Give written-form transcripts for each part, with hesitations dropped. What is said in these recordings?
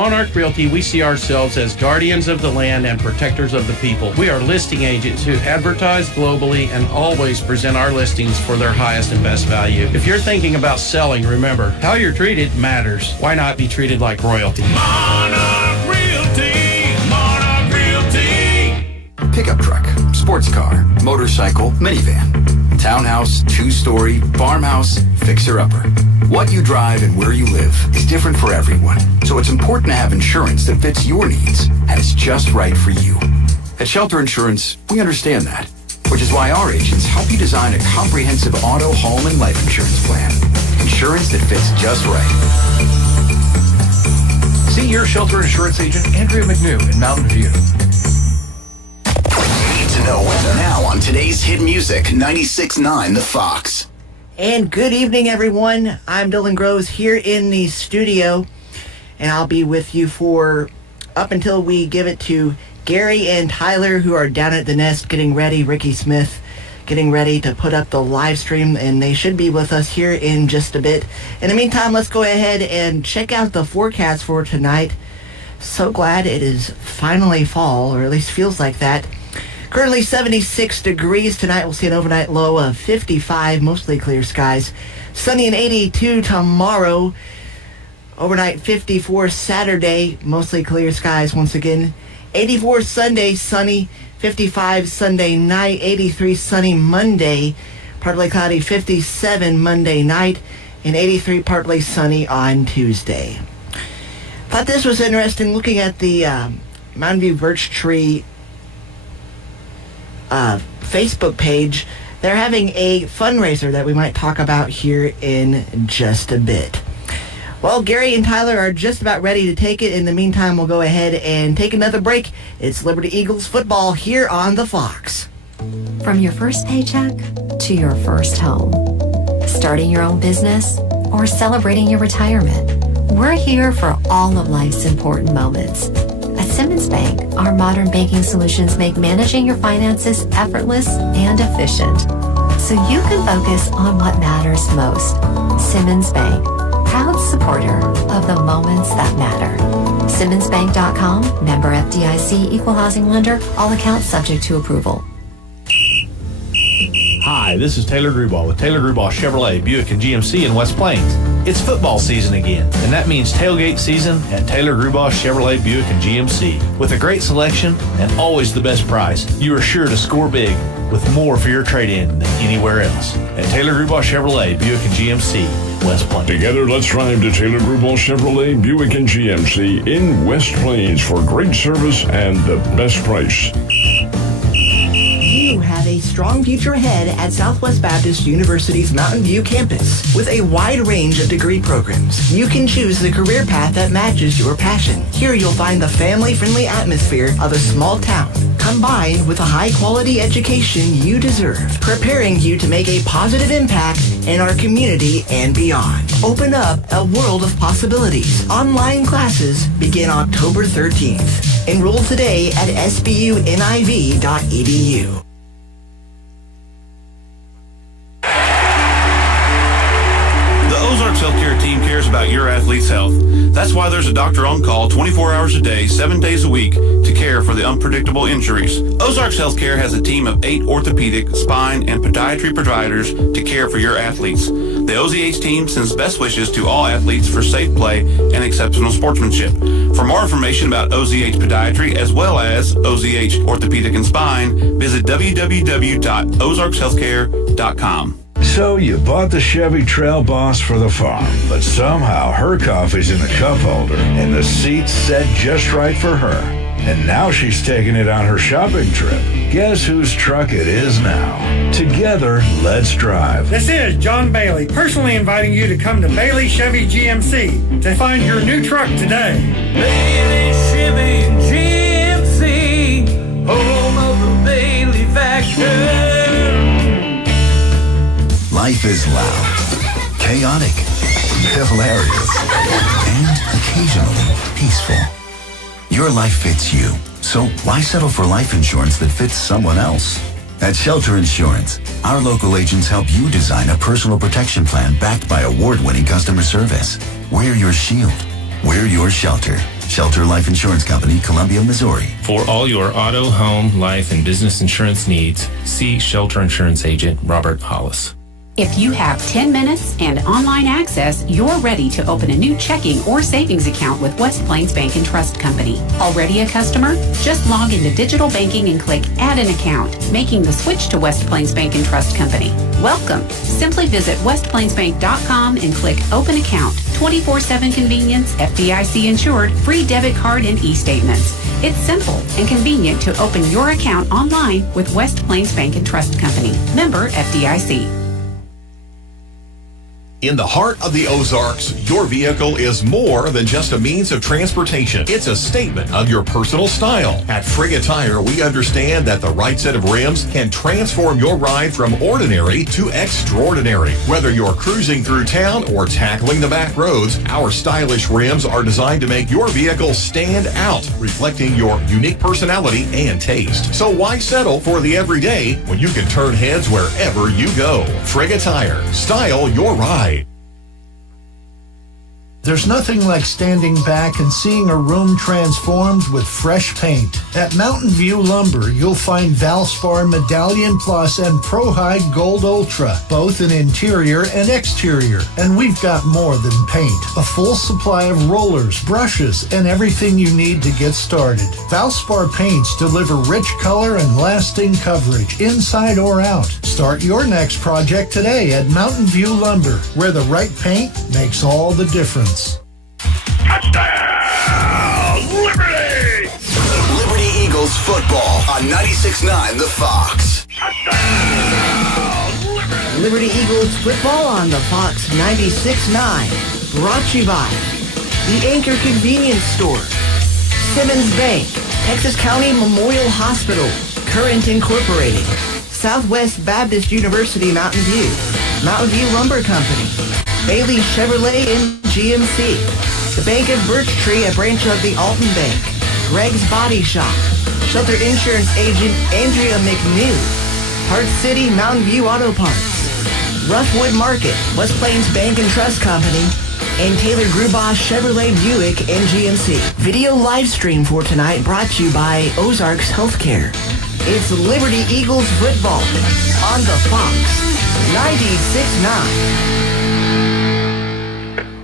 Monarch Realty, we see ourselves as guardians of the land and protectors of the people. We are listing agents who advertise globally and always present our listings for their highest and best value. If you're thinking about selling, remember, how you're treated matters. Why not be treated like royalty? Monarch Realty, Monarch Realty. Pickup truck, sports car, motorcycle, minivan, townhouse, two-story, farmhouse, fixer-upper. What you drive and where you live is different for everyone, so it's important to have insurance that fits your needs and is just right for you. At Shelter Insurance, we understand that, which is why our agents help you design a comprehensive auto, home, and life insurance plan. Insurance that fits just right. See your Shelter Insurance agent, Andrea McNew in Mountain View. Need to know weather now on today's hit music, 96.9 The Fox. And good evening, everyone. I'm Dylan Groves here in the studio, and I'll be with you for up until we give it to Gary and Tyler, who are down at the Nest getting ready, Ricky Smith getting ready to put up the live stream, and they should be with us here in just a bit. In the meantime, let's go ahead and check out the forecast for tonight. So glad it is finally fall, or at least feels like that. Currently 76 degrees. Tonight we'll see an overnight low of 55, mostly clear skies. Sunny and 82 tomorrow. Overnight 54 Saturday, mostly clear skies once again. 84 Sunday, sunny. 55 Sunday night. 83 sunny Monday. Partly cloudy 57 Monday night. And 83 partly sunny on Tuesday. Thought this was interesting looking at the Mountain View Birch Tree Facebook page. They're having a fundraiser that we might talk about here in just a bit. Well, Gary and Tyler are just about ready to take it. In the meantime, we'll go ahead and take another break. It's Liberty Eagles football here on The Fox. From your first paycheck to your first home, starting your own business or celebrating your retirement, we're here for all of life's important moments. At Simmons Bank, our modern banking solutions make managing your finances effortless and efficient, so you can focus on what matters most. Simmons Bank, proud supporter of the moments that matter. SimmonsBank.com, member FDIC, equal housing lender, all accounts subject to approval. Hi, this is Taylor Grubauer with Taylor Grubauer Chevrolet, Buick, and GMC in West Plains. It's football season again, and that means tailgate season at Taylor Grubauer Chevrolet, Buick, and GMC. With a great selection and always the best price, you are sure to score big with more for your trade-in than anywhere else. At Taylor Grubauer Chevrolet, Buick, and GMC, West Plains. Together, let's drive to Taylor Grubauer Chevrolet, Buick, and GMC in West Plains for great service and the best price. You have a strong future ahead at Southwest Baptist University's Mountain View campus. With a wide range of degree programs, you can choose the career path that matches your passion. Here you'll find the family-friendly atmosphere of a small town, combined with a high-quality education you deserve, preparing you to make a positive impact in our community and beyond. Open up a world of possibilities. Online classes begin October 13th. Enroll today at sbuniv.edu. Ozarks Healthcare team cares about your athlete's health. That's why there's a doctor on call 24 hours a day, 7 days a week to care for the unpredictable injuries. Ozarks Healthcare has a team of 8 orthopedic, spine, and podiatry providers to care for your athletes. The OZH team sends best wishes to all athletes for safe play and exceptional sportsmanship. For more information about OZH Podiatry as well as OZH Orthopedic and Spine, visit www.ozarkshealthcare.com. So you bought the Chevy Trail Boss for the farm, but somehow her coffee's in the cup holder and the seat's set just right for her. And now she's taking it on her shopping trip. Guess whose truck it is now? Together, let's drive. This is John Bailey, personally inviting you to come to Bailey Chevy GMC to find your new truck today. Bailey Chevy GMC, home of the Bailey factor. Life is loud, chaotic, hilarious, and occasionally peaceful. Your life fits you, so why settle for life insurance that fits someone else? At Shelter Insurance, our local agents help you design a personal protection plan backed by award-winning customer service. We're your shield. We're your shelter. Shelter Life Insurance Company, Columbia, Missouri. For all your auto, home, life, and business insurance needs, see Shelter Insurance Agent Robert Hollis. If you have 10 minutes and online access, you're ready to open a new checking or savings account with West Plains Bank and Trust Company. Already a customer? Just log into digital banking and click Add an Account, making the switch to West Plains Bank and Trust Company. Welcome. Simply visit westplainsbank.com and click Open Account. 24/7 convenience, FDIC insured, free debit card and e-statements. It's simple and convenient to open your account online with West Plains Bank and Trust Company. Member FDIC. In the heart of the Ozarks, your vehicle is more than just a means of transportation. It's a statement of your personal style. At Frigga Tire, we understand that the right set of rims can transform your ride from ordinary to extraordinary. Whether you're cruising through town or tackling the back roads, our stylish rims are designed to make your vehicle stand out, reflecting your unique personality and taste. So why settle for the everyday when you can turn heads wherever you go? Frigga Tire. Style your ride. There's nothing like standing back and seeing a room transformed with fresh paint. At Mountain View Lumber, you'll find Valspar Medallion Plus and Pro High Gold Ultra, both in interior and exterior. And we've got more than paint. A full supply of rollers, brushes, and everything you need to get started. Valspar paints deliver rich color and lasting coverage, inside or out. Start your next project today at Mountain View Lumber, where the right paint makes all the difference. Touchdown, Liberty! Liberty Eagles football on 96.9 The Fox. Liberty Eagles football on the Fox 96.9. Brought to you by the Anchor Convenience Store, Simmons Bank, Texas County Memorial Hospital, Current Incorporated, Southwest Baptist University Mountain View, Mountain View Lumber Company, Bailey Chevrolet and GMC, the Bank of Birch Tree, a branch of the Alton Bank, Greg's Body Shop, Shelter Insurance Agent Andrea McNew, Park City Mountain View Auto Parts, Roughwood Market, West Plains Bank and Trust Company, and Taylor Grubaugh Chevrolet Buick and GMC. Video live stream for tonight brought to you by Ozarks Healthcare. It's Liberty Eagles football on the Fox 96.9.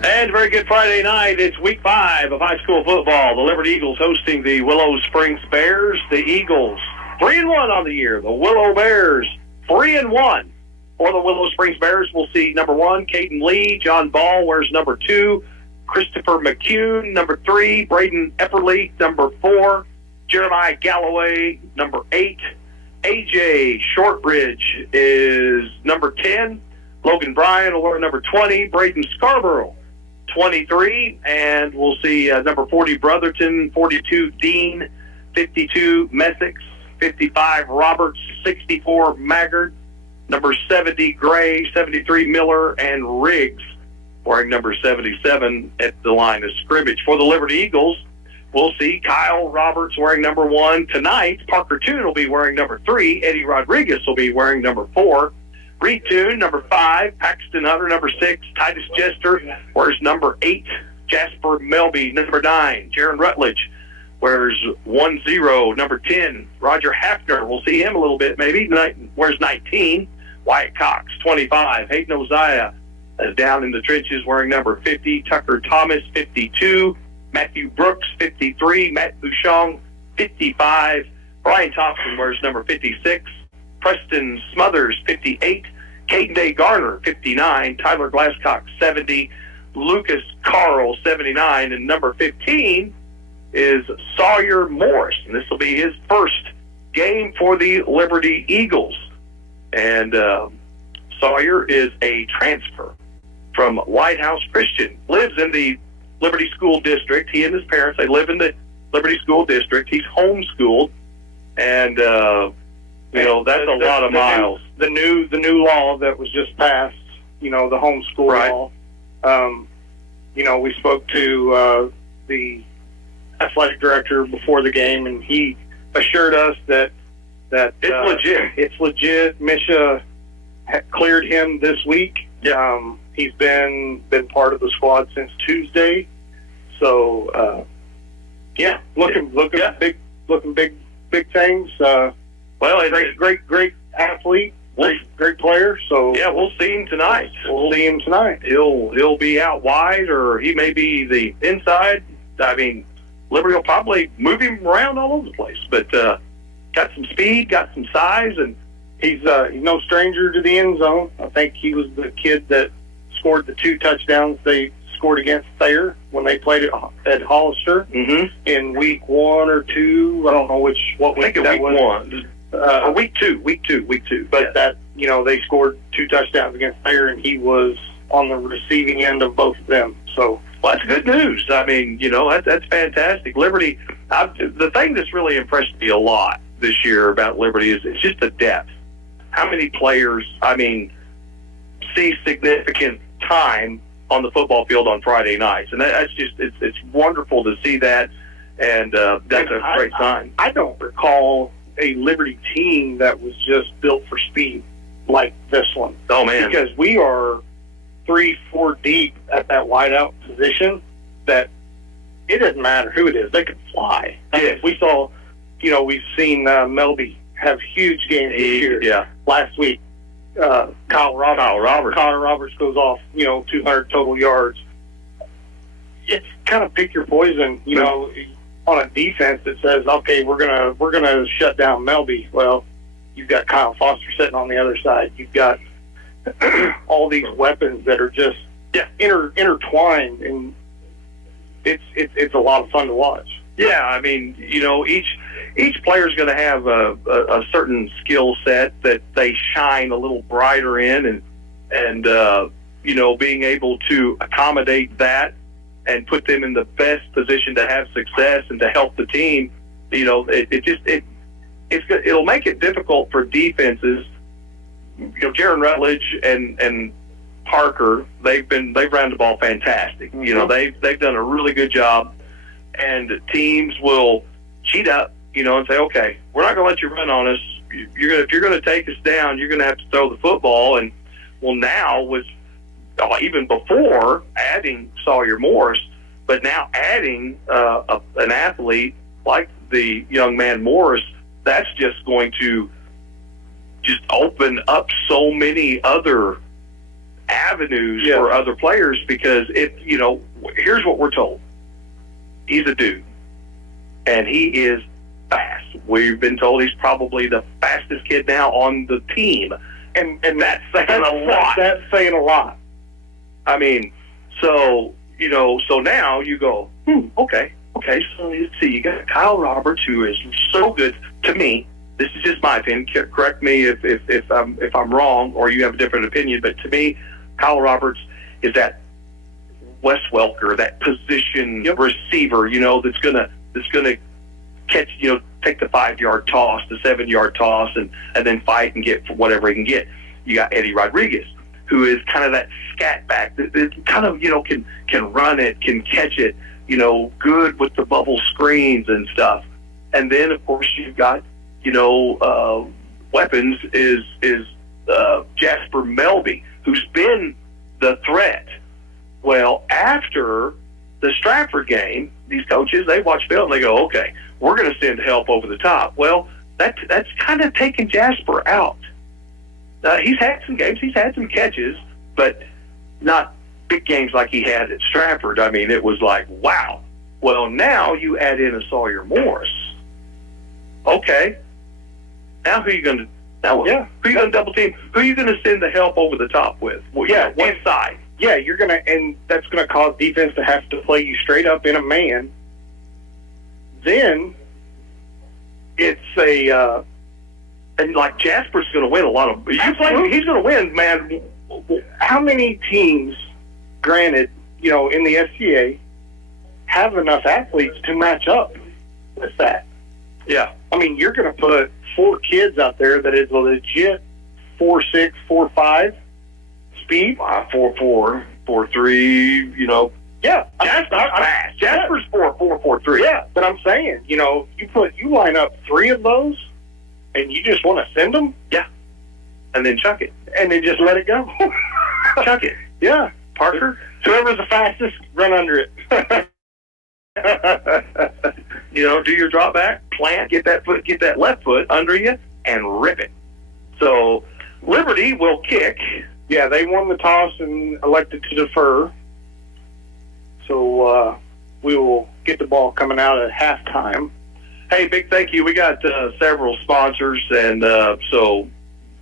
And very good Friday night. It's week 5 of high school football. The Liberty Eagles hosting the Willow Springs Bears. The Eagles 3-1 on the year. The Willow Bears 3-1. For the Willow Springs Bears, we'll see number 1, Caden Lee. John Ball wears number 2. Christopher McCune, number 3. Braden Epperly, number 4. Jeremiah Galloway, number 8. AJ Shortridge is number 10. Logan Bryan will wear number 20. Braden Scarborough, 23. And we'll see number 40, Brotherton, 42, Dean, 52, Messick, 55, Roberts, 64, Maggard, number 70, Gray, 73, Miller, and Riggs wearing number 77 at the line of scrimmage. For the Liberty Eagles, we'll see Kyle Roberts wearing number 1 tonight. Parker Toon will be wearing number 3. Eddie Rodriguez will be wearing number 4. Reed Toon, number 5. Paxton Hunter, number 6. Titus Jester wears number 8. Jasper Melby, number 9. Jaron Rutledge wears 10, number 10. Roger Hafner, we'll see him a little bit maybe, wears 19. Wyatt Cox, 25. Hayden Oziah is down in the trenches wearing number 50. Tucker Thomas, 52. Matthew Brooks, 53. Matt Bouchon, 55. Brian Thompson wears number 56. Preston Smothers, 58. Caden Day Garner, 59. Tyler Glasscock, 70. Lucas Carl, 79. And number 15 is Sawyer Morris. And this will be his first game for the Liberty Eagles. And Sawyer is a transfer from Lighthouse Christian. Lives in the Liberty School District. He and his parents, they live in the Liberty School District. He's homeschooled. And, that's a lot of miles. The new law that was just passed, the homeschool law. We spoke to the athletic director before the game, and he assured us that it's legit. It's legit. Misha cleared him this week. He's been part of the squad since Tuesday, so Yeah, looking big things. Great athlete, great player. So yeah, we'll see him tonight. He'll be out wide, or he may be the inside. I mean, Liberty will probably move him around all over the place, but got some speed, got some size, and he's no stranger to the end zone. I think he was the kid that scored the 2 touchdowns they scored against Thayer when they played at Hollister in week 1 or 2. I don't know what week that was. Week two. But that, they scored 2 touchdowns against Thayer, and he was on the receiving end of both of them. So that's good news. I mean, that's fantastic. Liberty, the thing that's really impressed me a lot this year about Liberty is it's just the depth. How many players, see significant time on the football field on Friday nights, and that's just it's wonderful to see that, and that's a great sign. I don't recall a Liberty team that was just built for speed like this one. Oh man, because we are 3-4 deep at that wideout position. That it doesn't matter who it is; they can fly. Yes. We saw, we've seen Melby have huge games this year. Yeah, last week. Kyle Roberts goes off, 200 total yards. It's kind of pick your poison, on a defense that says, okay, we're gonna shut down Melby. Well, you've got Kyle Foster sitting on the other side. You've got all these weapons that are just intertwined, and it's a lot of fun to watch. Yeah, I mean, each player is going to have a certain skill set that they shine a little brighter in, and being able to accommodate that and put them in the best position to have success and to help the team. It'll make it difficult for defenses. Jaron Rutledge and Parker, they've ran the ball fantastic. They've done a really good job. And teams will cheat up, and say, okay, we're not going to let you run on us. If you're going to take us down, you're going to have to throw the football. And now with even before adding Sawyer Morris, but now adding an athlete like the young man Morris, that's just going to just open up so many other avenues for other players, because here's what we're told. He's a dude, and he is fast. We've been told he's probably the fastest kid now on the team, and that's saying a lot. That's saying a lot. I mean, so now you go, okay. So let's see. You got Kyle Roberts, who is so good to me. This is just my opinion. Correct me if I'm wrong, or you have a different opinion. But to me, Kyle Roberts is that Wes Welker, that position receiver, that's gonna catch, take the 5-yard toss, the 7-yard toss, and then fight and get whatever he can get. You got Eddie Rodriguez, who is kind of that scat back that kind of can run it, can catch it, good with the bubble screens and stuff. And then of course you've got weapons is Jasper Melby, who's been the threat. Well, after the Stratford game, these coaches, they watch film and they go, okay, we're going to send help over the top. Well, that's kind of taken Jasper out. He's had some games, he's had some catches, but not big games like he had at Stratford. I mean, it was like, wow. Well, now you add in a Sawyer Morris. Okay. Now who are you going to who are you going to double team? Who are you going to send the help over the top with? Well, what side? Yeah, and that's going to cause defense to have to play you straight up in a man. Then it's and like Jasper's going to win a lot of. He's going to win, man. How many teams, granted, in the SCA, have enough athletes to match up with that? Yeah, I mean, you're going to put 4 kids out there that is a legit 4.6, 4.5 speed, 4.4, 4.3. Yeah, Jasper's fast. Jasper's 4.3. Yeah, but I'm saying, you line up 3 of those, and you just want to send them. Yeah, and then chuck it, and then just let it go. Chuck it. Yeah, Parker. Whoever's the fastest, run under it. do your drop back, plant, get that left foot under you, and rip it. So Liberty will kick. Yeah, they won the toss and elected to defer. So we will get the ball coming out at halftime. Hey, big thank you. We got several sponsors, and so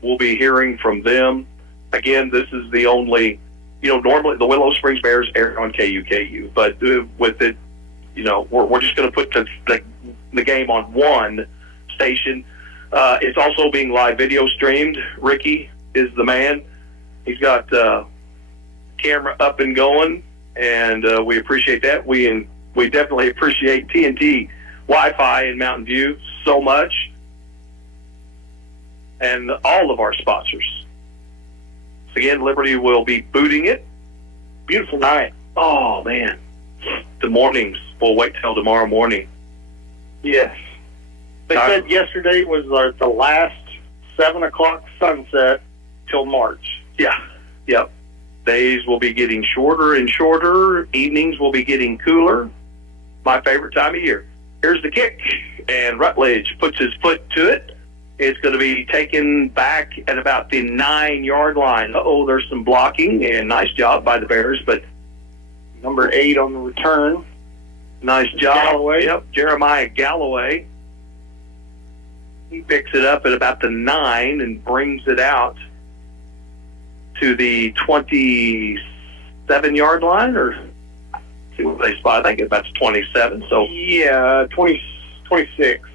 we'll be hearing from them. Again, this is the only, normally the Willow Springs Bears air on KUKU, but with it, we're just going to put the game on one station. It's also being live video streamed. Ricky is the man. He's got camera up and going, and we appreciate that. We definitely appreciate TNT Wi-Fi in Mountain View so much, and all of our sponsors. So again, Liberty will be booting it. Beautiful night. Oh, man. The mornings. We'll wait till tomorrow morning. Yes. They said yesterday was the last 7 o'clock sunset till March. Yeah. Yep. Days will be getting shorter and shorter. Evenings will be getting cooler. My favorite time of year. Here's the kick, and Rutledge puts his foot to it. It's going to be taken back at about the 9-yard line. There's some blocking, and nice job by the Bears, but number 8 on the return. Nice job. Galloway. Yep, Jeremiah Galloway. He picks it up at about the 9 and brings it out to the 27-yard line, or see what they spot. I think that's 27. So yeah, 26.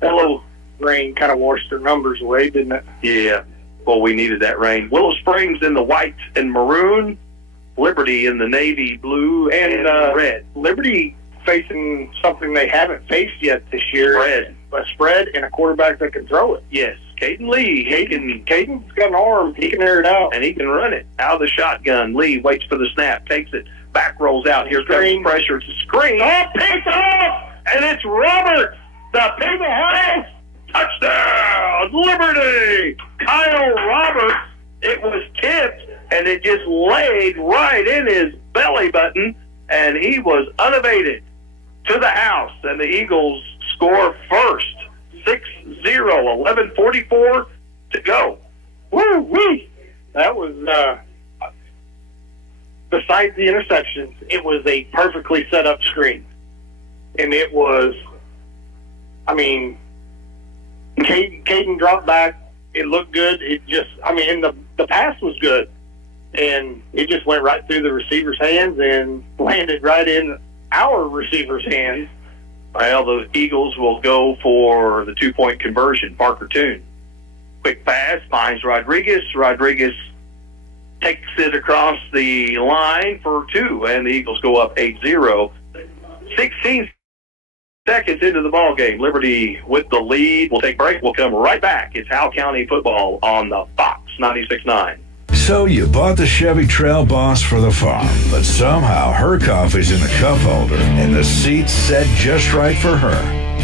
That little rain kind of washed their numbers away, didn't it? Yeah. Well, we needed that rain. Willow Springs in the white and maroon. Liberty in the navy blue and red. Liberty facing something they haven't faced yet this year. A spread and a quarterback that can throw it. Yes. Caden Lee. Caden's got an arm. He can air it out. And he can run it out of the shotgun. Lee waits for the snap, takes it, back rolls out. Here comes pressure. It's a screen. Picked off! And it's Roberts, the People House. Touchdown! Liberty! Kyle Roberts. It was tipped, and it just laid right in his belly button, and he was unabated to the house, and the Eagles score first. 6-0, 11:44 to go. Woo-wee! That was, besides the interceptions, it was a perfectly set up screen. And it was, Caden dropped back. It looked good. It just, and the pass was good. And it just went right through the receiver's hands and landed right in our receiver's hands. Well, the Eagles will go for the 2-point conversion. Parker Toon. Quick pass, finds Rodriguez. Rodriguez takes it across the line for 2, and the Eagles go up 8-0. 16 seconds into the ball game. Liberty with the lead. We'll take a break. We'll come right back. It's Howell County football on the Fox 96.9. So you bought the Chevy Trail Boss for the farm, but somehow her coffee's in the cup holder and the seat's set just right for her.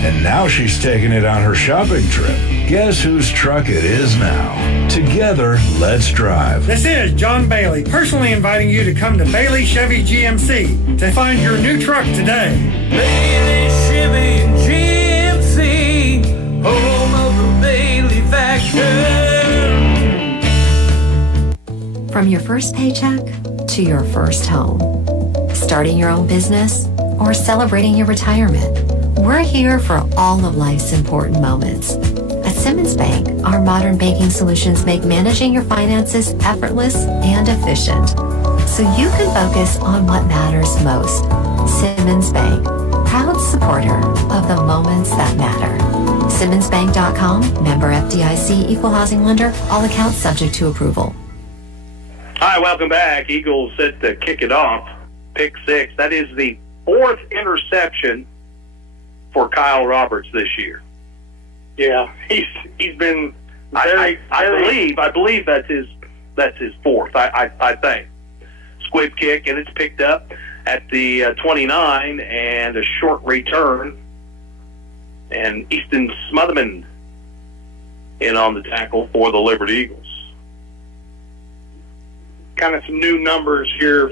And now she's taking it on her shopping trip. Guess whose truck it is now? Together, let's drive. This is John Bailey, personally inviting you to come to Bailey Chevy GMC to find your new truck today. Bailey Chevy GMC, home of the Bailey factor. From your first paycheck to your first home, starting your own business or celebrating your retirement, we're here for all of life's important moments. At Simmons Bank, our modern banking solutions make managing your finances effortless and efficient, so you can focus on what matters most. Simmons Bank, proud supporter of the moments that matter. SimmonsBank.com, member FDIC, equal housing lender, all accounts subject to approval. Hi, welcome back. Eagles set to kick it off. Pick 6. That is the 4th interception for Kyle Roberts this year. Yeah, he's been I believe that's his 4th. I think squib kick, and it's picked up at the 29, and a short return, and Easton Smotherman in on the tackle for the Liberty Eagles. kind of some new numbers here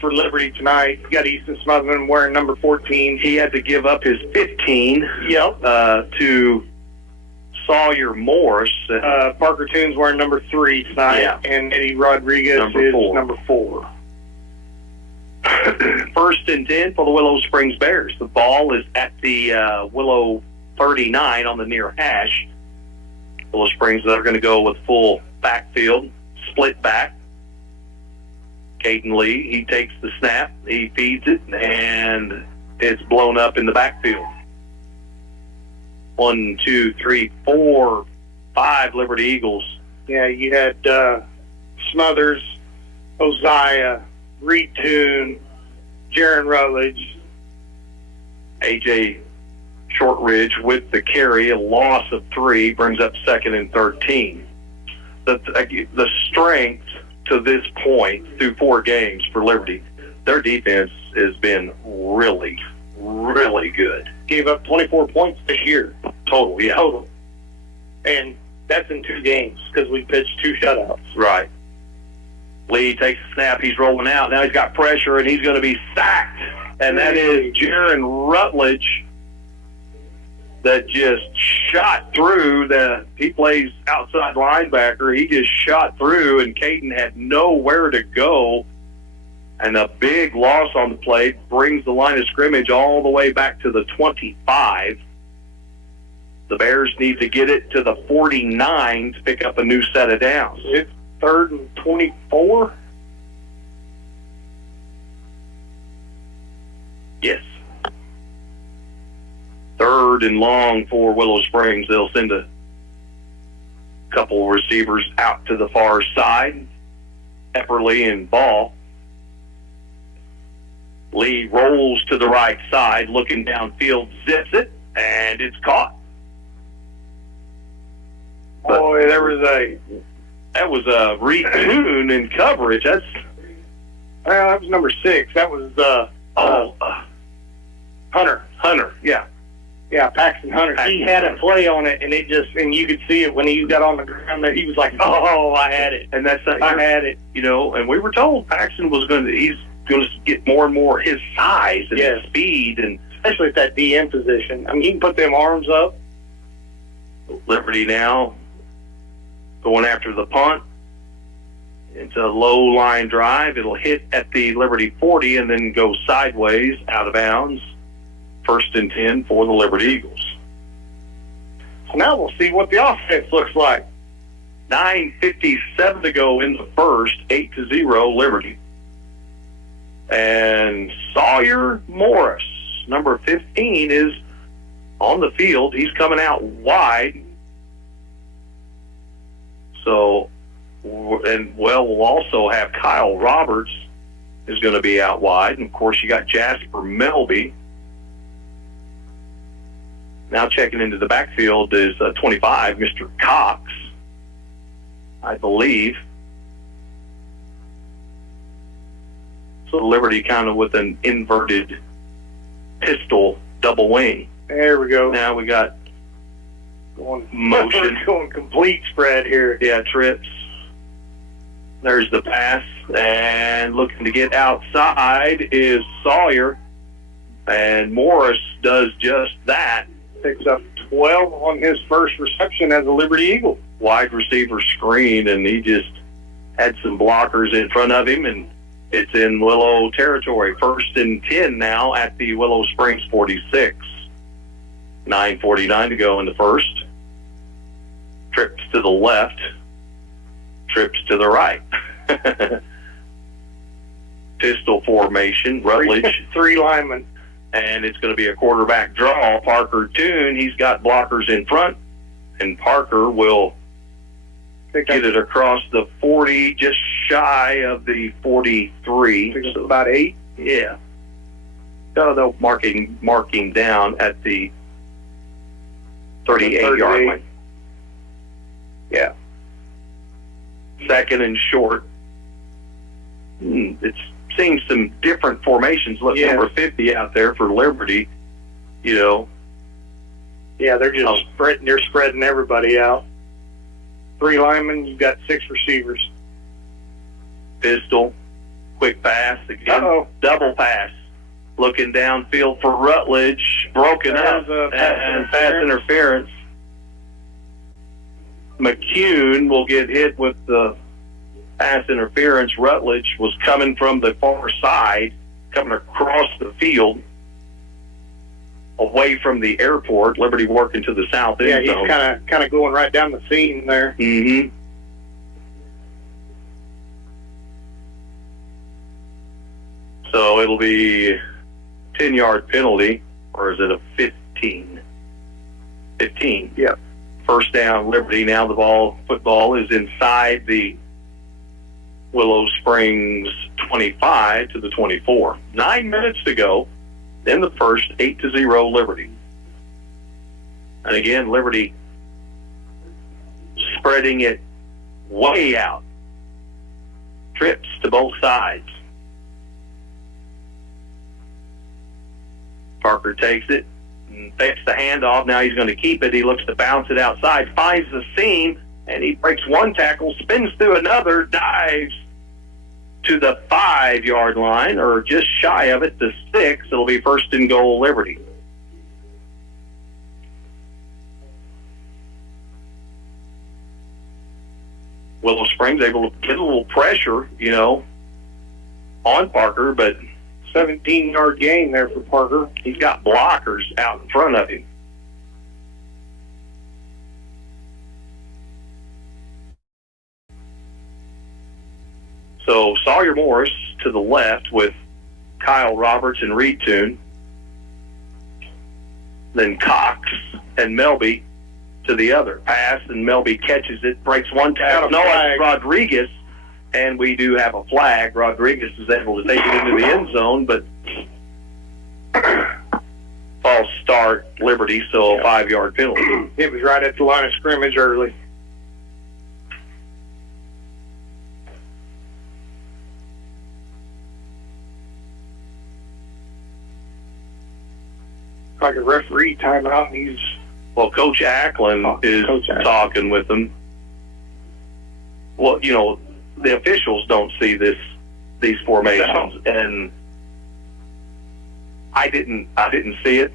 for Liberty tonight. You got Easton Smotherman wearing number 14. He had to give up his 15 to Sawyer Morris. Parker Toone's wearing number 3 tonight, and Eddie Rodriguez is number 4. First and 10 for the Willow Springs Bears. The ball is at the Willow 39 on the near hash. Willow Springs, they're going to go with full backfield, split back. Caden Lee, he takes the snap, he feeds it, and it's blown up in the backfield. 1, 2, 3, 4, 5 Liberty Eagles. Yeah, you had Smothers, Oziah, Reed Toone, Jaron Rutledge. A.J. Shortridge with the carry, a loss of 3, brings up 2nd and 13. The strength to this point through 4 games for Liberty, their defense has been really, really good. Gave up 24 points this year. Total. And that's in 2 games because we pitched 2 shutouts. Right. Lee takes a snap. He's rolling out. Now he's got pressure, and he's going to be sacked. And that is Jaron Rutledge that just shot through. He plays outside linebacker. He just shot through, and Caden had nowhere to go. And a big loss on the play brings the line of scrimmage all the way back to the 25. The Bears need to get it to the 49 to pick up a new set of downs. It's 3rd and 24. Yes. 3rd and long for Willow Springs. They'll send a couple receivers out to the far side. Epperly and Ball. Lee rolls to the right side, looking downfield, zips it, and it's caught. Boy, that was a Reed Toone in coverage. That was number 6. That was Hunter. Yeah, Paxton Hunter. He had a play on it, and you could see it when he got on the ground there. He was like, "Oh, I had it," and that's I had it. And we were told Paxton was he's going to get more and more his size and his speed, and especially at that DM position. I mean, he can put them arms up. Liberty now going after the punt. It's a low line drive. It'll hit at the Liberty 40 and then go sideways out of bounds. 1st and 10 for the Liberty Eagles. So now we'll see what the offense looks like. 9:57 to go in the first. 8-0 Liberty. And Sawyer Morris, number 15, is on the field. He's coming out wide. So, we'll also have Kyle Roberts is going to be out wide. And, of course, you got Jasper Melby. Now checking into the backfield is 25, Mr. Cox, I believe. So Liberty kind of with an inverted pistol double wing. There we go. Now we got motion. Going complete spread here. Yeah, trips. There's the pass. And looking to get outside is Sawyer. And Morris does just that. Picks up 12 on his first reception as a Liberty Eagle. Wide receiver screen, and he just had some blockers in front of him, and it's in Willow territory. 1st and 10 now at the Willow Springs 46. 9:49 to go in the first. Trips to the left. Trips to the right. Pistol formation. Rutledge. 3 linemen. And it's going to be a quarterback draw. Parker Toone, he's got blockers in front, and Parker will get it across the 40, just shy of the 43. So about 8? Yeah. So they'll marking down at the 38-yard line. Yeah. 2nd and short. It's seeing some different formations. Number 50 out there for Liberty, Yeah, they're just spreading everybody out. 3 linemen, you've got 6 receivers. Pistol, quick pass again. Double pass. Looking downfield for Rutledge, broken up, and pass interference. McCune will get hit with the pass interference. Rutledge was coming from the far side, coming across the field, away from the airport. Liberty working to the south end. Yeah, he's kind of going right down the seam there. Mm-hmm. So it'll be 10-yard penalty, or is it a 15? 15. Yep. First down, Liberty. Now the football is inside the Willow Springs 25 to the 24. 9 minutes to go in the first, 8-0 Liberty. And again, Liberty spreading it way out. Trips to both sides. Parker takes it, fakes the handoff. Now he's going to keep it. He looks to bounce it outside, finds the seam, and he breaks one tackle, spins through another, dives to the 5-yard line, or just shy of it, the 6. It'll be first and goal, Liberty. Willow Springs able to get a little pressure, on Parker, but 17-yard gain there for Parker. He's got blockers out in front of him. So Sawyer Morris to the left with Kyle Roberts and Reed Toon. Then Cox and Melby to the other. Pass, and Melby catches it, breaks one tackle. No, it's Rodriguez. And we do have a flag. Rodriguez is able to take it into the end zone, but false start, Liberty, so a 5-yard penalty. It was right at the line of scrimmage early. Like a referee timeout, and Coach Ackland is talking with them. Well, the officials don't see these formations, and I didn't see it.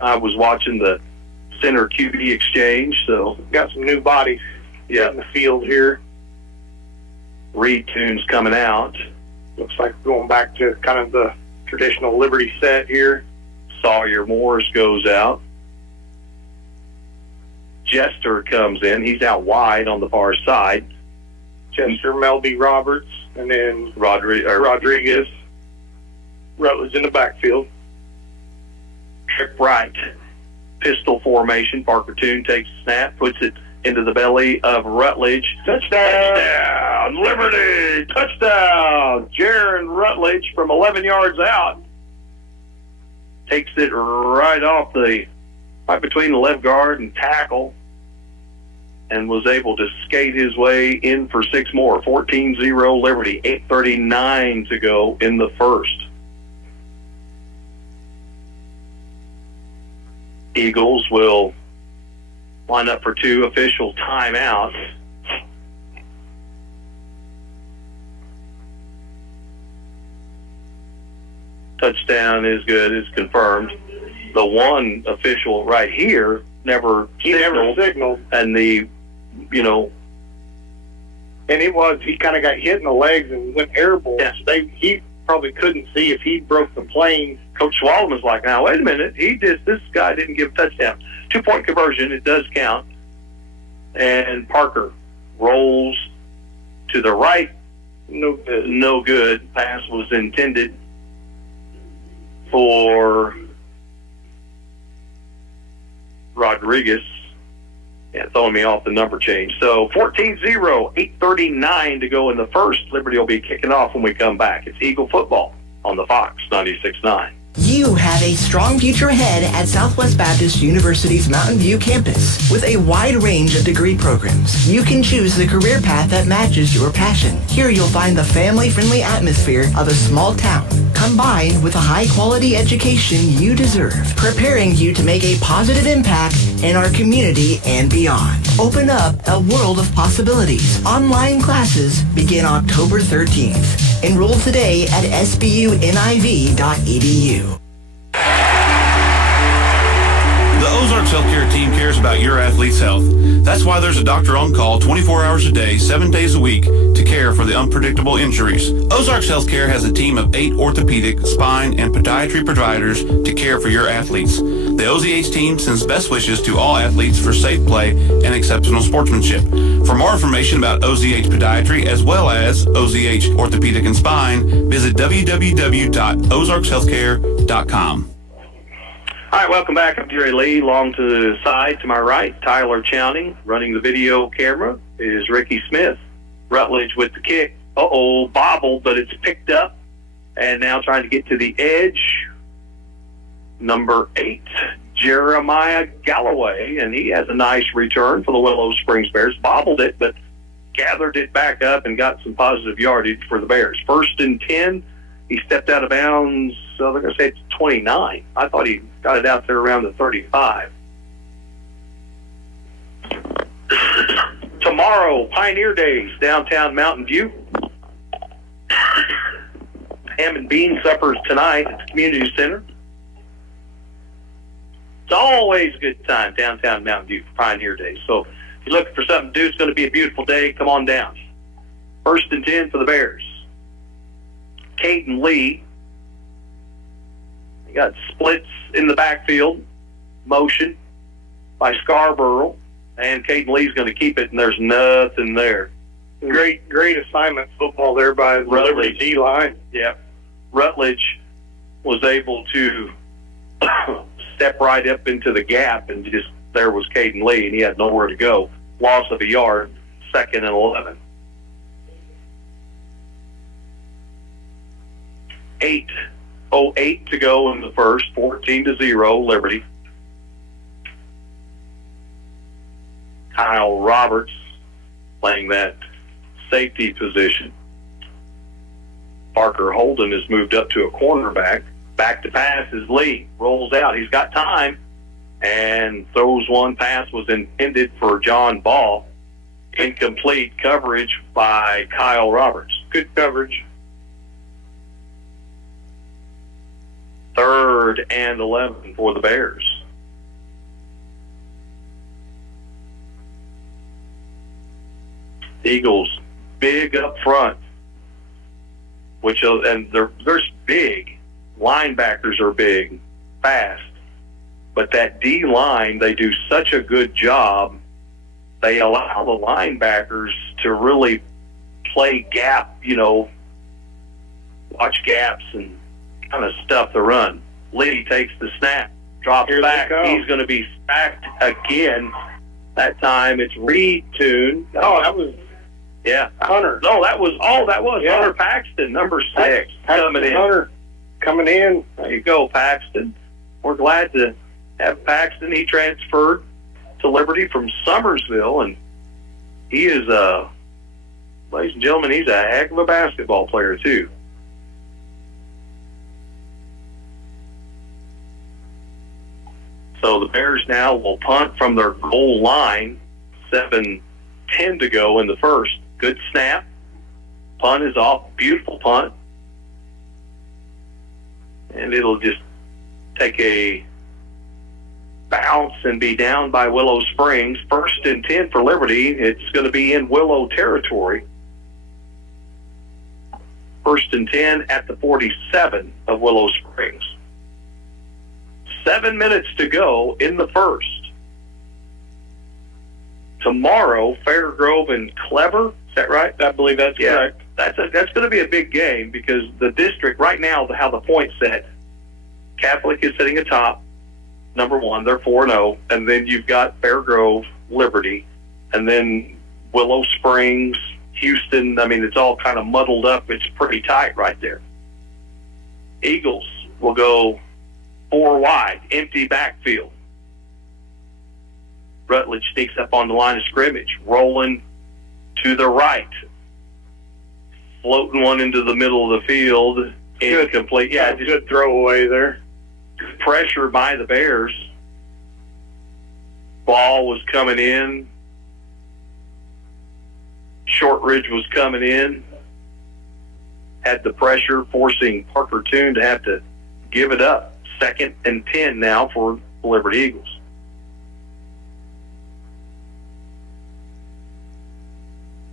I was watching the center QB exchange, so got some new bodies in the field here. Reed Toon's coming out. Looks like we're going back to kind of the traditional Liberty set here. Sawyer Morris goes out. Jester comes in. He's out wide on the far side. Chester, Melby, Roberts, and then Rodriguez. Rutledge in the backfield. Trip right. Pistol formation. Parker Toon takes the snap, puts it into the belly of Rutledge. Touchdown! Liberty! Touchdown! Jaron Rutledge from 11 yards out. Takes it right between the left guard and tackle, and was able to skate his way in for 6 more. 14-0 Liberty, 8:39 to go in the first. Eagles will line up for 2 official timeouts. Touchdown is good, is confirmed. The one official right here never signaled. And and he kind of got hit in the legs and went airborne. Yes. He probably couldn't see if he broke the plane. Coach Swallow was like, now, wait a minute. This guy didn't give a touchdown. 2-point conversion, it does count. And Parker rolls to the right. No good. Pass was intended for Rodriguez. Yeah, throwing me off the number change. So 14-0, 8:39 to go in the first. Liberty will be kicking off when we come back. It's Eagle football on the Fox 96.9. You have a strong future ahead at Southwest Baptist University's Mountain View campus. With a wide range of degree programs, you can choose the career path that matches your passion. Here you'll find the family-friendly atmosphere of a small town, combined with a high-quality education you deserve, preparing you to make a positive impact in our community and beyond. Open up a world of possibilities. Online classes begin October 13th. Enroll today at sbuniv.edu. The Ozarks Healthcare team cares about your athlete's health. That's why there's a doctor on call 24 hours a day, 7 days a week to care for the unpredictable injuries. Ozarks Healthcare has a team of 8 orthopedic, spine, and podiatry providers to care for your athletes. The OZH team sends best wishes to all athletes for safe play and exceptional sportsmanship. For more information about OZH Podiatry as well as OZH Orthopedic and Spine, visit www.ozarkshealthcare.com. All right, welcome back. I'm Jerry Lee. Along to the side, to my right, Tyler Chowning. Running the video camera is Ricky Smith. Rutledge with the kick. Bobbled, but it's picked up. And now trying to get to the edge. Number 8, Jeremiah Galloway. And he has a nice return for the Willow Springs Bears. Bobbled it, but gathered it back up and got some positive yardage for the Bears. 1st and 10. He stepped out of bounds, so they're going to say it's 29. I thought he got it out there around the 35. Tomorrow, Pioneer Days, downtown Mountain View. Ham and bean suppers tonight at the community center. It's always a good time, downtown Mountain View for Pioneer Days. So if you're looking for something to do, it's going to be a beautiful day. Come on down. 1st and 10 for the Bears. Caden Lee. You got splits in the backfield, motion by Scarborough, and Caden Lee's going to keep it, and there's nothing there. Great assignment football there by the Liberty D-line. Yeah. Rutledge was able to step right up into the gap, and just there was Caden Lee, and he had nowhere to go. Loss of a yard, 2nd and 11. 8:08 to go in the first, 14-0 Liberty. Kyle Roberts playing that safety position. Parker Holden has moved up to a cornerback. Back to pass is Lee. Rolls out. He's got time and throws one. Pass was intended for John Ball. Incomplete coverage by Kyle Roberts. Good coverage. 3rd and 11 for the Bears. Eagles big up front, and they're big. Linebackers are big, fast, but that D line, they do such a good job. They allow the linebackers to really play gap, watch gaps and kind of stuff the run. Lee takes the snap, drops back. He's going to be sacked again. That time it's Reed Toon. Oh, that was Hunter. No, that was Hunter Paxton, number 6, coming in. Hunter coming in. There you go, Paxton. We're glad to have Paxton. He transferred to Liberty from Summersville, and he is ladies and gentlemen, he's a heck of a basketball player too. So the Bears now will punt from their goal line. 7:10 to go in the first. Good snap. Punt is off. Beautiful punt. And it'll just take a bounce and be down by Willow Springs. 1st and 10 for Liberty. It's going to be in Willow territory. 1st and 10 at the 47 of Willow Springs. 7 minutes to go in the first. Tomorrow, Fairgrove and Clever. Is that right? I believe that's correct. That's going to be a big game because the district right now, how the points set, Catholic is sitting atop. Number 1, they're 4-0, and then you've got Fairgrove, Liberty, and then Willow Springs, Houston. I mean, it's all kind of muddled up. It's pretty tight right there. Eagles will go 4 wide, empty backfield. Rutledge sneaks up on the line of scrimmage, rolling to the right, floating one into the middle of the field. Incomplete. Yeah, just good throwaway there. Pressure by the Bears. Ball was coming in. Shortridge was coming in. Had the pressure, forcing Parker Toon to have to give it up. 2nd and 10 now for the Liberty Eagles.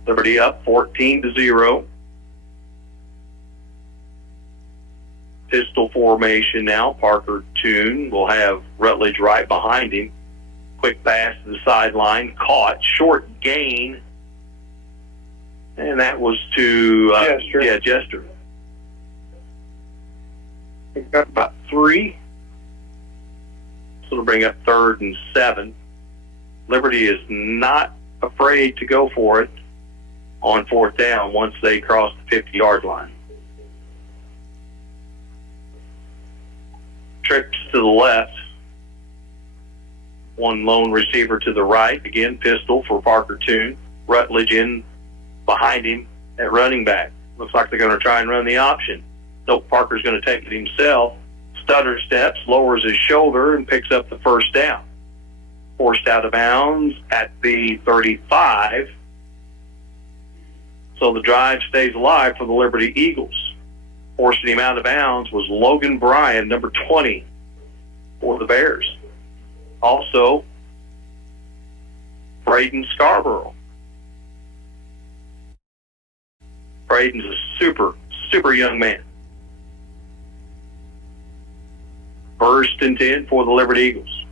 Liberty up 14-0. Pistol formation now. Parker Toon will have Rutledge right behind him. Quick pass to the sideline. Caught. Short gain. And that was to Jester. Yeah, Jester. We've got about 3. So it'll bring up 3rd and 7. Liberty is not afraid to go for it on 4th down once they cross the 50-yard line. Trips to the left. One lone receiver to the right. Again, pistol for Parker Toon. Rutledge in behind him at running back. Looks like they're going to try and run the option. Nope, Parker's going to take it himself. Stutter steps, lowers his shoulder, and picks up the first down. Forced out of bounds at the 35. So the drive stays alive for the Liberty Eagles. Forcing him out of bounds was Logan Bryan, number 20, for the Bears. Also, Braden Scarborough. Braden's a super young man. 1st and 10 for the Liberty Eagles.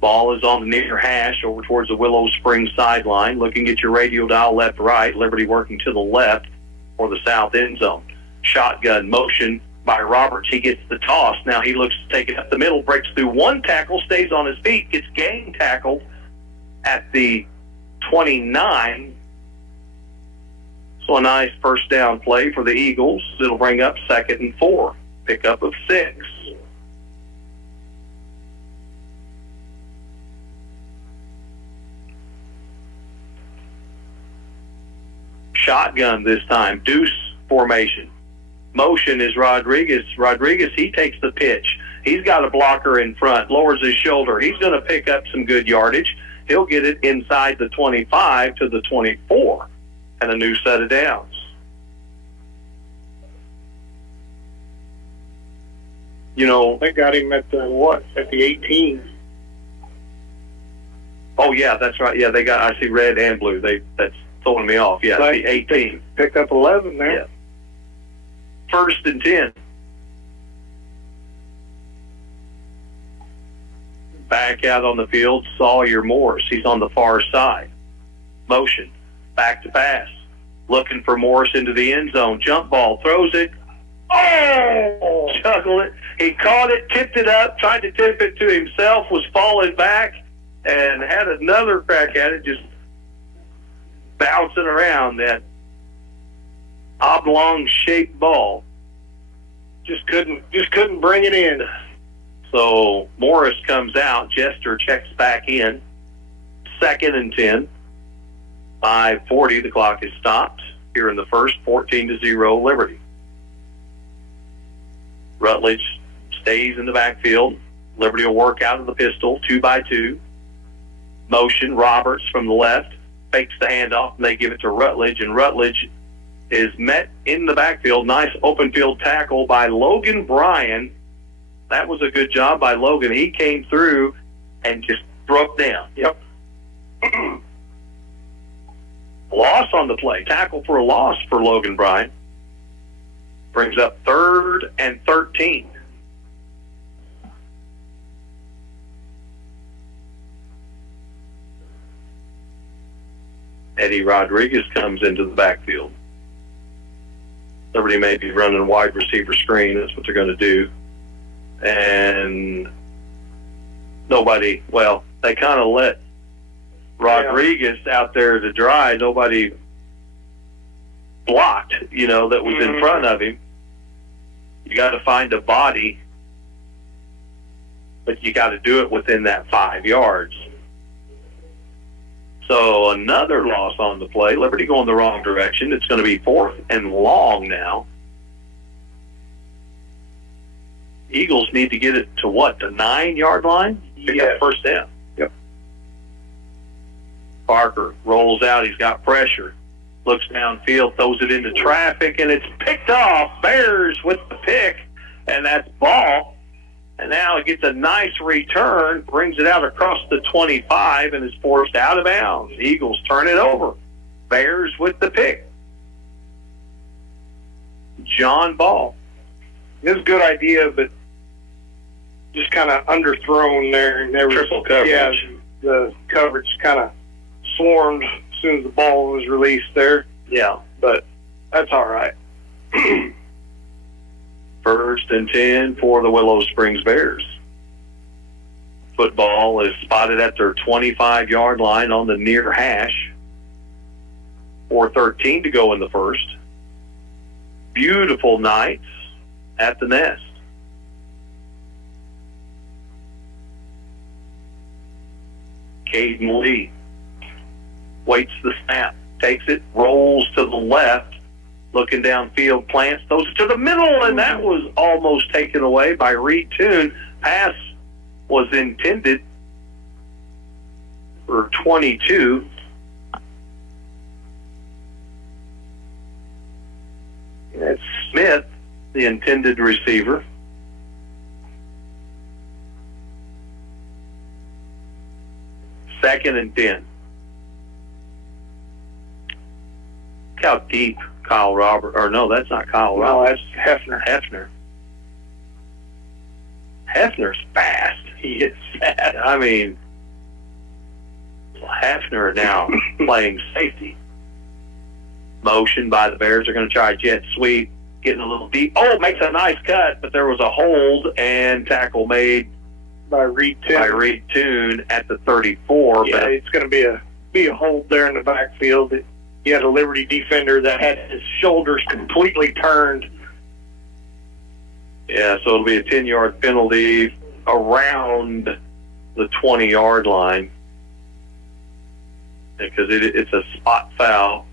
Ball is on the near hash over towards the Willow Springs sideline. Looking at your radio dial left-right. Liberty working to the left for the south end zone. Shotgun motion by Roberts. He gets the toss. Now he looks to take it up the middle. Breaks through one tackle. Stays on his feet. Gets gang tackled at the 29. So a nice first down play for the Eagles. It'll bring up 2nd and 4. Pickup of 6. Shotgun this time. Deuce formation. Motion is Rodriguez. Rodriguez, he takes the pitch. He's got a blocker in front. Lowers his shoulder. He's going to pick up some good yardage. He'll get it inside the 25 to the 24. And a new set of downs. You know, they got him at the, at the 18. Oh, yeah, that's right. Yeah, they got, I see red and blue. That's throwing me off. Yeah, the 18. Picked up 11 there. Yeah. 1st and 10. Back out on the field, Sawyer Morris. He's on the far side. Motion. Back to pass. Looking for Morris into the end zone. Jump ball. Throws it. Oh! Juggle it. He caught it, tipped it up, tried to tip it to himself, was falling back, and had another crack at it, just bouncing around that oblong-shaped ball. Just couldn't bring it in. So Morris comes out. Jester checks back in. 2nd and 10. 5:40. The clock is stopped here in the first. 14-0 Liberty. Rutledge stays in the backfield. Liberty will work out of the pistol, 2-by-2. Motion. Roberts from the left fakes the handoff, and they give it to Rutledge. And Rutledge is met in the backfield. Nice open field tackle by Logan Bryan. That was a good job by Logan. He came through and just broke down. Yep. Loss on the play. Tackle for a loss for Logan Bryan. Brings up 3rd and 13. Eddie Rodriguez comes into the backfield. Liberty may be running a wide receiver screen. That's what they're going to do. And nobody, well, they kind of let Rodriguez out there to dry. Nobody blocked, that was in front of him. You got to find a body, but you got to do it within that 5 yards. So another loss on the play. Liberty going the wrong direction. It's going to be 4th and long now. Eagles need to get it to what, the 9-yard line? Pick up first down. Yep. Parker rolls out. He's got pressure. Looks downfield, throws it into traffic, and it's picked off. Bears with the pick, and that's ball. And now it gets a nice return, brings it out across the 25, and is forced out of bounds. Eagles turn it over. Bears with the pick. John Ball. It was a good idea, but just kind of underthrown there. And there was, triple coverage. Yeah, the coverage kind of swarmed as soon as the ball was released there. Yeah. But that's all right. First and 10 for the Willow Springs Bears. Football is spotted at their 25-yard line on the near hash. 4:13 to go in the first. Beautiful night at the nest. Caden Lee waits the snap, takes it, rolls to the left, looking downfield, plants, throws it to the middle, and that was almost taken away by Reed Toon. Pass was intended for 22. That's Smith, the intended receiver. Second and 10. Look how deep Kyle Robert, or no, that's not Kyle Robert. No, that's Hefner. Hefner's fast. He is fast. I mean, Hefner now playing safety. Motion by the Bears. They're going to try a jet sweep, getting a little deep. Oh, makes a nice cut, but there was a hold and tackle made by Reed Toon at the 34. Yeah, but it's going to be a hold there in the backfield. You had a Liberty defender that had his shoulders completely turned. Yeah, so it'll be a 10-yard penalty around the 20-yard line because it's a spot foul.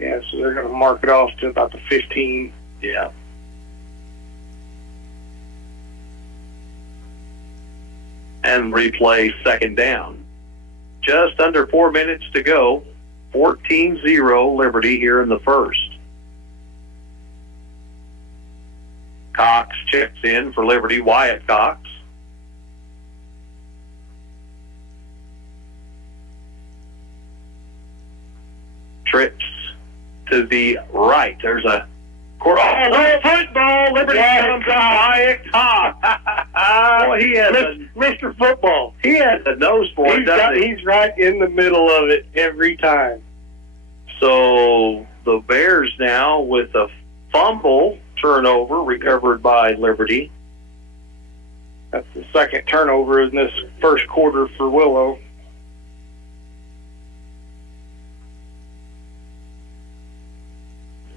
Yeah, so they're going to mark it off to about the 15. Yeah. And replay second down. Just under 4 minutes to go. 14-0 Liberty here in the first. Cox checks in for Liberty. Wyatt Cox. Trips to the right. There's a football. Liberty comes out. Wyatt Cox. Well, he has Mr. Football. He has a nose for it, doesn't he? He's right in the middle of it every time. So the Bears now with a fumble turnover recovered by Liberty. That's the second turnover in this first quarter for Willow.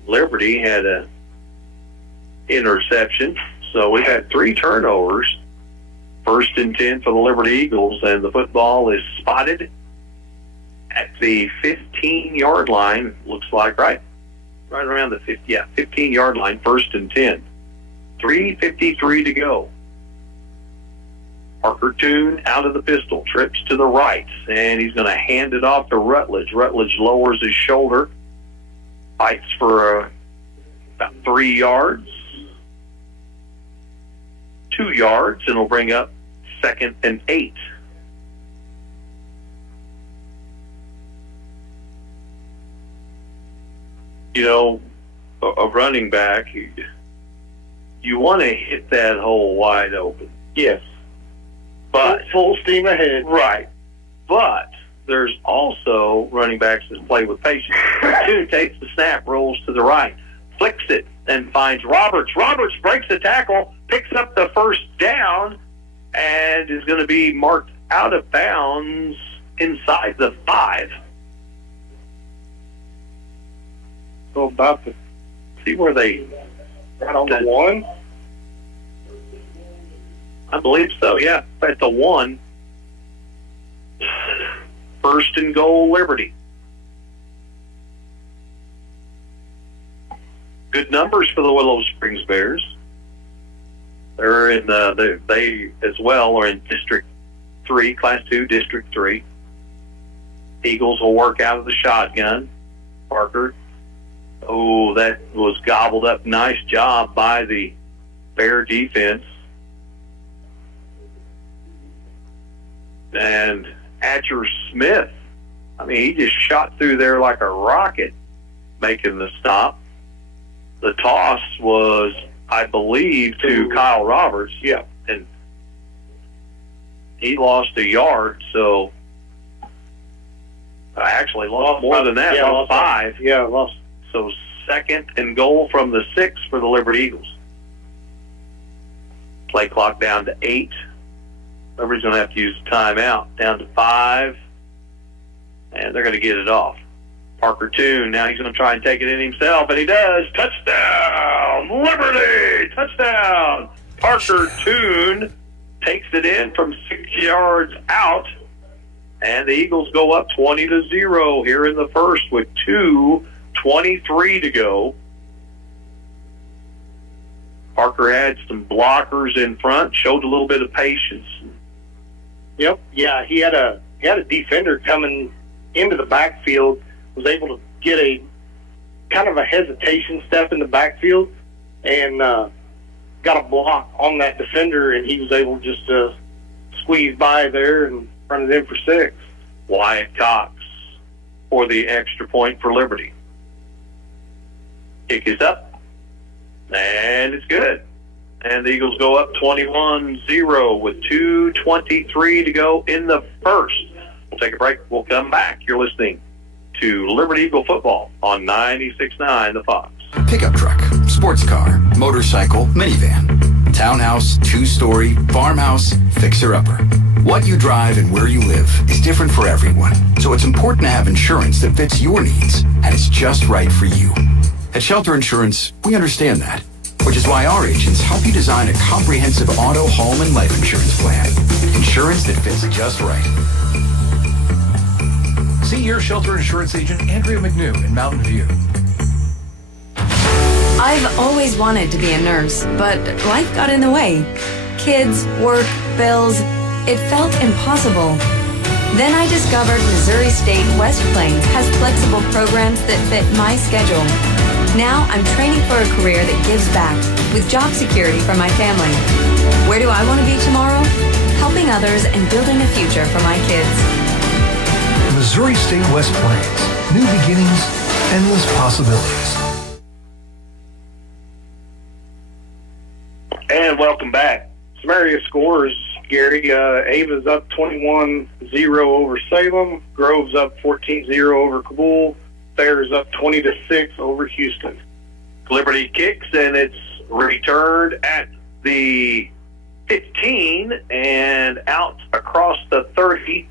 Liberty had a interception, so we had 3 turnovers. First and 10 for the Liberty Eagles, and the football is spotted at the 15-yard line. Looks like right around the 15-yard line. First and 10. 3:53 to go. Parker Toon out of the pistol, trips to the right, and he's going to hand it off to Rutledge. Rutledge lowers his shoulder, fights for about 3 yards. 2 yards, and will bring up 2nd and 8. You know, a running back, you want to hit that hole wide open. Yes. But full steam ahead. Right. But there's also running backs that play with patience. Toon takes the snap, rolls to the right, flicks it, and finds Roberts. Roberts breaks the tackle, picks up the first down, and is going to be marked out of bounds inside the 5. So about to see where they... Right on the 1? I believe so, yeah. At the 1. First and goal, Liberty. Good numbers for the Willow Springs Bears. They're in they as well are in District 3, Class 2, District 3. Eagles will work out of the shotgun. Parker. Oh, that was gobbled up. Nice job by the Bear defense. And Atcher Smith, I mean, he just shot through there like a rocket, making the stop. The toss was, I believe, to Kyle Roberts. Yeah. And he lost a yard, so I actually lost more than that. Yeah, lost 5. Yeah, lost. So 2nd and goal from the 6 for the Liberty Eagles. Play clock down to 8. Liberty's going to have to use a timeout. Down to 5. And they're going to get it off. Parker Toon, now he's going to try and take it in himself, and he does. Touchdown! Liberty! Touchdown! Parker Toon takes it in from 6 yards out, and the Eagles go up 20-0 here in the first with 2:23 to go. Parker had some blockers in front, showed a little bit of patience. Yep. Yeah, he had a defender coming into the backfield, was able to get a kind of a hesitation step in the backfield, and got a block on that defender, and he was able just to squeeze by there and run it in for 6. Wyatt Cox for the extra point for Liberty. Kick is up, and it's good. And the Eagles go up 21-0 with 2:23 to go in the first. We'll take a break. We'll come back. You're listening to Liberty Eagle Football on 96.9 The Fox. Pickup truck, sports car, motorcycle, minivan, townhouse, 2-story, farmhouse, fixer-upper. What you drive and where you live is different for everyone, so it's important to have insurance that fits your needs and is just right for you. At Shelter Insurance, we understand that, which is why our agents help you design a comprehensive auto, home, and life insurance plan. Insurance that fits just right. See your Shelter Insurance agent, Andrea McNew in Mountain View. I've always wanted to be a nurse, but life got in the way. Kids, work, bills, it felt impossible. Then I discovered Missouri State West Plains has flexible programs that fit my schedule. Now I'm training for a career that gives back with job security for my family. Where do I want to be tomorrow? Helping others and building a future for my kids. Missouri State West Plains. New beginnings, endless possibilities. And welcome back. Some area scores, Gary. Ava's up 21-0 over Salem. Grove's up 14-0 over Kabul. Bears up 20-6 over Houston. Liberty kicks, and it's returned at the 15 and out across the 30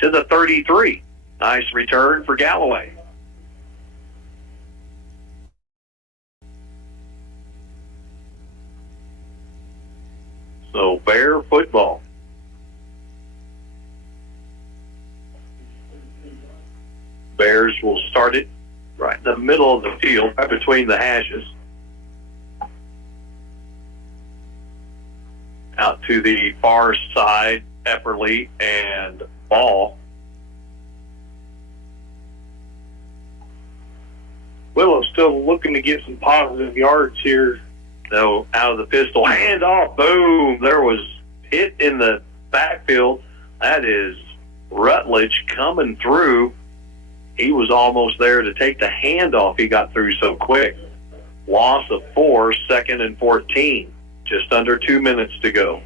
to the 33. Nice return for Galloway. So Bear football. Bears will start it right in the middle of the field, right between the hashes. Out to the far side, Epperly and Ball. Willow's still looking to get some positive yards here. So out of the pistol, hand off, boom. There was hit in the backfield. That is Rutledge coming through. He was almost there to take the handoff. He got through so quick. Loss of 4, 2nd and 14. Just under 2 minutes to go.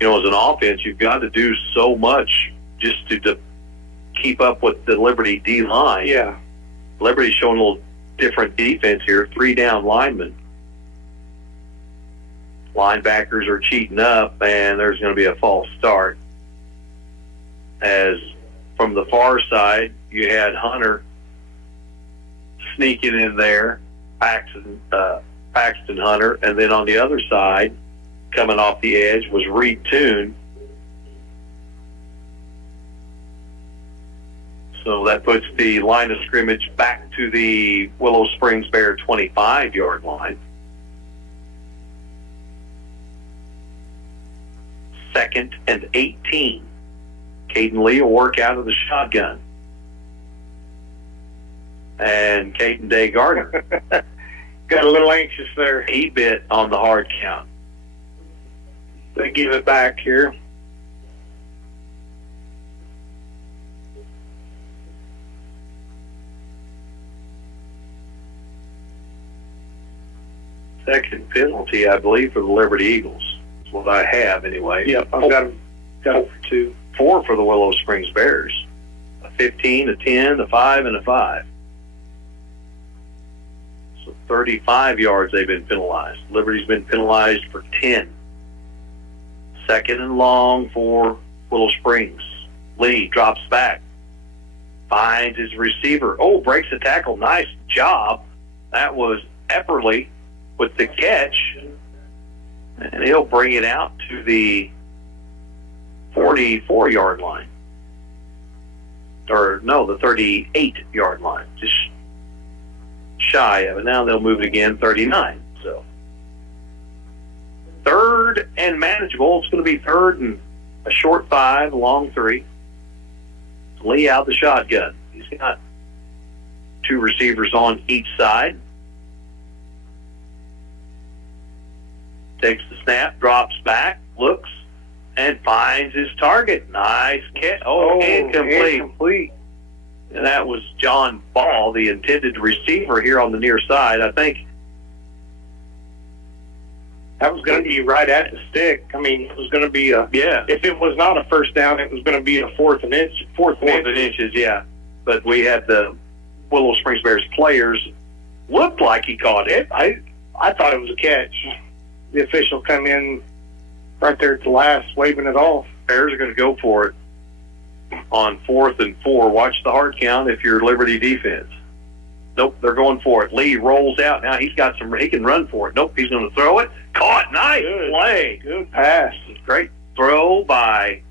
You know, as an offense, you've got to do so much just to keep up with the Liberty D-line. Yeah. Liberty's showing a little different defense here. 3 down linemen. Linebackers are cheating up, and there's going to be a false start. As from the far side, you had Hunter sneaking in there, Paxton Hunter, and then on the other side, coming off the edge, was Reed Toon. So that puts the line of scrimmage back to the Willow Springs Bear 25-yard line. 2nd and 18. Caden Lee will work out of the shotgun. And Caden Day Gardner got a little anxious there. He bit on the hard count. They give it back here. Second penalty, I believe, for the Liberty Eagles. That's what I have, anyway. Yep, I've got them for 2. 4 for the Willow Springs Bears. A 15, a 10, a 5, and a 5. So 35 yards they've been penalized. Liberty's been penalized for 10. 2nd and long for Willow Springs. Lee drops back. Finds his receiver. Oh, breaks the tackle. Nice job. That was Epperly with the catch. And he'll bring it out to the 44-yard line. Or, no, the 38-yard line. Just shy of it. Now they'll move it again, 39. So, 3rd and manageable. It's going to be 3rd and a short 5, a long 3. Lee out the shotgun. He's got 2 receivers on each side. Takes the snap, drops back, looks, and finds his target. Nice catch. Oh, incomplete. And that was John Ball, the intended receiver here on the near side. I think that was going to be right at the stick. I mean, it was going to be if it was not a first down, it was going to be a fourth and inches, yeah. But we had the Willow Springs Bears players looked like he caught it. I thought it was a catch. The official come in right there at the last, waving it off. Bears are going to go for it on 4th and 4. Watch the hard count if you're Liberty defense. Nope, they're going for it. Lee rolls out. Now he can run for it. Nope, he's going to throw it. Caught. Nice play. Good pass. Great throw by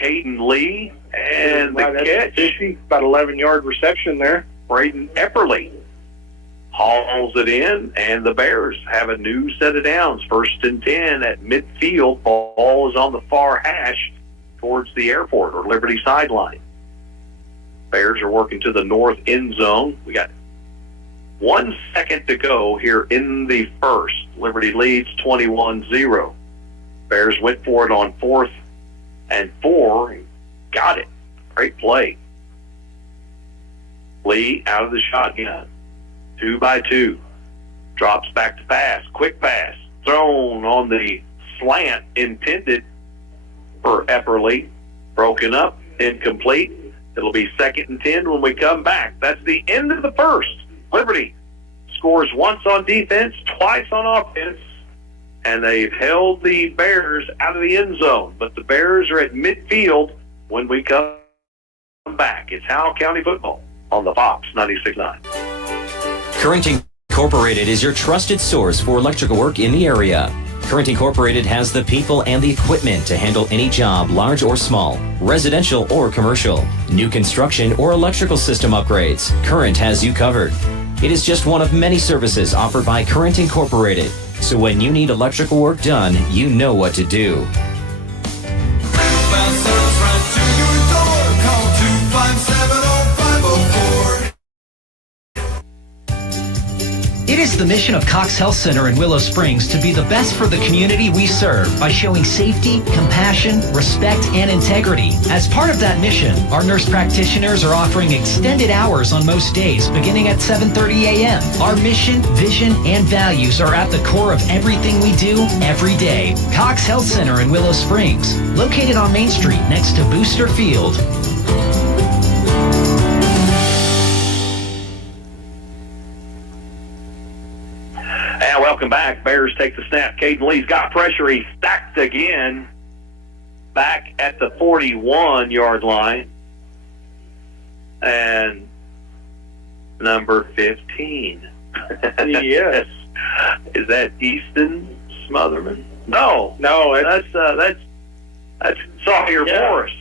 Caden Lee. And the catch. 50, about 11-yard reception there. Braden Epperly hauls it in, and the Bears have a new set of downs. 1st and 10 at midfield. Ball is on the far hash towards the airport or Liberty sideline. Bears are working to the north end zone. We got 1 second to go here in the first. Liberty leads 21-0. Bears went for it on 4th and 4 and got it. Great play. Lee out of the shotgun. 2 by 2. Drops back to pass. Quick pass. Thrown on the slant intended for Epperly. Broken up. Incomplete. It'll be 2nd and 10 when we come back. That's the end of the first. Liberty scores once on defense, twice on offense, and they've held the Bears out of the end zone. But the Bears are at midfield when we come back. It's Howell County football on the Fox 96.9. Current Incorporated is your trusted source for electrical work in the area. Current Incorporated has the people and the equipment to handle any job, large or small, residential or commercial, new construction or electrical system upgrades. Current has you covered. It is just one of many services offered by Current Incorporated. So when you need electrical work done, you know what to do. It is the mission of Cox Health Center in Willow Springs to be the best for the community we serve by showing safety, compassion, respect, and integrity. As part of that mission, our nurse practitioners are offering extended hours on most days beginning at 7:30 a.m. Our mission, vision, and values are at the core of everything we do every day. Cox Health Center in Willow Springs, located on Main Street next to Booster Field. And welcome back. Bears take the snap. Caden Lee's got pressure. He's stacked again. Back at the 41-yard line. And number 15. Yes. Is that Easton Smotherman? No. No, That's Sawyer Morris.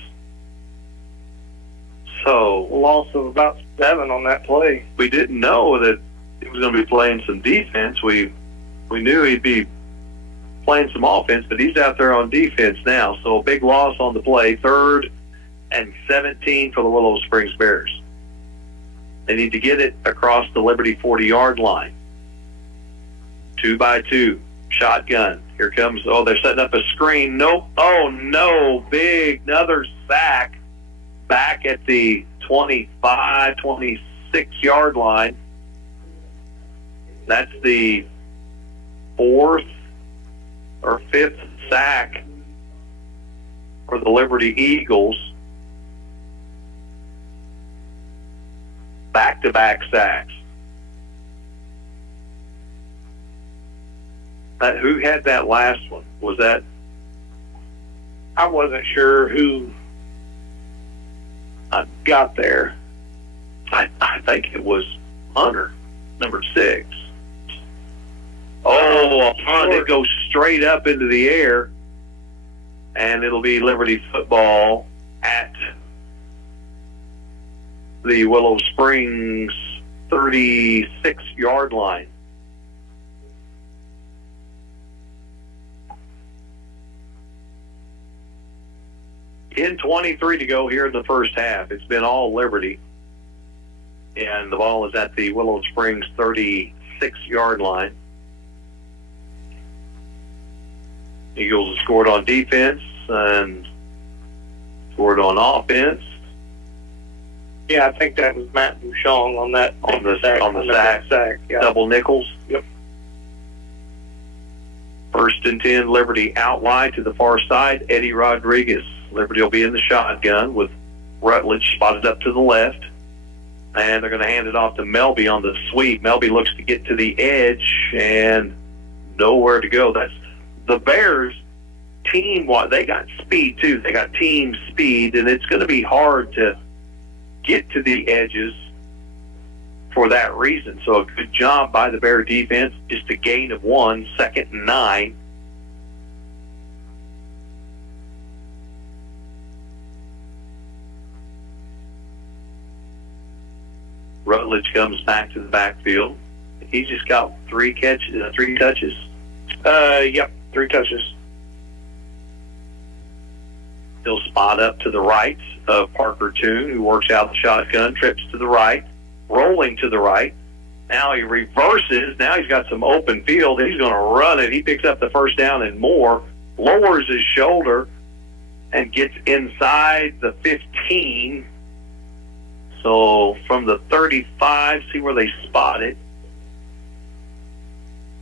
So loss of about 7 on that play. We didn't know that he was going to be playing some defense. We knew he'd be playing some offense, but he's out there on defense now. So a big loss on the play, 3rd and 17 for the Willow Springs Bears. They need to get it across the Liberty 40-yard line. 2-by-2, shotgun. Here comes, they're setting up a screen. Nope. Oh, no, big, another sack back at the 25, 26-yard line. That's the 4th or 5th sack for the Liberty Eagles. Back-to-back sacks. Who had that last one? Was that? I wasn't sure who got there. I think it was Hunter, number 6. Oh, it goes straight up into the air, and it'll be Liberty football at the Willow Springs 36-yard line. In 23 to go here in the first half. It's been all Liberty. And the ball is at the Willow Springs 36-yard line. Eagles have scored on defense and scored on offense. Yeah, I think that was Matt Bouchon on that on the sack. Yeah. Double nickels. Yep. 1st and 10, Liberty out wide to the far side. Eddie Rodriguez. Liberty will be in the shotgun with Rutledge spotted up to the left. And they're going to hand it off to Melby on the sweep. Melby looks to get to the edge and nowhere to go. That's the Bears team. They got speed too. They got team speed, and it's going to be hard to get to the edges for that reason. So a good job by the Bear defense. Just a gain of 1, 2nd and 9. Rutledge comes back to the backfield. He's just got 3 touches. Yep, 3 touches. He'll spot up to the right of Parker Toon, who works out the shotgun, trips to the right, rolling to the right. Now he reverses. Now he's got some open field. He's going to run it. He picks up the first down and more, lowers his shoulder, and gets inside the 15. So from the 35, see where they spot it.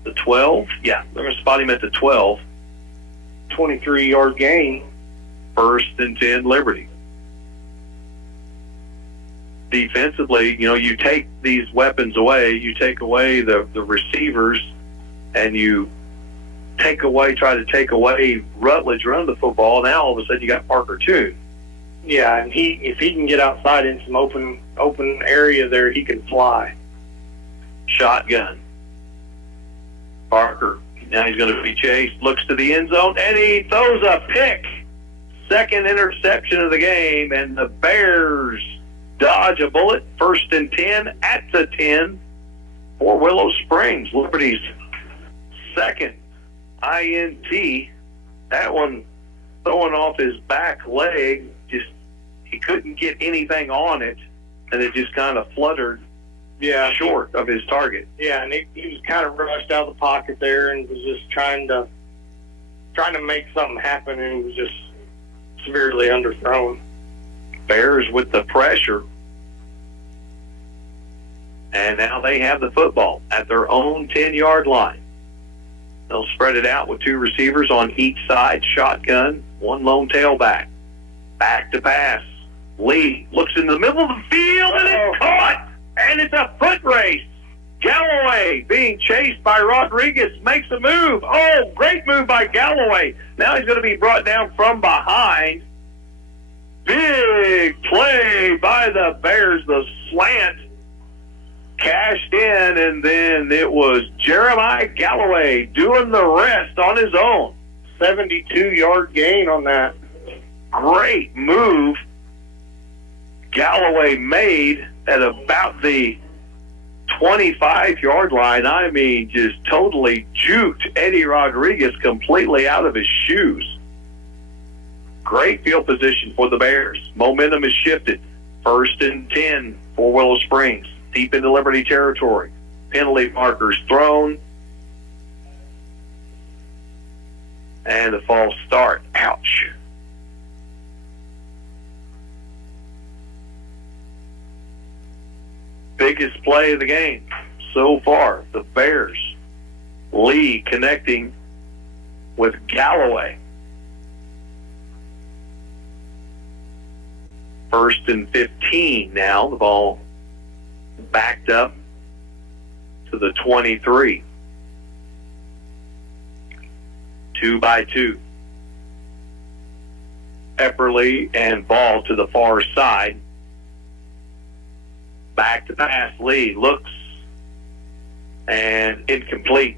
The 12? Yeah, they're going to spot him at the 12. 23-yard gain. 1st and 10, Liberty. Defensively, you take these weapons away. You take away the receivers, and you try to take away Rutledge running the football. Now all of a sudden you got Parker Toon. Yeah, and if he can get outside in some open area there, he can fly. Shotgun. Parker. Now he's going to be chased. Looks to the end zone, and he throws a pick. 2nd interception of the game, and the Bears dodge a bullet. 1st and 10 at the 10 for Willow Springs. Liberty's 2nd INT. That one throwing off his back leg. He couldn't get anything on it, and it just kind of fluttered short of his target. Yeah, and he was kind of rushed out of the pocket there and was just trying to make something happen, and he was just severely underthrown. Bears with the pressure, and now they have the football at their own 10-yard line. They'll spread it out with 2 receivers on each side, shotgun, 1 lone tailback. Back to pass. Lee looks in the middle of the field, and it's caught, and it's a foot race. Galloway being chased by Rodriguez makes a move. Oh, great move by Galloway. Now he's going to be brought down from behind. Big play by the Bears. The slant cashed in, and then it was Jeremiah Galloway doing the rest on his own. 72-yard gain on that. Great move Galloway made at about the 25-yard line. I mean, just totally juked Eddie Rodriguez completely out of his shoes. Great field position for the Bears. Momentum is shifted. 1st and 10 for Willow Springs. Deep into Liberty territory. Penalty markers thrown. And a false start. Ouch. Biggest play of the game so far. The Bears. Lee connecting with Galloway. 1st and 15 now. The ball backed up to the 23. 2 by 2. Epperly and ball to the far side. Back to pass. Lee looks and incomplete.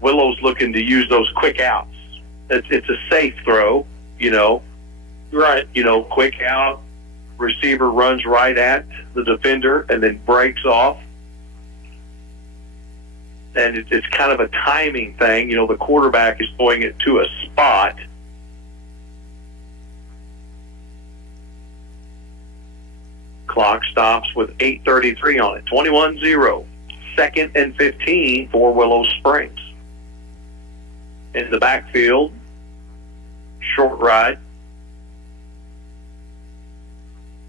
Willow's looking to use those quick outs. It's a safe throw, you know. Right. You know, quick out. Receiver runs right at the defender and then breaks off. And it's kind of a timing thing. You know, the quarterback is throwing it to a spot. Clock stops with 8:33 on it. 21-0. 2nd and 15 for Willow Springs. In the backfield, short ride.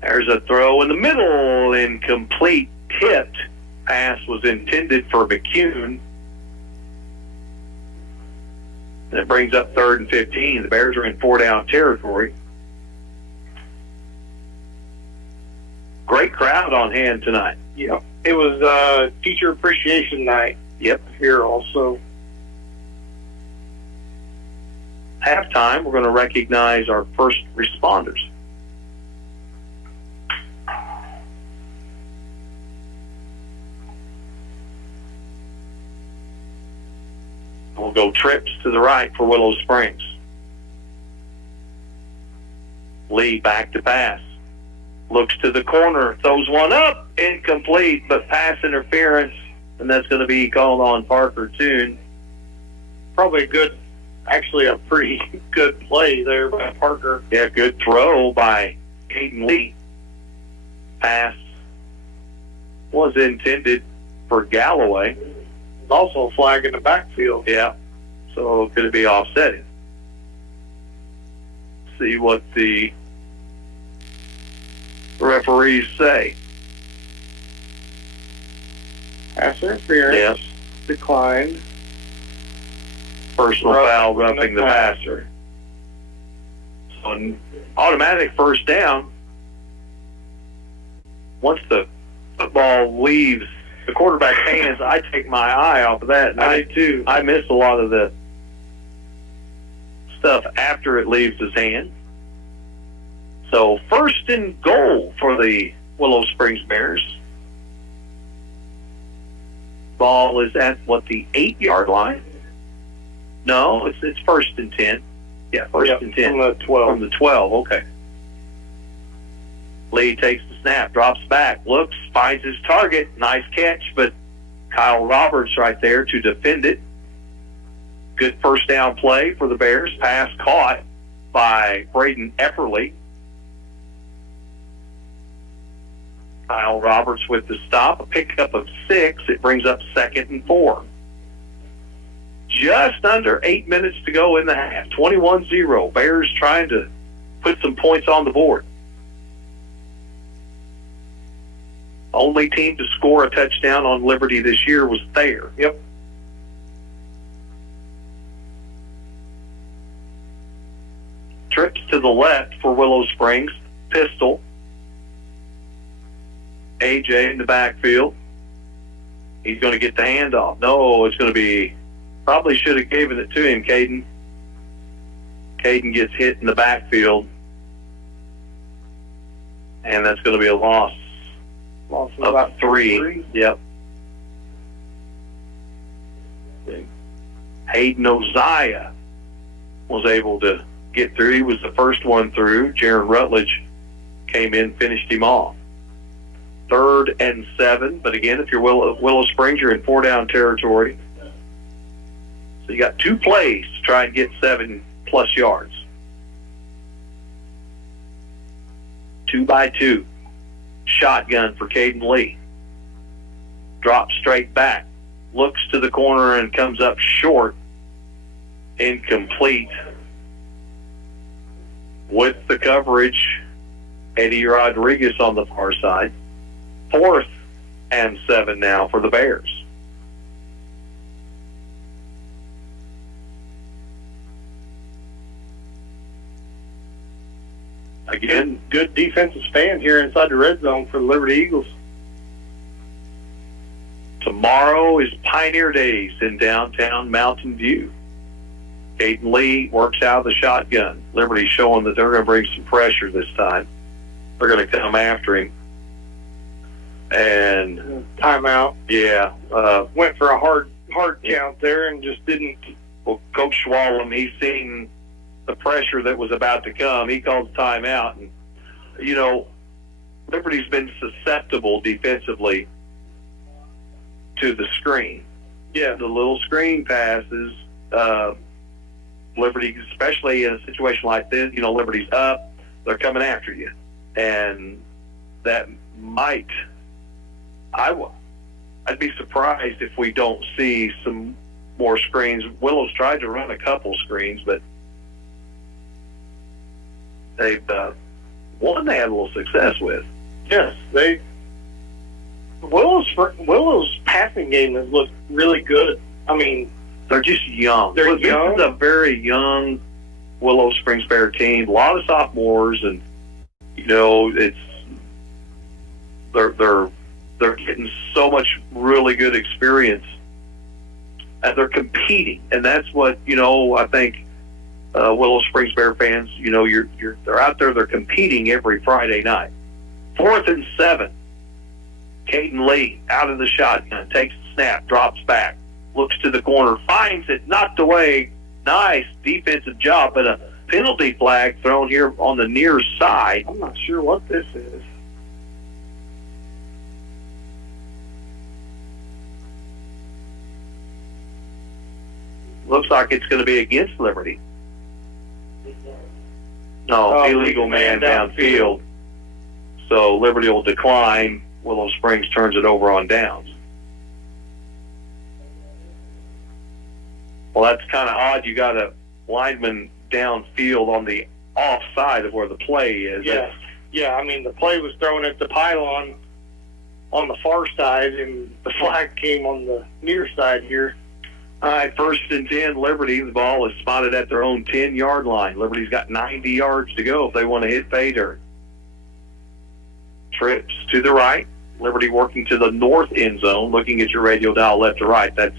There's a throw in the middle, incomplete, tipped. Pass was intended for McCune. And it brings up 3rd and 15. The Bears are in 4-down territory. Great crowd on hand tonight. Yeah, it was teacher appreciation night. Yep. Here also. Halftime, we're going to recognize our first responders. We'll go trips to the right for Willow Springs. Lee back to pass. Looks to the corner, throws one up, incomplete, but pass interference, and that's going to be called on Parker Toon. Probably actually a pretty good play there by Parker. Yeah, good throw by Caden Lee. Pass was intended for Galloway. Also a flag in the backfield. Yeah, so could it be offsetting? See what the referees say. Pass interference. Yes. Declined. Personal foul, roughing the passer. So an automatic first down. Once the football leaves the quarterback's hands, I take my eye off of that. And I do too. I miss a lot of the stuff after it leaves his hand. So 1st and goal for the Willow Springs Bears. Ball is at, the 8-yard line? No, it's 1st and 10. Yeah, 1st and 10. From the 12. From the 12, okay. Lee takes the snap, drops back, looks, finds his target. Nice catch, but Kyle Roberts right there to defend it. Good first down play for the Bears. Pass caught by Braden Epperly. Kyle Roberts with the stop, a pickup of 6. It brings up 2nd and 4. Just under 8 minutes to go in the half. 21-0. Bears trying to put some points on the board. Only team to score a touchdown on Liberty this year was Thayer. Yep. Trips to the left for Willow Springs. Pistol. AJ in the backfield. He's going to get the handoff. No, it's going to be, probably should have given it to him, Caden. Caden gets hit in the backfield. And that's going to be a loss. Loss of Of about 3. Yep. Hayden Oziah was able to get through. He was the first one through. Jaron Rutledge came in, finished him off. 3rd and 7, but again, if you're Willow Springs, you're in 4-down territory. So you got 2 plays to try and get 7+ yards. 2-by-2. Shotgun for Caden Lee. Drops straight back. Looks to the corner and comes up short. Incomplete. With the coverage, Eddie Rodriguez on the far side. 4th and 7 now for the Bears. Again, good defensive stand here inside the red zone for the Liberty Eagles. Tomorrow is Pioneer Days in downtown Mountain View. Caden Lee works out of the shotgun. Liberty showing that they're going to bring some pressure this time. They're going to come after him. And timeout. Yeah. Went for a hard count there and just didn't. Well, Coach Schwalem, he's seen the pressure that was about to come. He called a timeout. And, you know, Liberty's been susceptible defensively to the screen. Yeah, the little screen passes. Liberty, especially in a situation like this, you know, Liberty's up. They're coming after you. And that might... I'd be surprised if we don't see some more screens. Willow's tried to run a couple screens, but they've one they had a little success with. Yes, Willow's passing game has looked really good. I mean, they're just young. They're young. This is a very young Willow Springs Bear team. A lot of sophomores, and you know, they're getting so much really good experience, and they're competing, and that's what, you know, I think Willow Springs Bear fans, you know, they're out there, they're competing every Friday night. 4th and 7. Caden Lee out of the shotgun, takes the snap, drops back, looks to the corner, finds it, knocked away. Nice defensive job, but a penalty flag thrown here on the near side. I'm not sure what this is. Looks like it's going to be against Liberty. No, illegal man downfield. So Liberty will decline. Willow Springs turns it over on downs. Well, that's kind of odd. You got a lineman downfield on the offside of where the play is. Yeah. I mean, the play was thrown at the pylon on the far side, and the flag came on the near side here. All right, 1st and 10, Liberty. The ball is spotted at their own 10-yard line. Liberty's got 90 yards to go if they want to hit pay dirt. Trips to the right. Liberty working to the north end zone, looking at your radio dial left to right. That's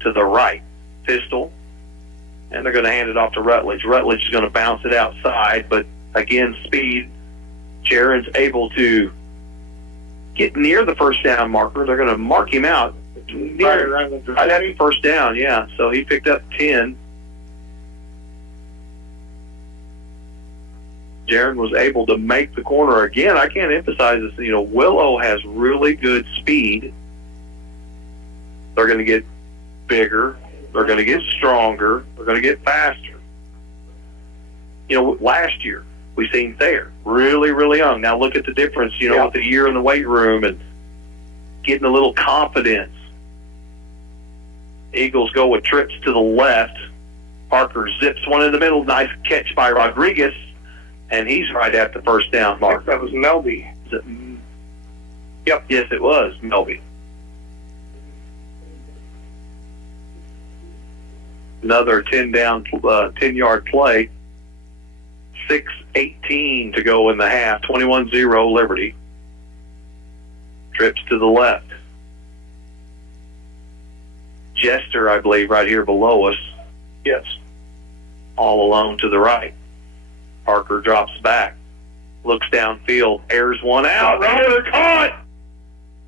to the right. Pistol. And they're going to hand it off to Rutledge. Rutledge is going to bounce it outside, but again, speed. Jaron's able to get near the first down marker. They're going to mark him out. Right around the 20. First down, yeah. So he picked up 10. Jaron was able to make the corner again. I can't emphasize this. You know, Willow has really good speed. They're going to get bigger. They're going to get stronger. They're going to get faster. You know, last year we seen Thayer really, really young. Now look at the difference, you know, with the year in the weight room and getting a little confidence. Eagles go with trips to the left. Parker zips one in the middle. Nice catch by Rodriguez. And he's right at the first down mark. That was Melby. Yep. Yes, it was Melby. Another 10-yard play. 6:18 to go in the half. 21-0 Liberty. Trips to the left. Jester, I believe, right here below us. Yes. All alone to the right. Parker drops back. Looks downfield. Airs one out. Roberts caught!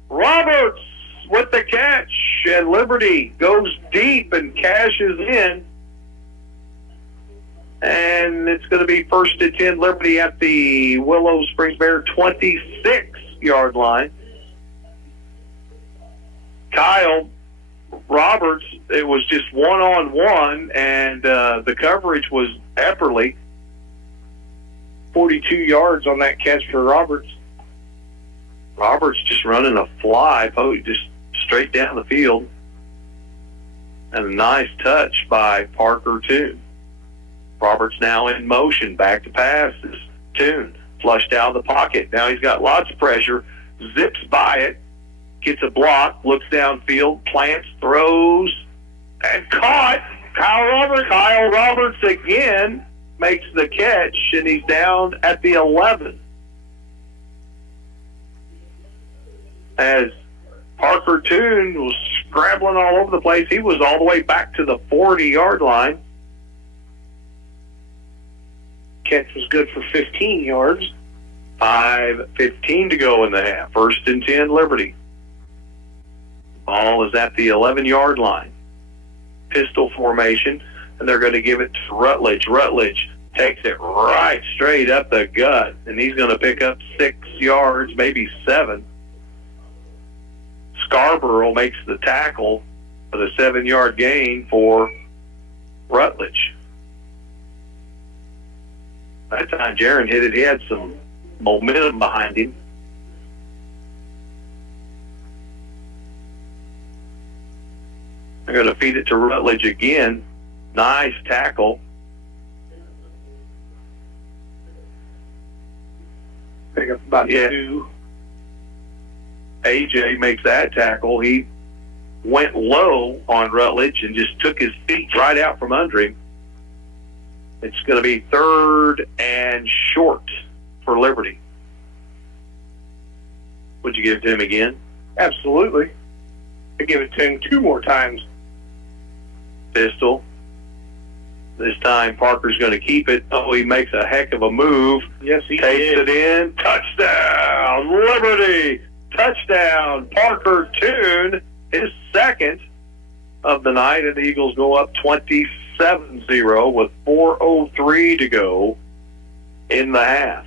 Roberts with the catch. And Liberty goes deep and cashes in. And it's going to be first and 10 Liberty at the Willow Springs Bear 26-yard line. Kyle Roberts, it was just one-on-one, and the coverage was Epperly. 42 yards on that catch for Roberts. Roberts just running a fly, just straight down the field. And a nice touch by Parker Toon. Roberts now in motion, back to pass. Toon flushed out of the pocket. Now he's got lots of pressure, zips by it, gets a block, looks downfield, plants, throws, and caught. Kyle Roberts again makes the catch, and he's down at the 11. As Parker Toon was scrambling all over the place, he was all the way back to the 40-yard line. Catch was good for 15 yards. 5:15 to go in the half. First and 10 Liberty. Ball is at the 11-yard line. Pistol formation, and they're going to give it to Rutledge. Rutledge takes it right straight up the gut, and he's going to pick up 6 yards, maybe 7. Scarborough makes the tackle for the 7-yard gain for Rutledge. That time Jaron hit it. He had some momentum behind him. They're going to feed it to Rutledge again. Nice tackle. Pick up about 2. AJ makes that tackle. He went low on Rutledge and just took his feet right out from under him. It's going to be 3rd and short for Liberty. Would you give it to him again? Absolutely. I give it to him 2 more times. Pistol. This time Parker's going to keep it. Oh, he makes a heck of a move. Yes, he takes did. it in. Touchdown, Liberty. Touchdown, Parker Toon. His second of the night, and the Eagles go up 27-0 with 4:03 to go in the half.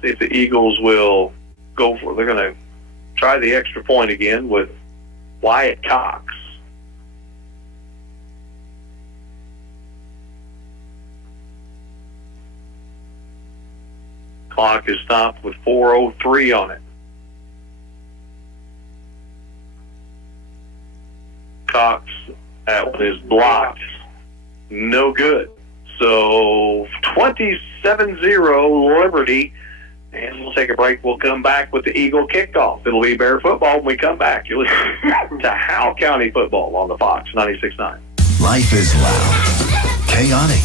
See if the Eagles will go for it. They're going to try the extra point again with Wyatt Cox. Clock is stopped with 4:03 on it. Cox, that one is blocked. No good. So 27-0 Liberty. And we'll take a break. We'll come back with the Eagle kickoff. It'll be Bear football when we come back. You're listening to Howe County football on the Fox 96.9. Life is loud, chaotic,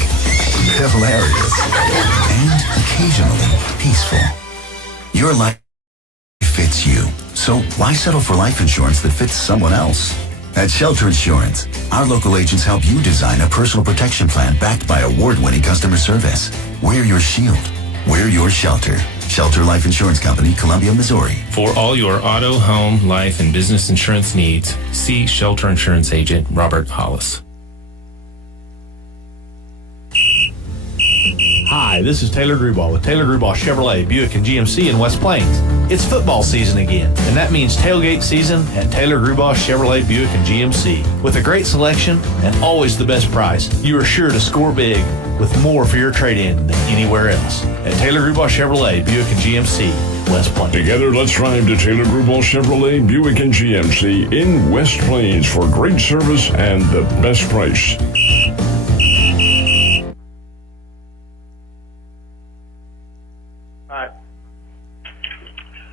hilarious, and occasionally peaceful. Your life fits you. So why settle for life insurance that fits someone else? At Shelter Insurance, our local agents help you design a personal protection plan backed by award-winning customer service. We're your shield. We're your shelter. Shelter Life Insurance Company, Columbia, Missouri. For all your auto, home, life, and business insurance needs, see Shelter Insurance Agent Robert Hollis. Hi, this is Taylor Grubauer with Taylor Grubauer Chevrolet, Buick, and GMC in West Plains. It's football season again, and that means tailgate season at Taylor Grubauer Chevrolet, Buick, and GMC. With a great selection and always the best price, you are sure to score big with more for your trade-in than anywhere else. At Taylor Grubauer Chevrolet, Buick, and GMC, West Plains. Together, let's drive to Taylor Grubauer Chevrolet, Buick, and GMC in West Plains for great service and the best price.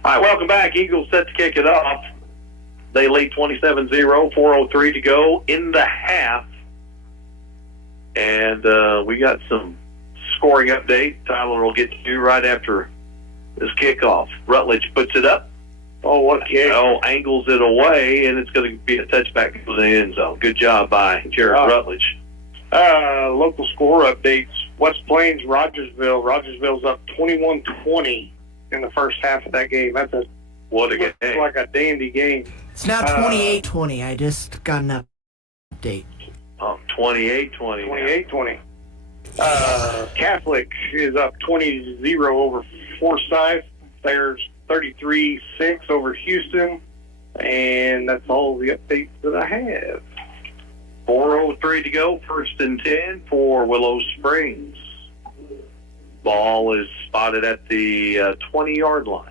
All right, welcome back. Eagles set to kick it off. They lead 27-0, 4:03 to go in the half. And we got some scoring update Tyler will get to do right after this kickoff. Rutledge puts it up. Oh, what kick. Oh, angles it away, and it's going to be a touchback in the end zone. Good job by Jared Rutledge. Local score updates. West Plains, Rogersville. Rogersville's up 21-20 in the first half of that game. That's what a game. Like a dandy game. It's now 28-20. I just got an update. 28-20. 28-20. Catholic is up 20-0 over Forsyth. There's 33-6 over Houston. And that's all the updates that I have. 4:03 to go, 1st and 10 for Willow Springs. Ball is spotted at the 20-yard line.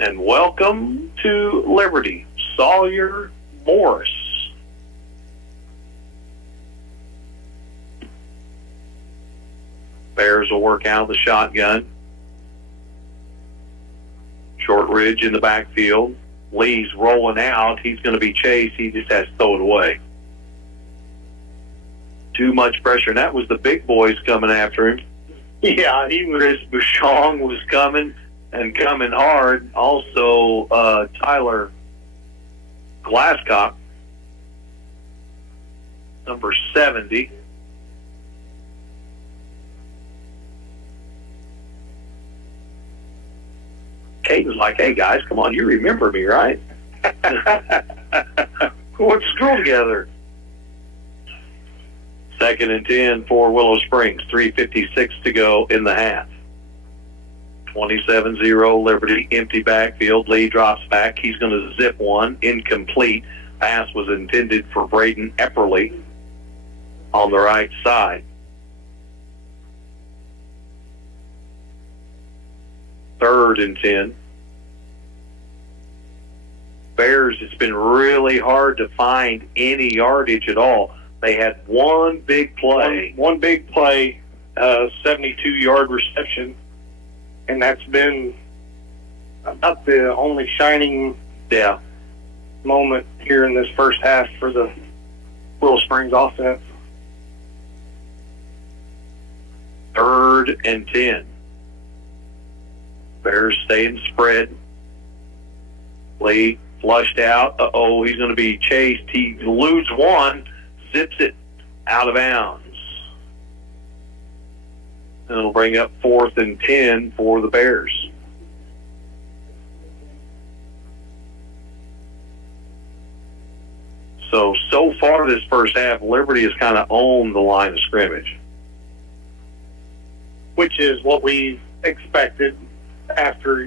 And welcome to Liberty, Sawyer Morris. Bears will work out the shotgun. Short ridge in the backfield. Lee's rolling out. He's going to be chased. He just has to throw it away. Too much pressure. And that was the big boys coming after him. Yeah, Chris Bouchon was coming and coming hard. Also, Tyler Glasscock, number 70. Caden's like, hey, guys, come on, you remember me, right? We went to school together. 2nd and 10 for Willow Springs. 3:56 to go in the half. 27-0 Liberty, empty backfield. Lee drops back. He's going to zip one. Incomplete. Pass was intended for Braden Epperly on the right side. 3rd and 10. Bears, it's been really hard to find any yardage at all. They had one big play. One big play, 72-yard reception. And that's been about the only shining moment here in this first half for the Willow Springs offense. 3rd and 10. Bears staying spread. Lee flushed out. He's going to be chased. He eludes one, zips it out of bounds. And it'll bring up 4th and 10 for the Bears. So far this first half, Liberty has kind of owned the line of scrimmage. Which is what we expected after,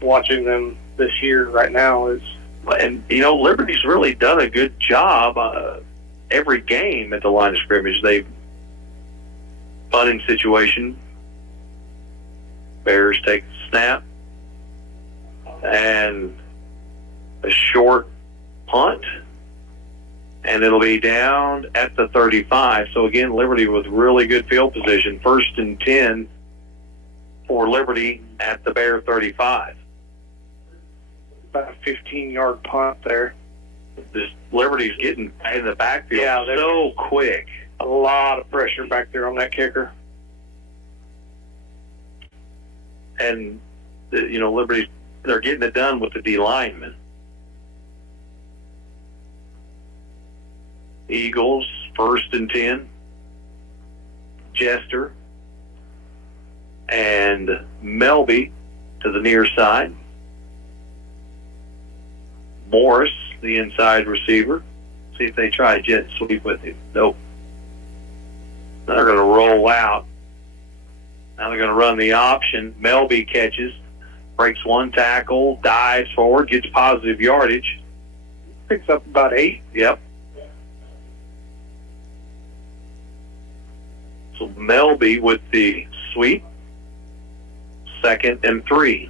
watching them this year right now is. And, Liberty's really done a good job every game at the line of scrimmage. They've punting situation. Bears take the snap. And a short punt. And it'll be down at the 35. So, again, Liberty with really good field position. 1st and 10 for Liberty at the Bear 35. About a 15-yard punt there. This Liberty's getting in the backfield they're so quick. A lot of pressure back there on that kicker. And, Liberty, they're getting it done with the D linemen. Eagles, 1st and 10. Jester and Melby to the near side. Morris, the inside receiver. See if they try a jet sweep with him. Nope. Now they're going to roll out. Now they're going to run the option. Melby catches, breaks one tackle, dives forward, gets positive yardage. Picks up about 8. Yep. So Melby with the sweep. 2nd and 3.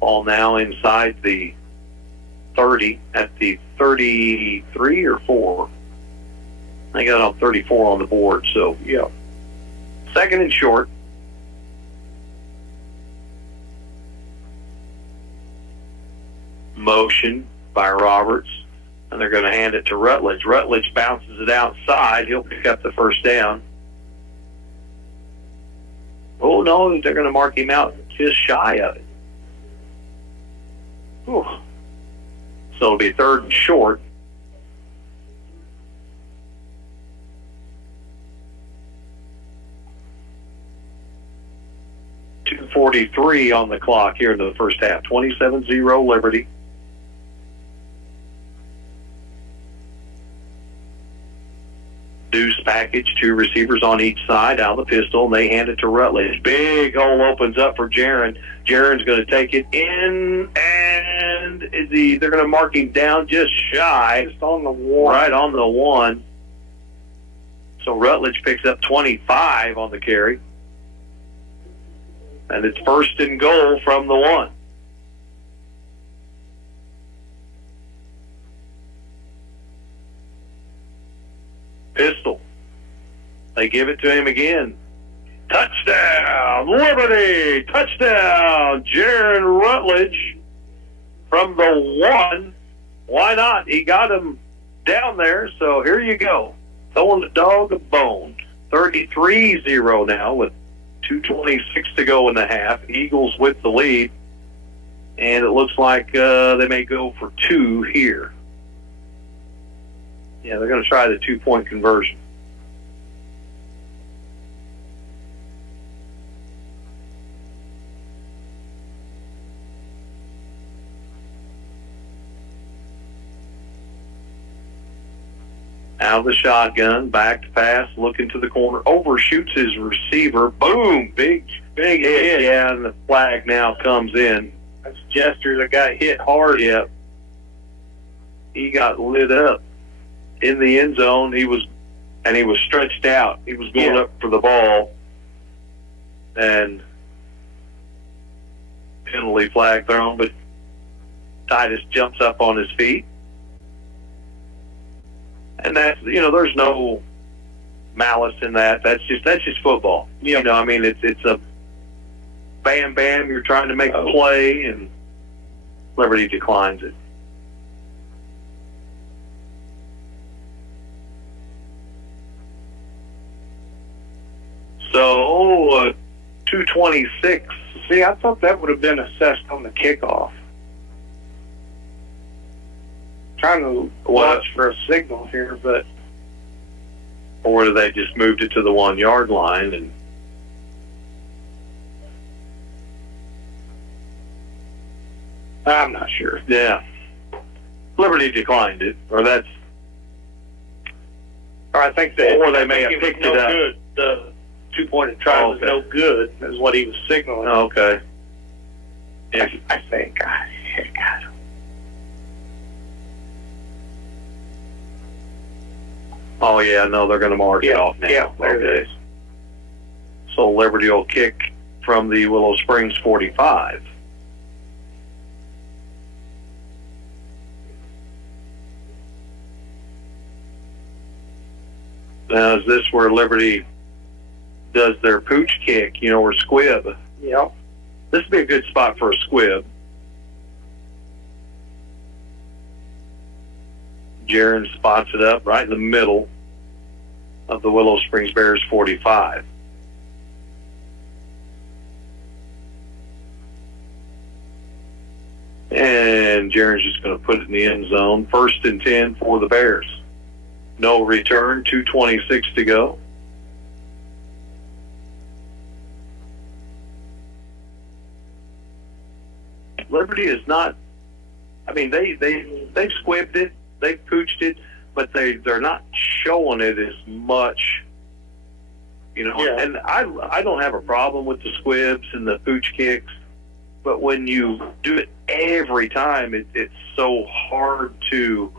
Ball now inside the 30 at the 33 or 4. I got on 34 on the board, so yeah. 2nd and short. Motion by Roberts, and they're going to hand it to Rutledge. Rutledge bounces it outside. He'll pick up the first down. Oh, no, they're going to mark him out just shy of it. Whew. So it'll be 3rd and short. 2:43 on the clock here in the first half. 27-0 Liberty. Deuce package, 2 receivers on each side out of the pistol, and they hand it to Rutledge. Big hole opens up for Jaron. Jaron's going to take it in, and they're going to mark him down just shy. Just on the 1. Right on the 1. So Rutledge picks up 25 on the carry. And it's first and goal from the 1. Pistol. They give it to him again. Touchdown, Liberty! Touchdown, Jaron Rutledge from the 1. Why not? He got him down there, so here you go. Throwing the dog a bone. 33-0 now with 2:26 to go in the half. Eagles with the lead. And it looks like they may go for 2 here. Yeah, they're going to try the 2-point conversion. Out of the shotgun, back to pass, looking to the corner, overshoots his receiver. Boom! Big hit. Yeah, and the flag now comes in. That's Jester that got hit hard. Yep. He got lit up in the end zone. He was stretched out. He was going up for the ball, and penalty flag thrown. But Titus jumps up on his feet, and that's there's no malice in that. That's just football. Yep. I mean it's a bam bam. You're trying to make a play, and Liberty declines it. So, 2:26. See, I thought that would have been assessed on the kickoff. Trying to watch for a signal here, but... Or they just moved it to the 1-yard line and... I'm not sure. Yeah. Liberty declined it, or that's... Or I think they may have picked it up. Good. The 2-point try was no good, is what he was signaling. Okay. I think. God. Oh, yeah, no, they're going to mark it off now. Yeah, there it is. So Liberty will kick from the Willow Springs 45. Now, is this where Liberty does their pooch kick, or squib? Yep. This would be a good spot for a squib. Jaron spots it up right in the middle of the Willow Springs Bears 45. And Jaron's just going to put it in the end zone. 1st and 10 for the Bears. No return, 2:26 to go. Liberty is not, they've squibbed it, they've pooched it, but they're not showing it as much, and I don't have a problem with the squibs and the pooch kicks, but when you do it every time, it's so hard to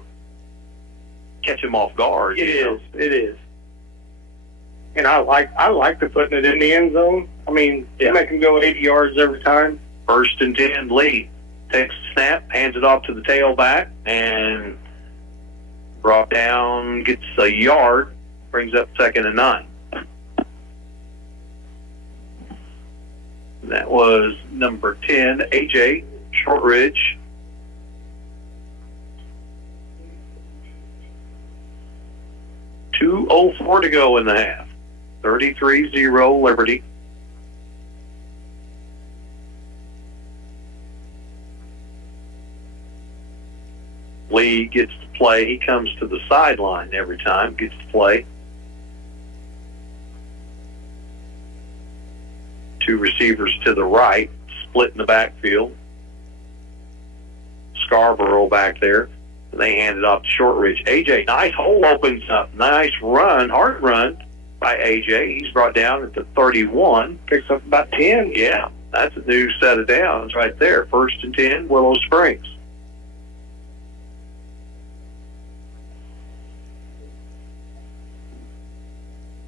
catch him off guard. It is. And I like the putting it in the end zone. You make him go 80 yards every time. 1st and 10, Lee takes the snap, hands it off to the tailback, and brought down, gets a yard, brings up 2nd and 9. That was number 10, AJ Shortridge. .204 to go in the half. 33-0 Liberty. Lee gets to play. He comes to the sideline every time, gets to play. 2 receivers to the right, split in the backfield. Scarborough back there. And they hand it off to Shortridge. AJ, nice hole opens up. Nice run, hard run by AJ. He's brought down at the 31. Picks up about 10. Yeah, that's a new set of downs right there. 1st and 10, Willow Springs.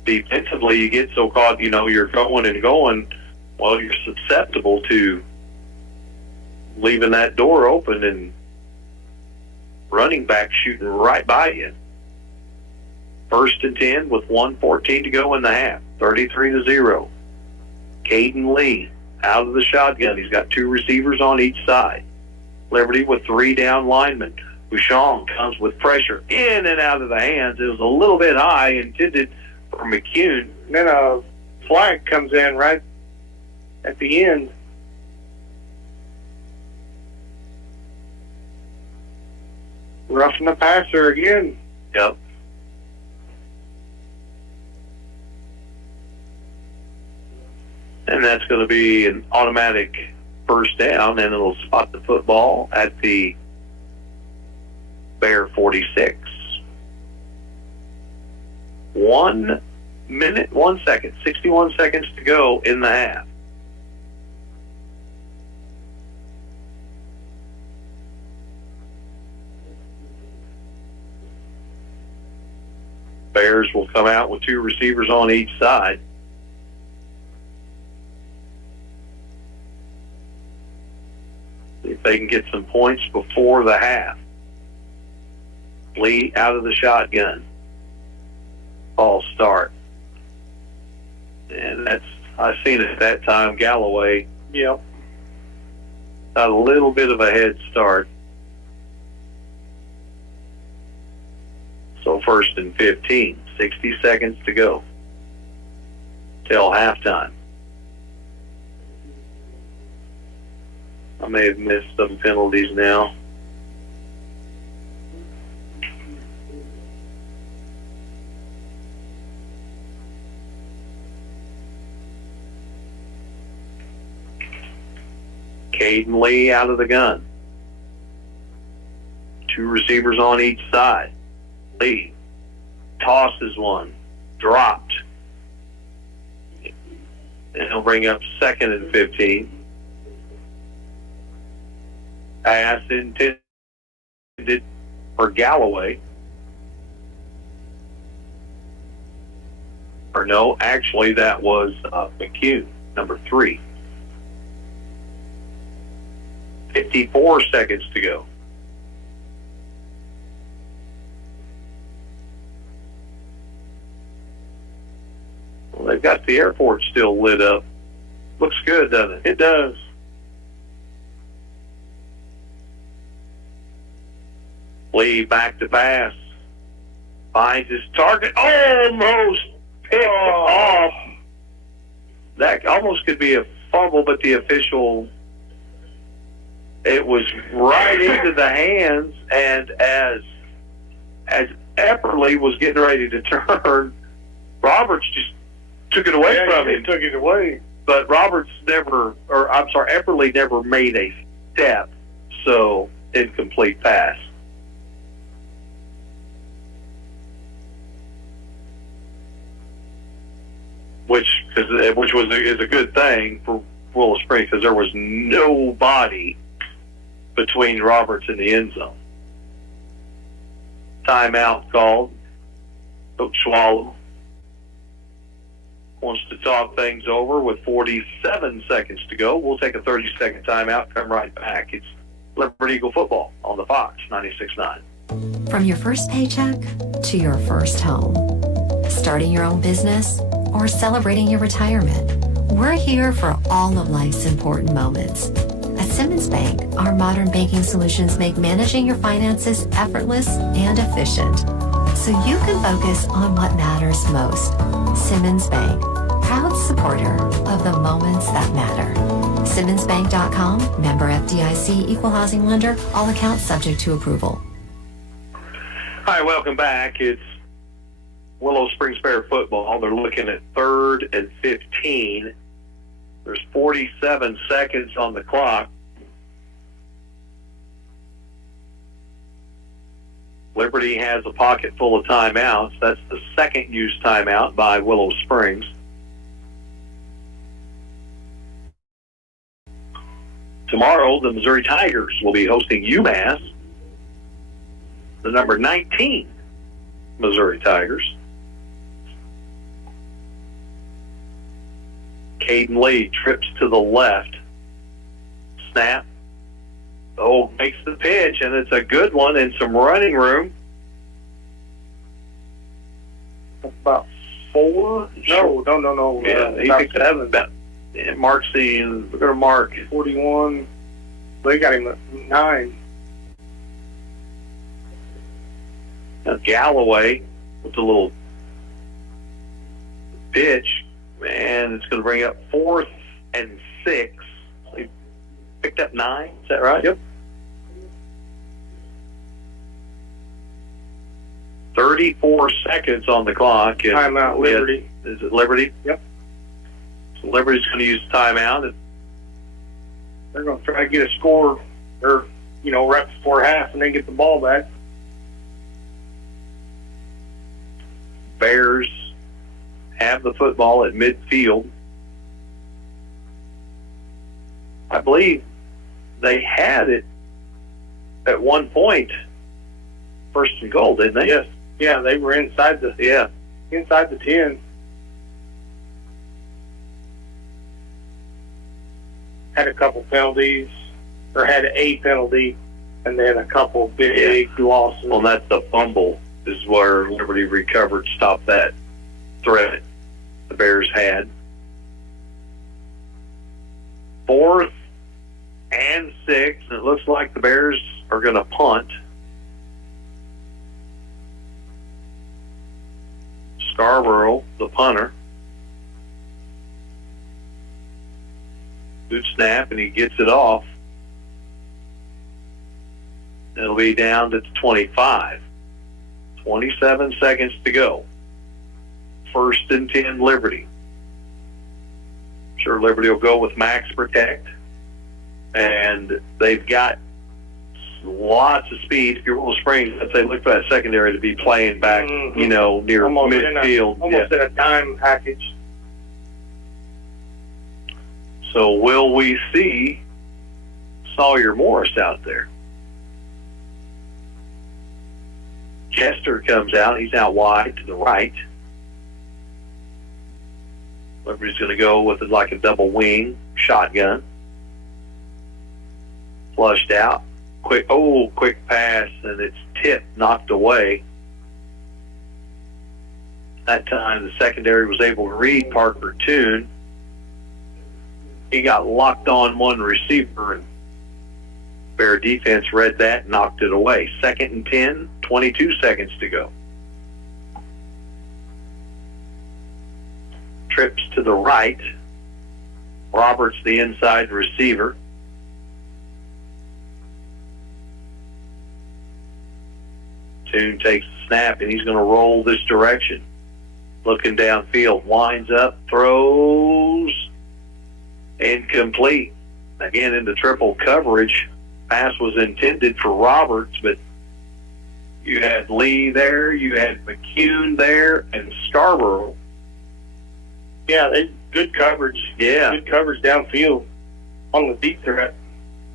Defensively, you get so caught, you're going and going. Well, you're susceptible to leaving that door open and running back shooting right by you. 1st and 10 with 1:14 to go in the half. 33-0. Caden Lee out of the shotgun. He's got 2 receivers on each side. Liberty with 3 down linemen. Bouchon comes with pressure in and out of the hands. It was a little bit high, intended for McCune. Then a flag comes in right at the end. Roughing the passer again. Yep. And that's going to be an automatic 1st down, and it'll spot the football at the Bear 46. 1 minute, 1 second, 61 seconds to go in the half. Bears will come out with 2 receivers on each side. See if they can get some points before the half. Lee out of the shotgun. False start. And I've seen it at that time. Galloway. Yep. Got a little bit of a head start. So 1st and 15, 60 seconds to go till halftime. I may have missed some penalties now. Caden Lee out of the gun. 2 receivers on each side. Lee tosses one, dropped. And he'll bring up 2nd and 15. Pass intended for Galloway. Or no, actually that was McCune, number 3. 54 seconds to go. Well, they've got the airport still lit up. Looks good, doesn't it? It does. Lee back to pass. Finds his target. Almost picked off. That almost could be a fumble, but the official, it was right into the hands, and as Epperly was getting ready to turn, Roberts just took it away from him. He took it away. But Epperly never made a step, so incomplete pass. Which is a good thing for Willow Springs, because there was nobody between Roberts and the end zone. Timeout called. Coach Swallow wants to talk things over with 47 seconds to go. We'll take a 30-second timeout, come right back. It's Liberty Eagle football on the Fox 96.9. From your first paycheck to your first home, starting your own business, or celebrating your retirement, we're here for all of life's important moments. At Simmons Bank, our modern banking solutions make managing your finances effortless and efficient, so you can focus on what matters most. Simmons Bank, proud supporter of the moments that matter. SimmonsBank.com, member FDIC, equal housing lender, all accounts subject to approval. Hi, welcome back. It's Willow Springs Bear football. They're looking at 3rd and 15 There's 47 seconds on the clock. Liberty has a pocket full of timeouts. That's the second used timeout by Willow Springs. Tomorrow, the Missouri Tigers will be hosting UMass, the number 19 Missouri Tigers. Caden Lee trips to the left. Snap. Oh, makes the pitch, and it's a good one and some running room. About 4? No. Yeah, he about picked 7. It marks the, we're going to mark 41. They got him at 9. Galloway with the little pitch, and it's going to bring up 4th and 6. He picked up 9. Is that right? Yep. 34 seconds on the clock. Timeout, Liberty. Is it Liberty? Yep. So Liberty's going to use timeout. And they're going to try to get a score, or right before half, and then get the ball back. Bears have the football at midfield. I believe they had it at one point, first and goal, didn't they? Yes. Yeah, they were inside the 10. Had a couple penalties, or had a penalty, and then a couple big losses. Well, that's the fumble is where Liberty recovered, stopped that threat the Bears had. 4th and 6, and it looks like the Bears are going to punt. Scarborough, the punter. Good snap, and he gets it off. It'll be down to 25. 27 seconds to go. 1st and 10, Liberty. I'm sure Liberty will go with max protect. And they've got lots of speed. If you're Willow Springs, I'd say look for that secondary to be playing back, near almost midfield. In a dime package. So will we see Sawyer Morris out there? Chester comes out. He's out wide to the right. Liberty's going to go with it like a double wing shotgun. Flushed out. Quick pass, and it's tipped, knocked away. That time the secondary was able to read Parker Toon. He got locked on one receiver, and Bear defense read that and knocked it away. 2nd and 10, 22 seconds to go. Trips to the right. Roberts, the inside receiver. Toon takes the snap, and he's going to roll this direction. Looking downfield, winds up, throws, incomplete. Again, into triple coverage. Pass was intended for Roberts, but you had Lee there, you had McCune there, and Scarborough. Yeah, good coverage. Yeah. Good coverage downfield on the deep threat.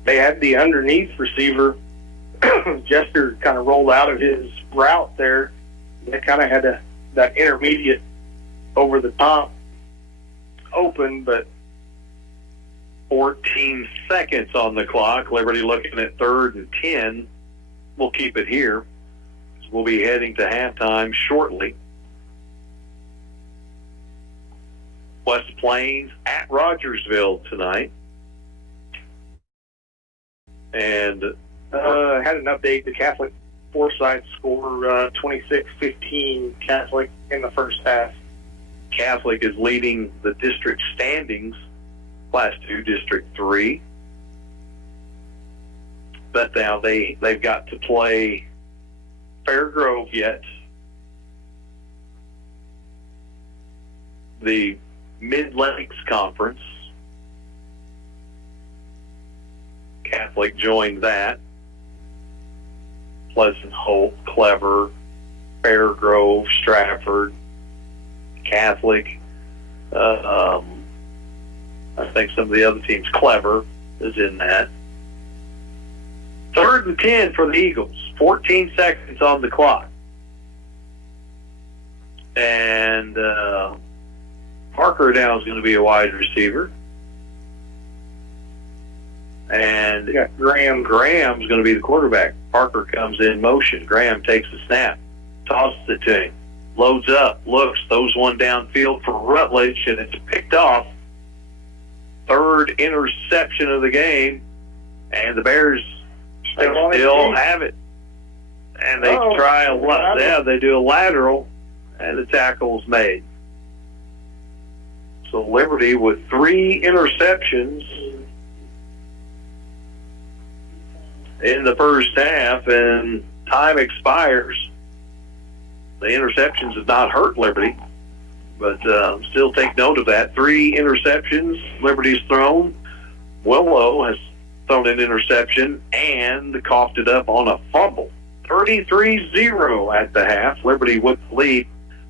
They had the underneath receiver. Jester kind of rolled out of his route there. They kind of had that intermediate over the top open, but 14 seconds on the clock. Liberty looking at 3rd and 10. We'll keep it here. We'll be heading to halftime shortly. West Plains at Rogersville tonight. And I had an update. The Catholic Forsyth score 26-15 Catholic in the first half. Catholic is leading the district standings, Class 2, District 3. But now they've got to play Fairgrove yet. The Mid-Lakes Conference Catholic joined that. Pleasant Hope, Clever, Fairgrove, Stratford, Catholic. I think some of the other teams, Clever is in that. 3rd and 10 for the Eagles. 14 seconds on the clock. And Parker now is going to be a wide receiver. And Graham's going to be the quarterback. Parker comes in motion. Graham takes the snap, tosses it to him, loads up, looks, throws one downfield for Rutledge, and it's picked off. 3rd interception of the game, and the Bears still have it. And they try they do a lateral, and the tackle's made. So Liberty with 3 interceptions in the first half, and time expires. The interceptions have not hurt Liberty, but still take note of that. 3 interceptions Liberty's thrown. Willow has thrown an interception and coughed it up on a fumble. 33-0 at the half. Liberty with the lead.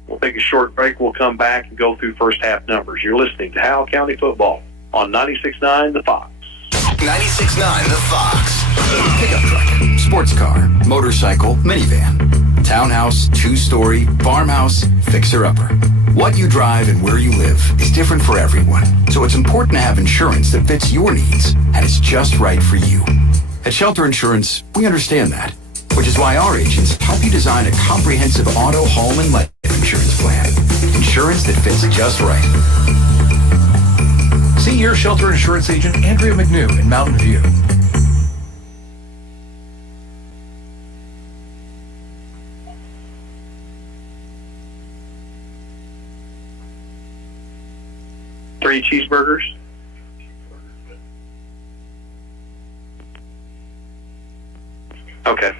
We'll take a short break. We'll come back and go through first half numbers. You're listening to Howell County Football on 96.9 The Fox. 96.9 The Fox. Pickup truck, sports car, motorcycle, minivan, townhouse, 2-story, farmhouse, fixer-upper. What you drive and where you live is different for everyone, so it's important to have insurance that fits your needs and is just right for you. At Shelter Insurance, we understand that, which is why our agents help you design a comprehensive auto, home, and life insurance plan. Insurance that fits just right. See your Shelter Insurance agent, Andrea McNew in Mountain View. Three cheeseburgers. Okay.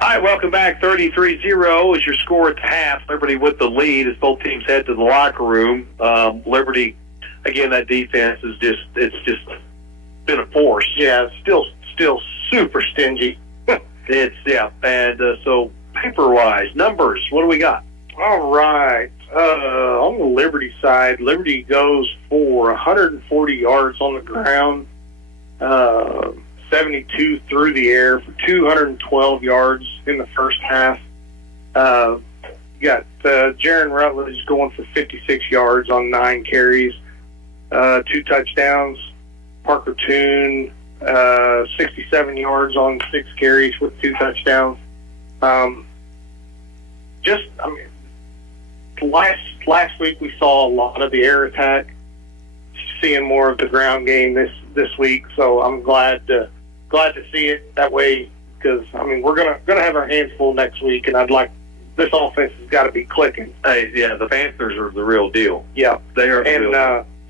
All right, welcome back. 33-0 is your score at the half. Liberty with the lead as both teams head to the locker room. Liberty, again, that defense is just been a force. Yeah, it's still super stingy. And so paper-wise, numbers, what do we got? All right. On the Liberty side, Liberty goes for 140 yards on the ground, 72 through the air for 212 yards in the first half. You got Jaron Rutledge going for 56 yards on 9 carries, 2 touchdowns. Parker Toon, 67 yards on 6 carries with 2 touchdowns. Last week we saw a lot of the air attack. Seeing more of the ground game this week, so I'm glad to see it that way, because we're gonna have our hands full next week, and I'd like this offense has got to be clicking. Hey, yeah, the Panthers are the real deal. Yeah, they are. And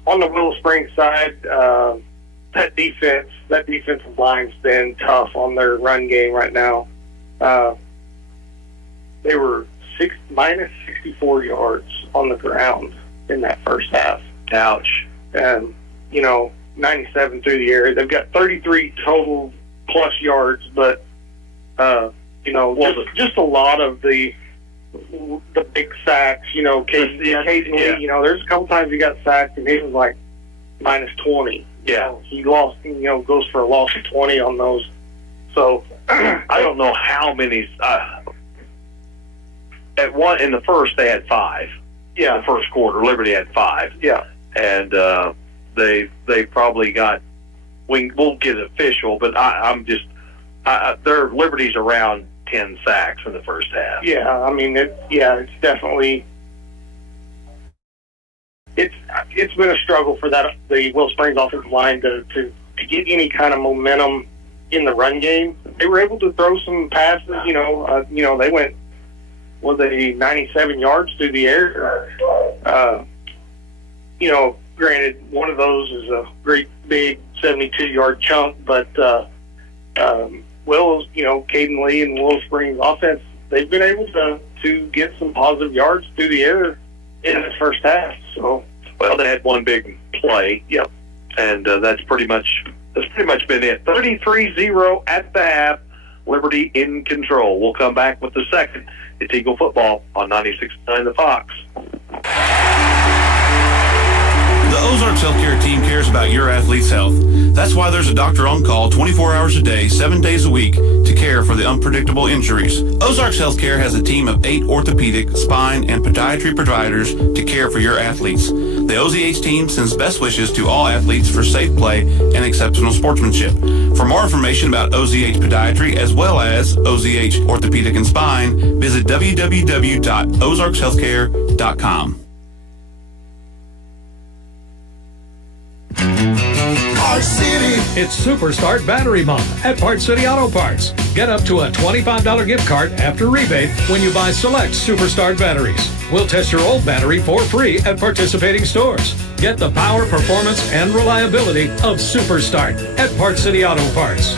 on the Willow Springs side, that defensive line's been tough on their run game right now. They were minus 64 yards on the ground in that first half. Ouch. And 97 through the air. They've got 33 total plus yards, but just a lot of the big sacks. Occasionally, there's a couple times he got sacked and he was like minus 20. Yeah, he lost. Goes for a loss of 20 on those. So I don't know how many. In the first they had 5. Yeah, in the first quarter Liberty had 5. Yeah, and they probably got. We'll get it official, but their Liberty's around 10 sacks in the first half. Yeah, it's definitely. It's been a struggle for the Will Springs offensive line to get any kind of momentum in the run game. They were able to throw some passes. They went 97 yards through the air. Granted, one of those is a great big 72-yard chunk, but Willow's, Caden Lee and Willow Springs offense, they've been able to get some positive yards through the air in this first half. So, they had one big play. Yep. And that's pretty much That's pretty much been it. 33-0 at the half. Liberty in control. We'll come back with the second. It's Eagle football on 96.9 The Fox. The Ozarks Healthcare team cares about your athlete's health. That's why there's a doctor on call 24 hours a day, 7 days a week to care for the unpredictable injuries. Ozarks Healthcare has a team of 8 orthopedic, spine, and podiatry providers to care for your athletes. The OZH team sends best wishes to all athletes for safe play and exceptional sportsmanship. For more information about OZH Podiatry as well as OZH Orthopedic and Spine, visit www.ozarkshealthcare.com. Parts City. It's Superstart Battery Month at Parts City Auto Parts. Get up to a $25 gift card after rebate when you buy select Superstart batteries. We'll test your old battery for free at participating stores. Get the power, performance, and reliability of Superstart at Parts City Auto Parts.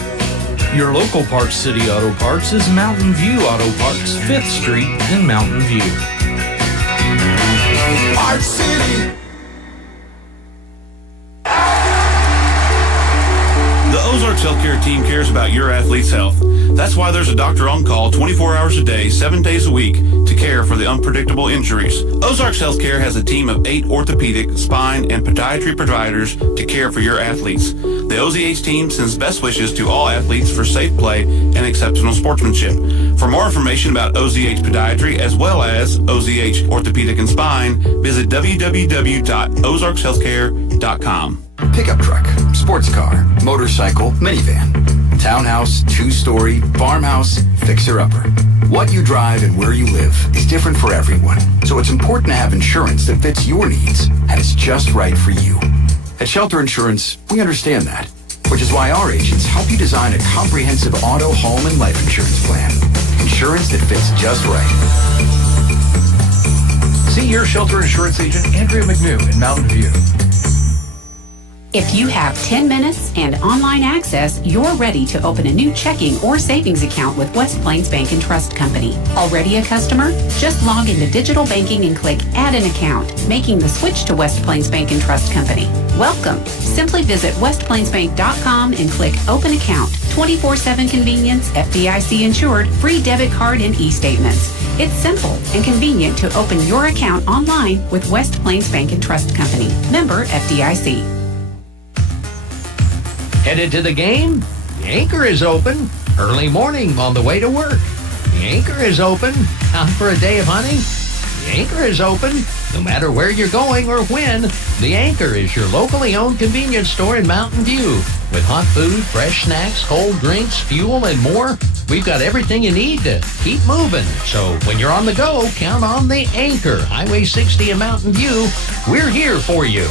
Your local Parts City Auto Parts is Mountain View Auto Parts, 5th Street in Mountain View. Parts City. The Ozarks Healthcare team cares about your athlete's health. That's why there's a doctor on call 24 hours a day, 7 days a week to care for the unpredictable injuries. Ozarks Healthcare has a team of 8 orthopedic, spine, and podiatry providers to care for your athletes. The OZH team sends best wishes to all athletes for safe play and exceptional sportsmanship. For more information about OZH Podiatry as well as OZH Orthopedic and Spine, visit www.ozarkshealthcare.com. Pickup truck, sports car, motorcycle, minivan, townhouse, 2-story, farmhouse, fixer-upper. What you drive and where you live is different for everyone, so it's important to have insurance that fits your needs and is just right for you. At Shelter Insurance, we understand that, which is why our agents help you design a comprehensive auto, home, and life insurance plan. Insurance that fits just right. See your Shelter Insurance agent, Andrea McNew in Mountain View. If you have 10 minutes and online access, you're ready to open a new checking or savings account with West Plains Bank and Trust Company. Already a customer? Just log into digital banking and click Add an Account, making the switch to West Plains Bank and Trust Company. Welcome. Simply visit westplainsbank.com and click Open Account. 24/7 convenience, FDIC insured, free debit card and e-statements. It's simple and convenient to open your account online with West Plains Bank and Trust Company. Member FDIC. Headed to the game? The Anchor is open. Early morning on the way to work. The Anchor is open. Out for a day of hunting? The Anchor is open. No matter where you're going or when, The Anchor is your locally owned convenience store in Mountain View. With hot food, fresh snacks, cold drinks, fuel, and more, we've got everything you need to keep moving. So when you're on the go, count on The Anchor. Highway 60 in Mountain View. We're here for you.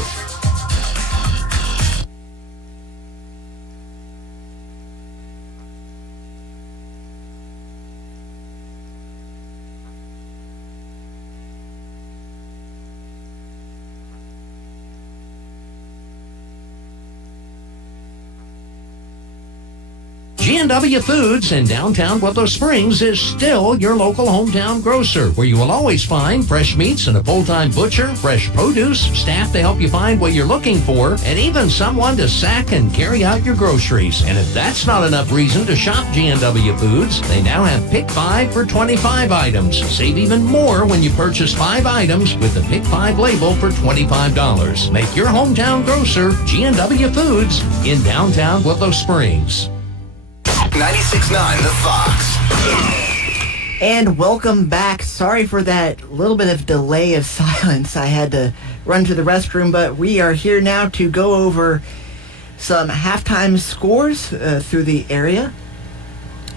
G&W Foods in downtown Willow Springs is still your local hometown grocer, where you will always find fresh meats and a full-time butcher, fresh produce, staff to help you find what you're looking for, and even someone to sack and carry out your groceries. And if that's not enough reason to shop G&W Foods, they now have Pick 5 for 25 items. Save even more when you purchase 5 items with the Pick 5 label for $25. Make your hometown grocer G&W Foods in downtown Willow Springs. 96.9 The Fox. And welcome back. Sorry for that little bit of delay of silence. I had to run to the restroom, but we are here now to go over some halftime scores through the area.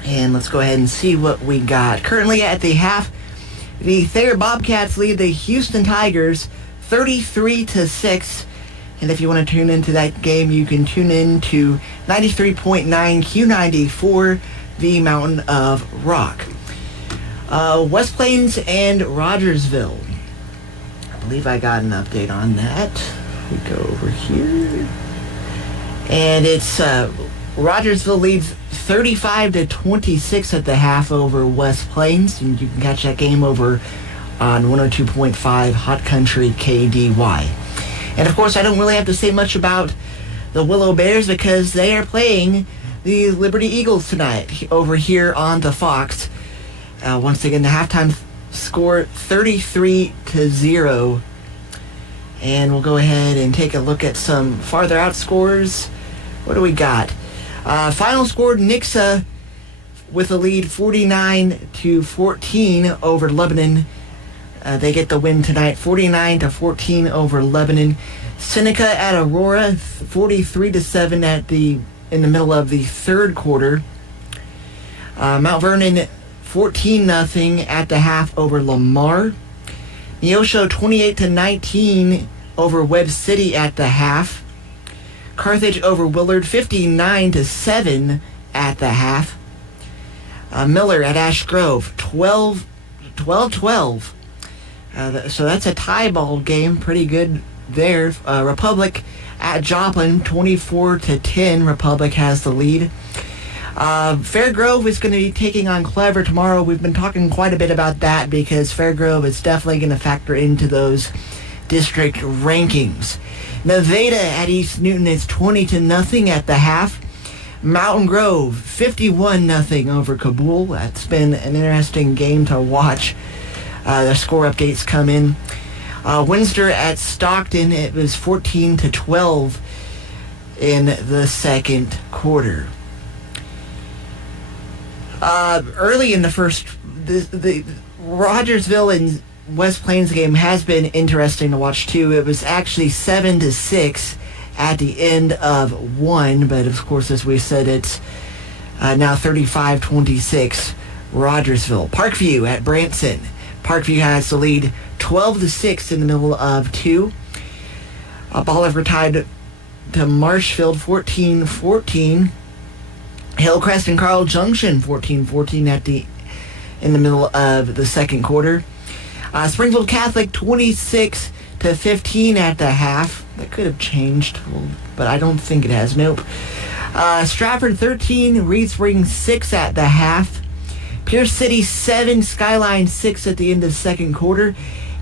And let's go ahead and see what we got. Currently at the half, the Thayer Bobcats lead the Houston Tigers 33-6. And if you want to tune into that game, you can tune in to 93.9 Q90 the Mountain of Rock. West Plains and Rogersville. I believe I got an update on that. We go over here. And it's Rogersville leads 35-26 at the half over West Plains. And you can catch that game over on 102.5 Hot Country KDY. And of course, I don't really have to say much about the Willow Bears because they are playing the Liberty Eagles tonight over here on the Fox. Once again, the halftime score 33-0. And we'll go ahead and take a look at some farther out scores. What do we got? Final score, Nixa with a lead 49-14 over Lebanon. They get the win tonight, 49-14 over Lebanon. Seneca at Aurora, 43-7 in the middle of the third quarter. Mount Vernon, 14-0 at the half over Lamar. Neosho, 28-19 over Webb City at the half. Carthage over Willard, 59-7 at the half. Miller at Ash Grove, 12-12. So that's a tie ball game. Pretty good there. Republic at Joplin, 24-10. Republic has the lead. Fairgrove is going to be taking on Clever tomorrow. We've been talking quite a bit about that because Fairgrove is definitely going to factor into those district rankings. Nevada at East Newton is 20-0 at the half. Mountain Grove, 51-0 over Kabul. That's been an interesting game to watch. The score updates come in. Windsor at Stockton, it was 14-12 in the second quarter. Early in the first, the Rogersville and West Plains game has been interesting to watch too. It was actually 7-6 at the end of one, but of course, as we said, it's now 35-26 Rogersville. Parkview at Branson. Parkview has the lead 12-6 in the middle of two. Bolivar tied to Marshfield 14-14. Hillcrest and Carl Junction 14-14 in the middle of the second quarter. Springfield Catholic 26-15 at the half. That could have changed, but I don't think it has. Nope. Stratford 13, Reed Springs 6 at the half. Pierce City 7, Skyline 6 at the end of the second quarter.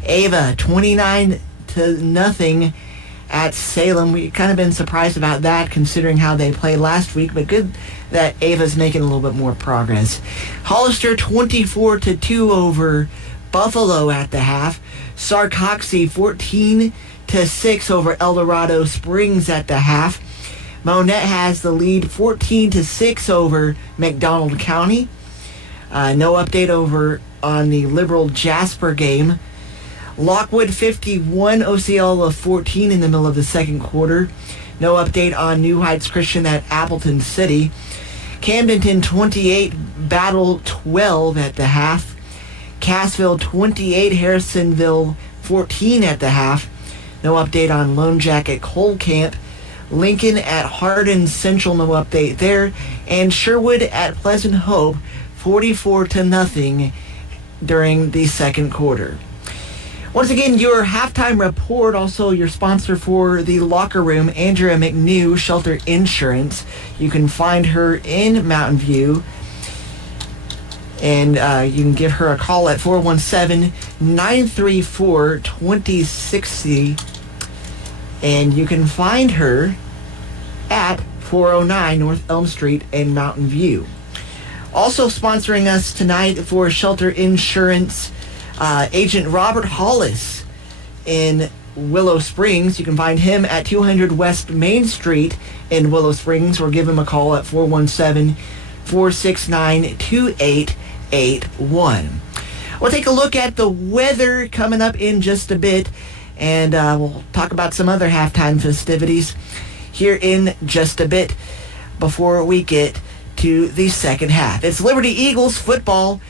Ava 29-0 at Salem. We kind of been surprised about that considering how they played last week, but good that Ava's making a little bit more progress. Hollister 24-2 over Buffalo at the half. Sarcoxy 14-6 over El Dorado Springs at the half. Monette has the lead 14-6 over McDonald County. No update over on the Liberal Jasper game. Lockwood 51, Osceola 14 in the middle of the second quarter. No update on New Heights Christian at Appleton City. Camdenton 28, Battle 12 at the half. Cassville 28, Harrisonville 14 at the half. No update on Lone Jack at Cole Camp. Lincoln at Hardin Central, no update there. And Sherwood at Pleasant Hope 44-0 during the second quarter. Once again, your halftime report, also your sponsor for the locker room, Andrea McNew, Shelter Insurance. You can find her in Mountain View, and you can give her a call at 417-934-2060, and you can find her at 409 North Elm Street in Mountain View. Also sponsoring us tonight for Shelter Insurance, Agent Robert Hollis in Willow Springs. You can find him at 200 West Main Street in Willow Springs, or give him a call at 417-469-2881. We'll take a look at the weather coming up in just a bit, and we'll talk about some other halftime festivities here in just a bit before we get to the second half. It's Liberty Eagles football,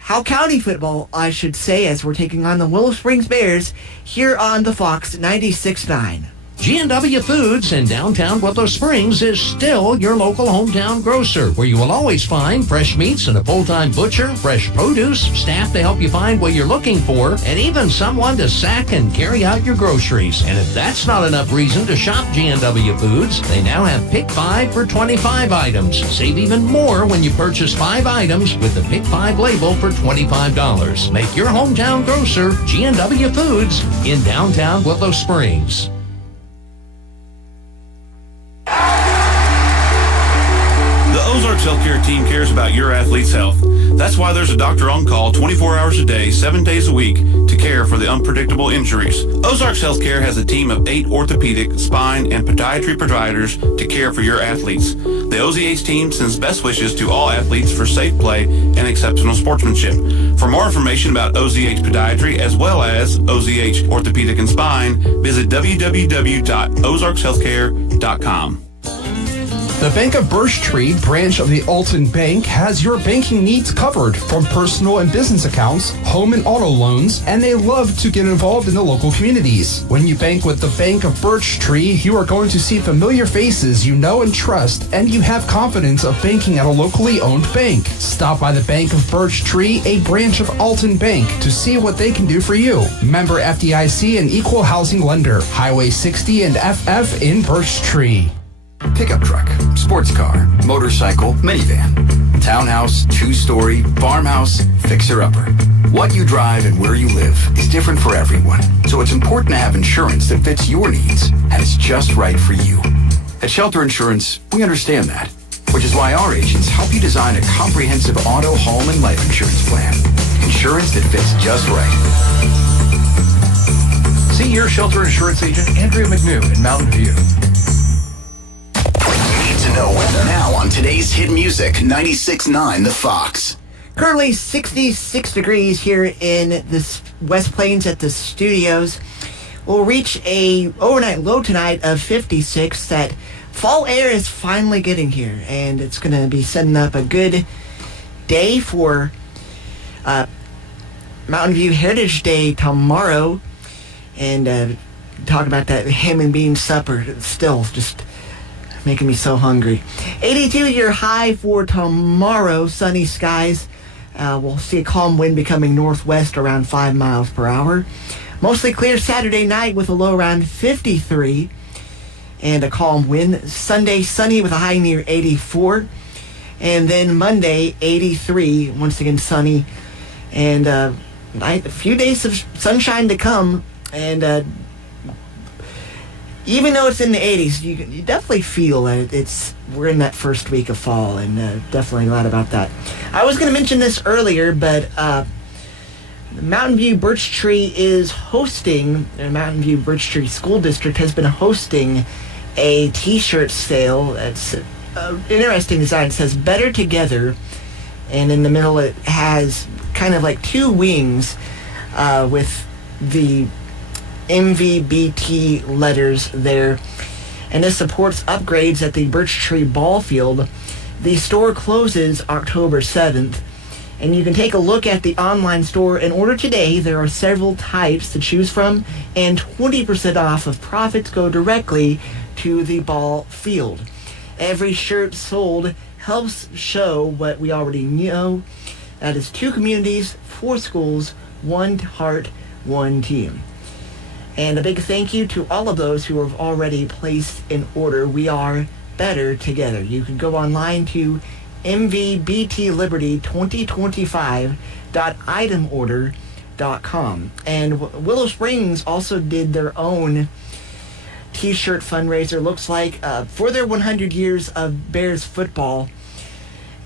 Howe County football, I should say, as we're taking on the Willow Springs Bears here on the Fox 96.9. G&W Foods in downtown Willow Springs is still your local hometown grocer, where you will always find fresh meats and a full-time butcher, fresh produce, staff to help you find what you're looking for, and even someone to sack and carry out your groceries. And if that's not enough reason to shop G&W Foods, they now have Pick 5 for 25 items. Save even more when you purchase 5 items with the Pick 5 label for $25. Make your hometown grocer G&W Foods in downtown Willow Springs. Ozarks Healthcare team cares about your athlete's health. That's why there's a doctor on call 24 hours a day, 7 days a week to care for the unpredictable injuries. Ozarks Healthcare has a team of 8 orthopedic, spine, and podiatry providers to care for your athletes. The OZH team sends best wishes to all athletes for safe play and exceptional sportsmanship. For more information about OZH Podiatry as well as OZH Orthopedic and Spine, visit www.ozarkshealthcare.com. The Bank of Birch Tree branch of the Alton Bank has your banking needs covered, from personal and business accounts, home and auto loans, and they love to get involved in the local communities. When you bank with the Bank of Birch Tree, you are going to see familiar faces you know and trust, and you have confidence of banking at a locally owned bank. Stop by the Bank of Birch Tree, a branch of Alton Bank, to see what they can do for you. Member FDIC and equal housing lender. Highway 60 and FF in Birch Tree. Pickup truck, sports car, motorcycle, minivan, townhouse, 2-story, farmhouse, fixer-upper. What you drive and where you live is different for everyone, so it's important to have insurance that fits your needs and is just right for you. At Shelter Insurance, we understand that, which is why our agents help you design a comprehensive auto, home, and life insurance plan. Insurance that fits just right. See your Shelter Insurance agent, Andrea McNew in Mountain View. To know weather now on today's hit music 96.9 The Fox. Currently 66 degrees here in the West Plains at the studios. We'll reach a overnight low tonight of 56. That fall air is finally getting here, and it's going to be setting up a good day for Mountain View Heritage Day tomorrow. And talk about that ham and bean supper. Still just making me so hungry. 82 your high for tomorrow. Sunny skies. We'll see a calm wind becoming northwest around 5 miles per hour. Mostly clear Saturday night with a low around 53 and a calm wind. Sunday sunny with a high near 84. And then Monday 83. Once again sunny. And a few days of sunshine to come. And even though it's in the 80s, you definitely feel that we're in that first week of fall, and definitely glad about that. I was going to mention this earlier, but the Mountain View Birch Tree is hosting, the Mountain View Birch Tree School District has been hosting a t-shirt sale. It's an interesting design. It says Better Together, and in the middle it has kind of like 2 wings with the MVBT letters there, and this supports upgrades at the Birch Tree Ball Field. The store closes October 7th, and you can take a look at the online store and order today. There are several types to choose from, and 20% off of profits go directly to the ball field. Every shirt sold helps show what we already know. That is 2 communities, 4 schools, 1 heart, 1 team. And a big thank you to all of those who have already placed an order. We are better together. You can go online to mvbtliberty2025.itemorder.com. And Willow Springs also did their own t-shirt fundraiser, looks like, for their 100 years of Bears football.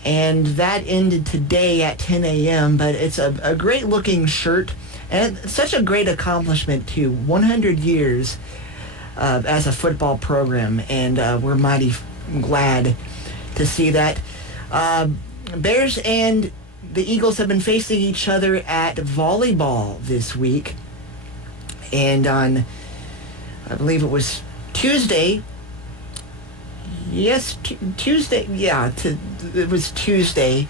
And that ended today at 10 a.m., but it's a great-looking shirt. And it's such a great accomplishment, too. 100 years as a football program, and we're mighty glad to see that. Bears and the Eagles have been facing each other at volleyball this week. And on, I believe it was Tuesday. Yes, Tuesday. Yeah, it was Tuesday.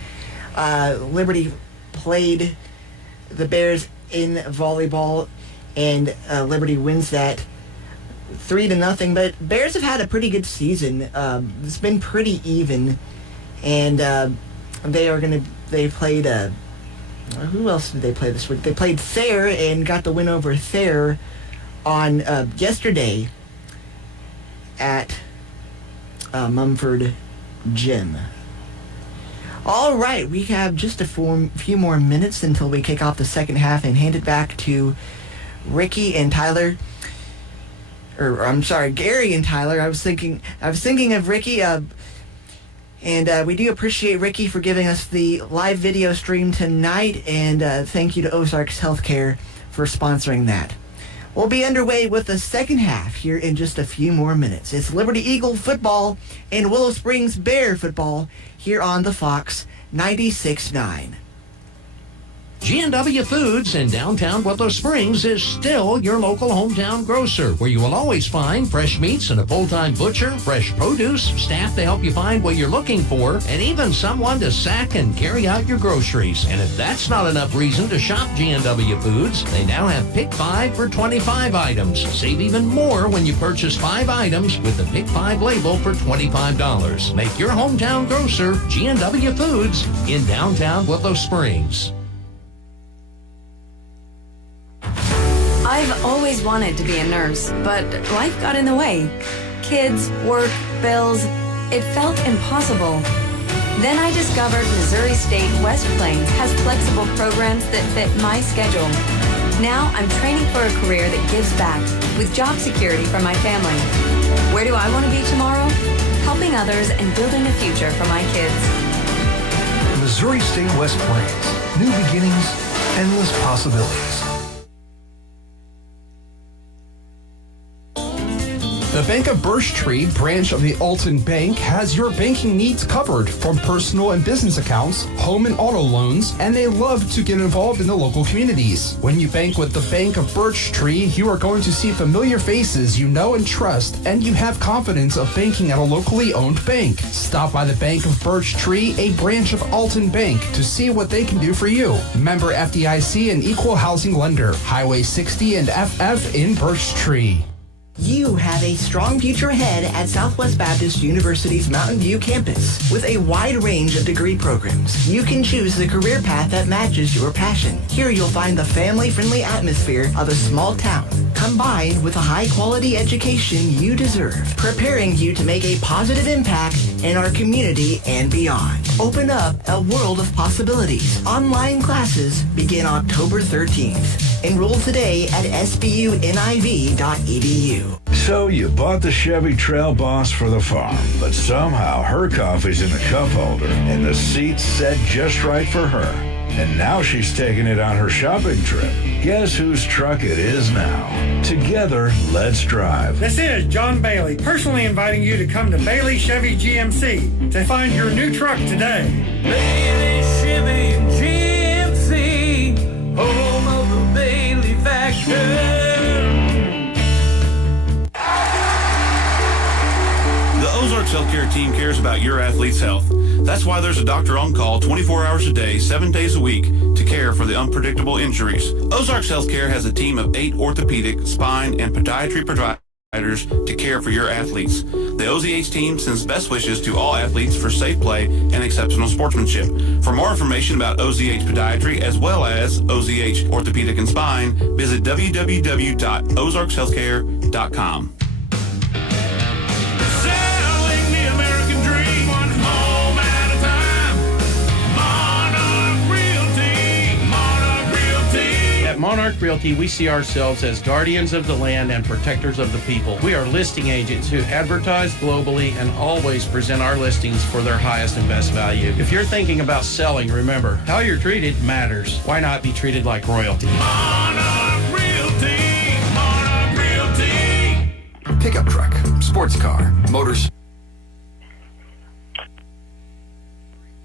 Liberty played the Bears in volleyball, and Liberty wins that 3-0. But Bears have had a pretty good season. It's been pretty even, and they played who else did they play this week? They played Thayer and got the win over Thayer on yesterday at Mumford Gym. All right, we have just a few more minutes until we kick off the second half and hand it back to Ricky and Tyler. Or I'm sorry, Gary and Tyler. I was thinking of Ricky. And we do appreciate Ricky for giving us the live video stream tonight, and thank you to Ozarks Healthcare for sponsoring that. We'll be underway with the second half here in just a few more minutes. It's Liberty Eagle football and Willow Springs Bear football here on the Fox 96.9. G&W Foods in downtown Willow Springs is still your local hometown grocer, where you will always find fresh meats and a full-time butcher, fresh produce, staff to help you find what you're looking for, and even someone to sack and carry out your groceries. And if that's not enough reason to shop G&W Foods, they now have Pick 5 for 25 items. Save even more when you purchase 5 items with the Pick 5 label for $25. Make your hometown grocer G&W Foods in downtown Willow Springs. I've always wanted to be a nurse, but life got in the way. Kids, work, bills, it felt impossible. Then I discovered Missouri State West Plains has flexible programs that fit my schedule. Now I'm training for a career that gives back, with job security for my family. Where do I want to be tomorrow? Helping others and building a future for my kids. Missouri State West Plains. New beginnings, endless possibilities. The Bank of Birch Tree branch of the Alton Bank has your banking needs covered, from personal and business accounts, home and auto loans, and they love to get involved in the local communities. When you bank with the Bank of Birch Tree, you are going to see familiar faces you know and trust, and you have confidence of banking at a locally owned bank. Stop by the Bank of Birch Tree, a branch of Alton Bank, to see what they can do for you. Member FDIC and equal housing lender. Highway 60 and FF in Birch Tree. You have a strong future ahead at Southwest Baptist University's Mountain View campus. With a wide range of degree programs, you can choose the career path that matches your passion. Here you'll find the family-friendly atmosphere of a small town, combined with a high-quality education you deserve, preparing you to make a positive impact in our community and beyond. Open up a world of possibilities. Online classes begin October 13th. Enroll today at sbuniv.edu. So you bought the Chevy Trail Boss for the farm, but somehow her coffee's in a cup holder and the seat's set just right for her. And now she's taking it on her shopping trip. Guess whose truck it is now? Together, let's drive. This is John Bailey, personally inviting you to come to Bailey Chevy GMC to find your new truck today. Bailey Chevy GMC, home of the Bailey factor. The Ozarks Healthcare team cares about your athlete's health. That's why there's a doctor on call 24 hours a day, 7 days a week to care for the unpredictable injuries. Ozarks Healthcare has a team of 8 orthopedic, spine, and podiatry providers to care for your athletes. The OZH team sends best wishes to all athletes for safe play and exceptional sportsmanship. For more information about OZH Podiatry as well as OZH Orthopedic and Spine, visit www.ozarkshealthcare.com. At Monarch Realty, we see ourselves as guardians of the land and protectors of the people. We are listing agents who advertise globally and always present our listings for their highest and best value. If you're thinking about selling, remember, how you're treated matters. Why not be treated like royalty? Monarch Realty, Monarch Realty. Pickup truck, sports car, motors.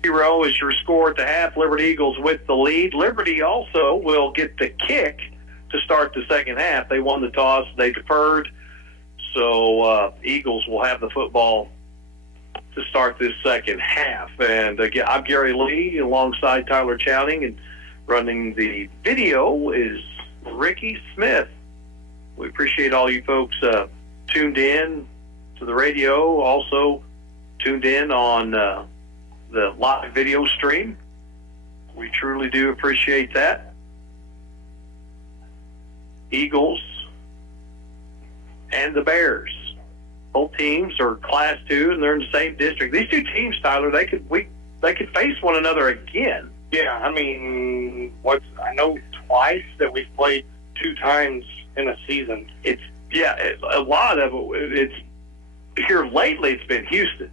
0 is your score at the half. Liberty Eagles with the lead. Liberty also will get the kick to start the second half. They won the toss. They deferred. So Eagles will have the football to start this second half. And again, I'm Gary Lee alongside Tyler Chowning, and running the video is Ricky Smith. We appreciate all you folks tuned in to the radio, also tuned in on the live video stream. We truly do appreciate that. Eagles and the Bears, both teams are Class 2 and they're in the same district. These two teams, Tyler, they could face one another again. Yeah, I mean, I know twice that we've played 2 times in a season. A lot of it's here lately. It's been Houston.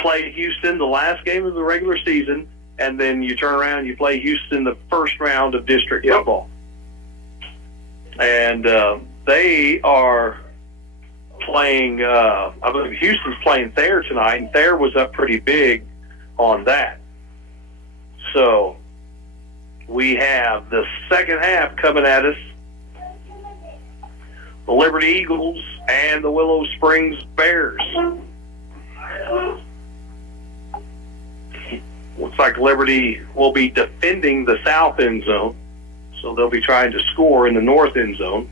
play Houston the last game of the regular season, and then you turn around and you play Houston the first round of district football. And they are playing, I believe Houston's playing Thayer tonight, and Thayer was up pretty big on that. So we have the second half coming at us. The Liberty Eagles and the Willow Springs Bears. Looks like Liberty will be defending the south end zone, so they'll be trying to score in the north end zone.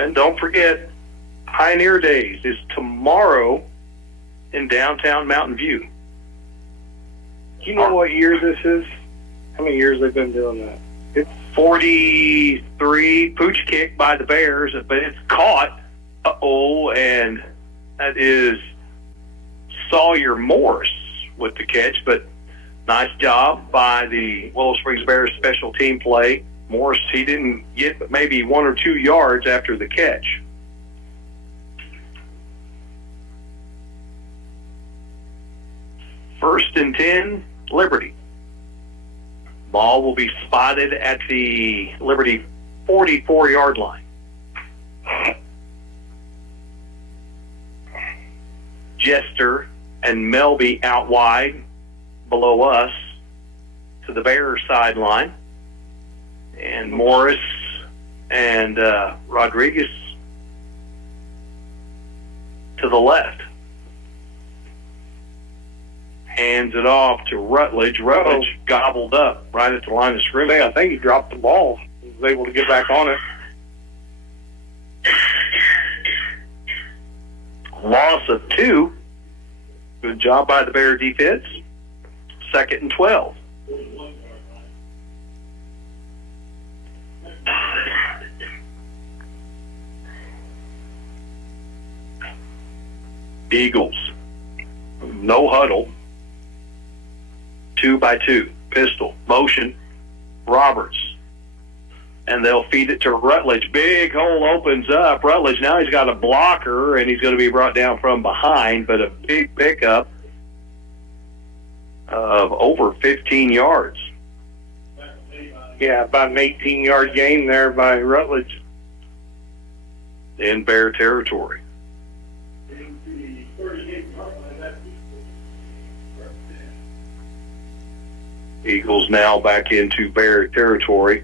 And don't forget, Pioneer Days is tomorrow in downtown Mountain View. Do you know what year this is? How many years they've been doing that? It's 43, pooch kick by the Bears, but it's caught. And that is Sawyer Morse with the catch, but nice job by the Willow Springs Bears special team play. Morse, he didn't get but maybe 1 or 2 yards after the catch. First and 10, Liberty. Ball will be spotted at the Liberty 44-yard line. Jester and Melby out wide below us to the Bears sideline. And Morris and Rodriguez to the left. Hands it off to Rutledge. Rutledge gobbled up right at the line of scrimmage. I think he dropped the ball. He was able to get back on it. Loss of 2. Good job by the Bear defense. 2nd and 12. Eagles. No huddle. 2 by 2. Pistol. Motion. Roberts. And they'll feed it to Rutledge. Big hole opens up. Rutledge, now he's got a blocker, and he's going to be brought down from behind, but a big pickup of over 15 yards. Yeah, about an 18-yard gain there by Rutledge. In Bear territory. Eagles now back into Bear territory.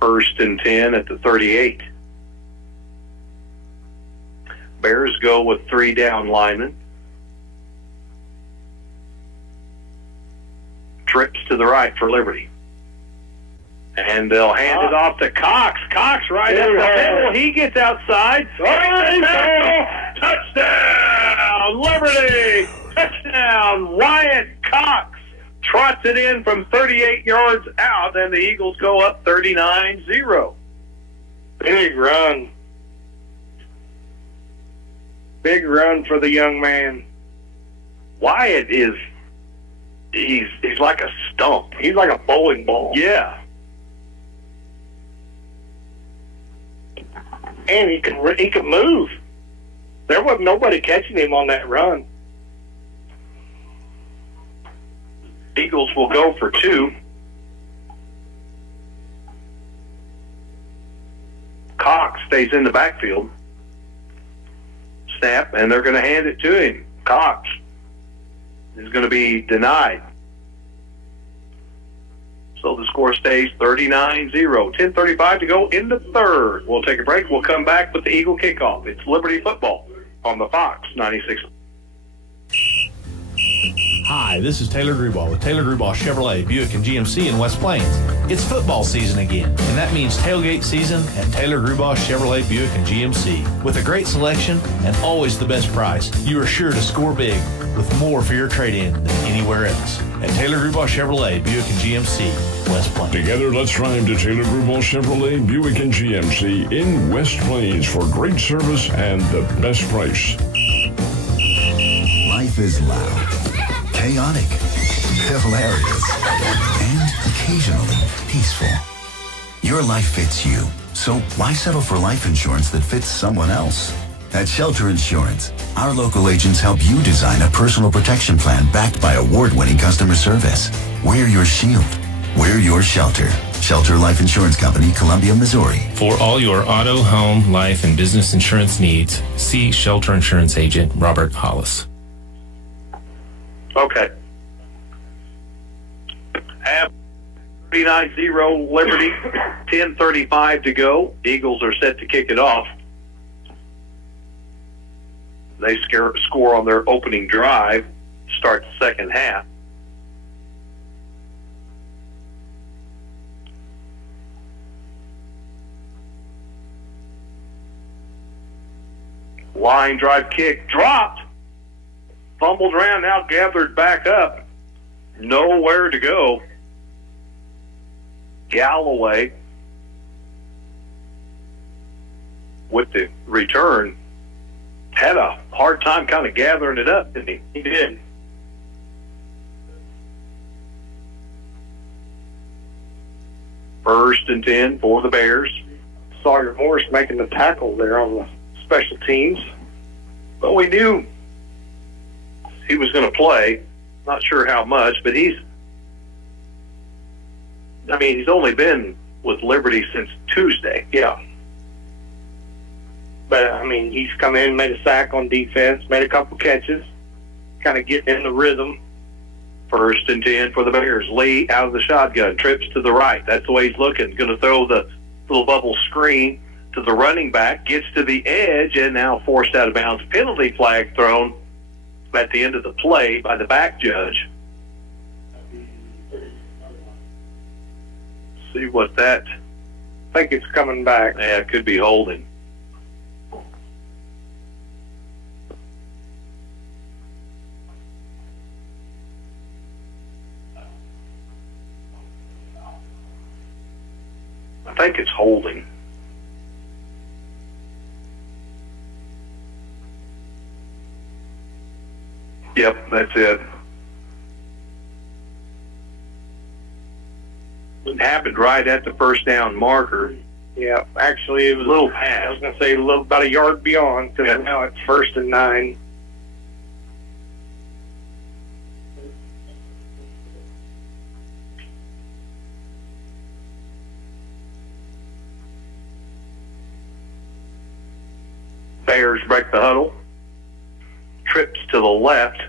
First and 10 at the 38. Bears go with 3 down linemen. Trips to the right for Liberty. And they'll hand it off to Cox. Cox right up the middle. He gets outside. Touchdown, Liberty! Touchdown, Wyatt Cox. Trots it in from 38 yards out, and the Eagles go up 39-0. Big run. Big run for the young man. Wyatt is, he's like a stump. He's like a bowling ball. Yeah. And he can move. There wasn't nobody catching him on that run. Eagles will go for 2. Cox stays in the backfield. Snap, and they're going to hand it to him. Cox is going to be denied. So the score stays 39-0. 10:35 to go in the third. We'll take a break. We'll come back with the Eagle kickoff. It's Liberty football on the Fox 96. Hi, this is Taylor Grubauer with Taylor Grubauer Chevrolet, Buick, and GMC in West Plains. It's football season again, and that means tailgate season at Taylor Grubauer Chevrolet, Buick, and GMC. With a great selection and always the best price, you are sure to score big with more for your trade-in than anywhere else. At Taylor Grubauer Chevrolet, Buick, and GMC, West Plains. Together, let's drive to Taylor Grubauer Chevrolet, Buick, and GMC in West Plains for great service and the best price. Life is loud, chaotic, hilarious, and occasionally peaceful. Your life fits you, so why settle for life insurance that fits someone else? At Shelter Insurance, our local agents help you design a personal protection plan backed by award-winning customer service. We're your shield. We're your shelter. Shelter Life Insurance Company, Columbia, Missouri. For all your auto, home, life, and business insurance needs, see Shelter Insurance Agent Robert Hollis. Okay. 39-0 Liberty, 10:35 to go. Eagles are set to kick it off. They score on their opening drive, start the second half. Line drive kick dropped, fumbled around, now gathered back up. Nowhere to go. Galloway with the return had a hard time kind of gathering it up, didn't he? He did. First and 10 for the Bears. Sawyer Morris making the tackle there on the special teams. Well, we knew he was going to play. Not sure how much, but he's only been with Liberty since Tuesday. Yeah. But, he's come in, made a sack on defense, made a couple catches, kind of getting in the rhythm. First and 10 for the Bears. Lee out of the shotgun, trips to the right. That's the way he's looking. Going to throw the little bubble screen to the running back, gets to the edge, and now forced out of bounds. Penalty flag thrown at the end of the play by the back judge. See what that... I think it's coming back. Yeah, it could be holding. I think it's holding. Yep, that's it. It happened right at the first down marker. Yeah, actually it was a little past. I was going to say about a yard beyond, because now it's 1st and 9. Bears break the huddle. Trips to the left.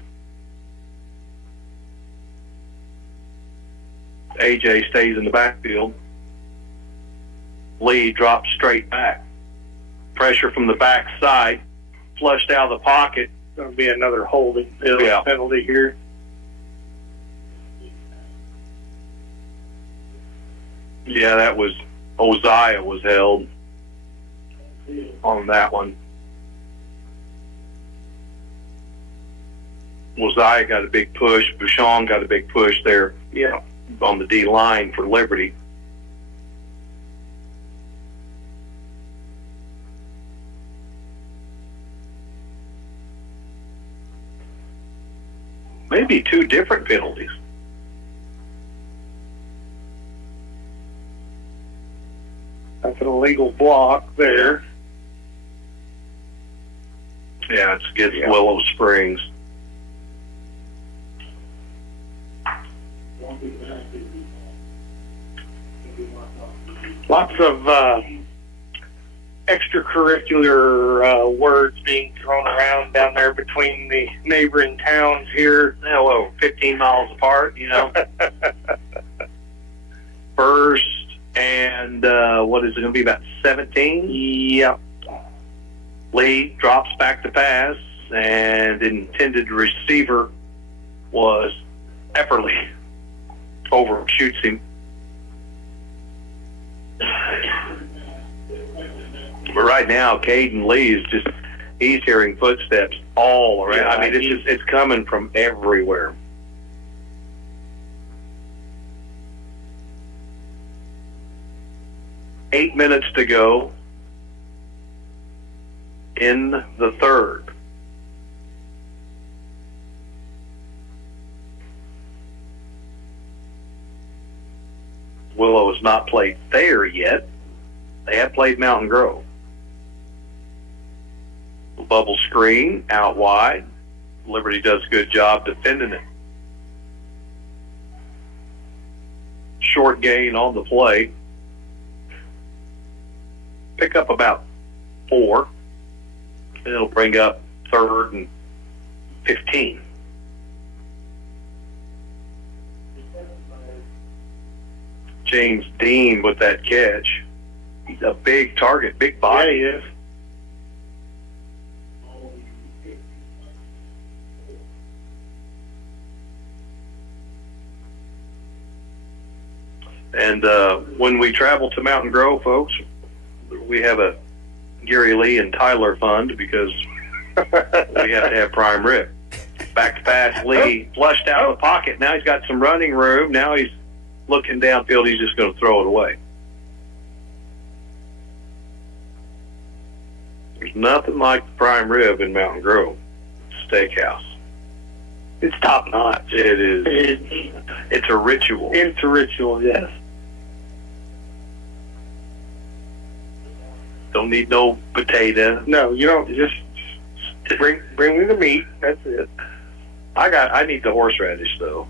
AJ stays in the backfield. Lee drops straight back. Pressure from the back side. Flushed out of the pocket. Going to be another holding penalty here. Yeah, that was Oziah was held on that one. Oziah got a big push. Bouchon got a big push there. Yeah. On the D line for Liberty. Maybe two different penalties. That's an illegal block there. Yeah, it's against Willow Springs. Lots of extracurricular words being thrown around down there between the neighboring towns here. Yeah, well, 15 miles apart, First and what is it going to be, about 17? Yep. Lee drops back to pass, and intended receiver was Epperly. Overshoots him. But right now, Caden Lee is he's hearing footsteps all around. Yeah, it's coming from everywhere. Eight minutes to go in the third. Willow has not played there yet. They have played Mountain Grove. Bubble screen out wide. Liberty does a good job defending it. Short gain on the play. Pick up about 4. And it'll bring up 3rd and 15. James Dean with that catch. He's a big target, big body. Yeah, he is. And when we travel to Mountain Grove, folks, we have a Gary Lee and Tyler fund because we have to have prime rib. Back to pass, Lee flushed out of the pocket. Now he's got some running room. Now he's looking downfield. He's just going to throw it away. There's nothing like the prime rib in Mountain Grove Steakhouse. It's top notch. It is. It's a ritual. It's a ritual, yes. Don't need no potato. No, you don't. Just bring me the meat. That's it. I need the horseradish though.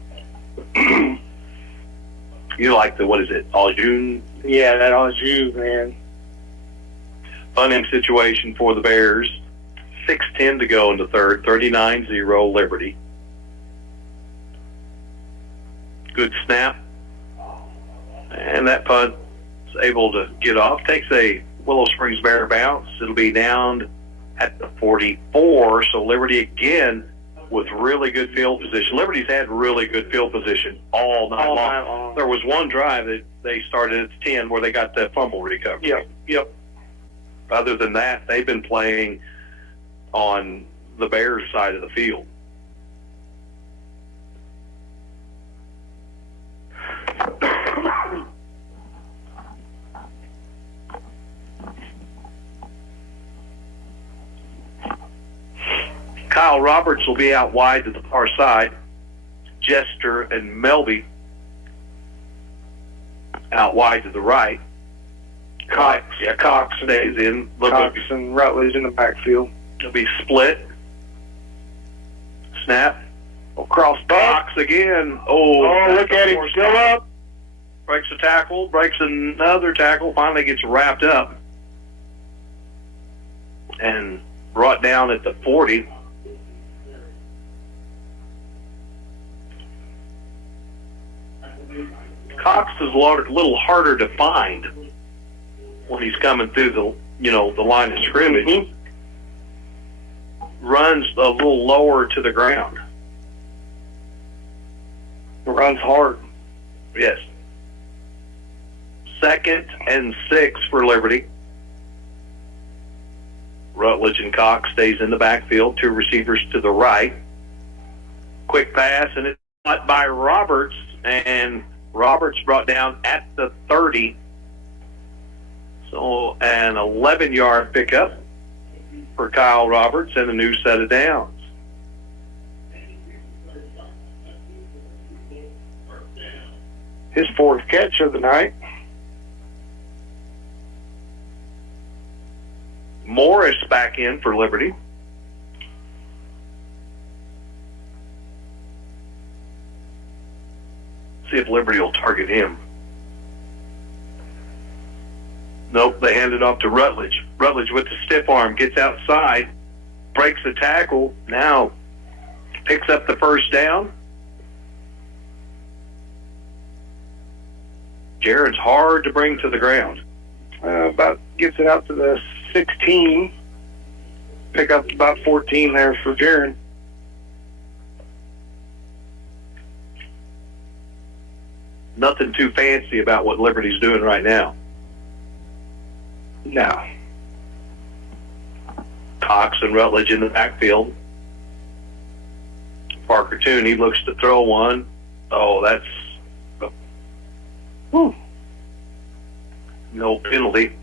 You like the, what is it, au jus? Yeah, that au jus, man. Punting situation for the Bears. 6:10 to go in the third. 39-0 Liberty. Good snap. And that punt is able to get off. Takes a Willow Springs Bear bounce. It'll be down at the 44. So Liberty again with really good field position. Liberty's had really good field position all night long. There was one drive that they started at 10 where they got the fumble recovery. Yep. Other than that, they've been playing on the Bears side of the field. Kyle Roberts will be out wide to the far side. Jester and Melby out wide to the right. Cox stays in. Cox and Rutledge in the backfield. It'll be split. Snap. Across Cox again. Look at him go up. Breaks a tackle. Breaks another tackle. Finally gets wrapped up. And brought down at the 40. Cox is a little harder to find when he's coming through the line of scrimmage. Mm-hmm. Runs a little lower to the ground. Runs hard. Yes. 2nd and 6 for Liberty. Rutledge and Cox stays in the backfield. 2 receivers to the right. Quick pass, and it's caught by Roberts, and Roberts brought down at the 30. So an 11-yard pickup for Kyle Roberts and a new set of downs. His 4th catch of the night. Morris back in for Liberty. See if Liberty will target him. Nope, they hand it off to Rutledge. Rutledge with the stiff arm, gets outside, breaks the tackle, now picks up the first down. Jared's hard to bring to the ground. About gets it out to the 16. Pick up about 14 there for Jared. Nothing too fancy about what Liberty's doing right now. No. Cox and Rutledge in the backfield. Parker Toon, he looks to throw one. Oh, that's no penalty.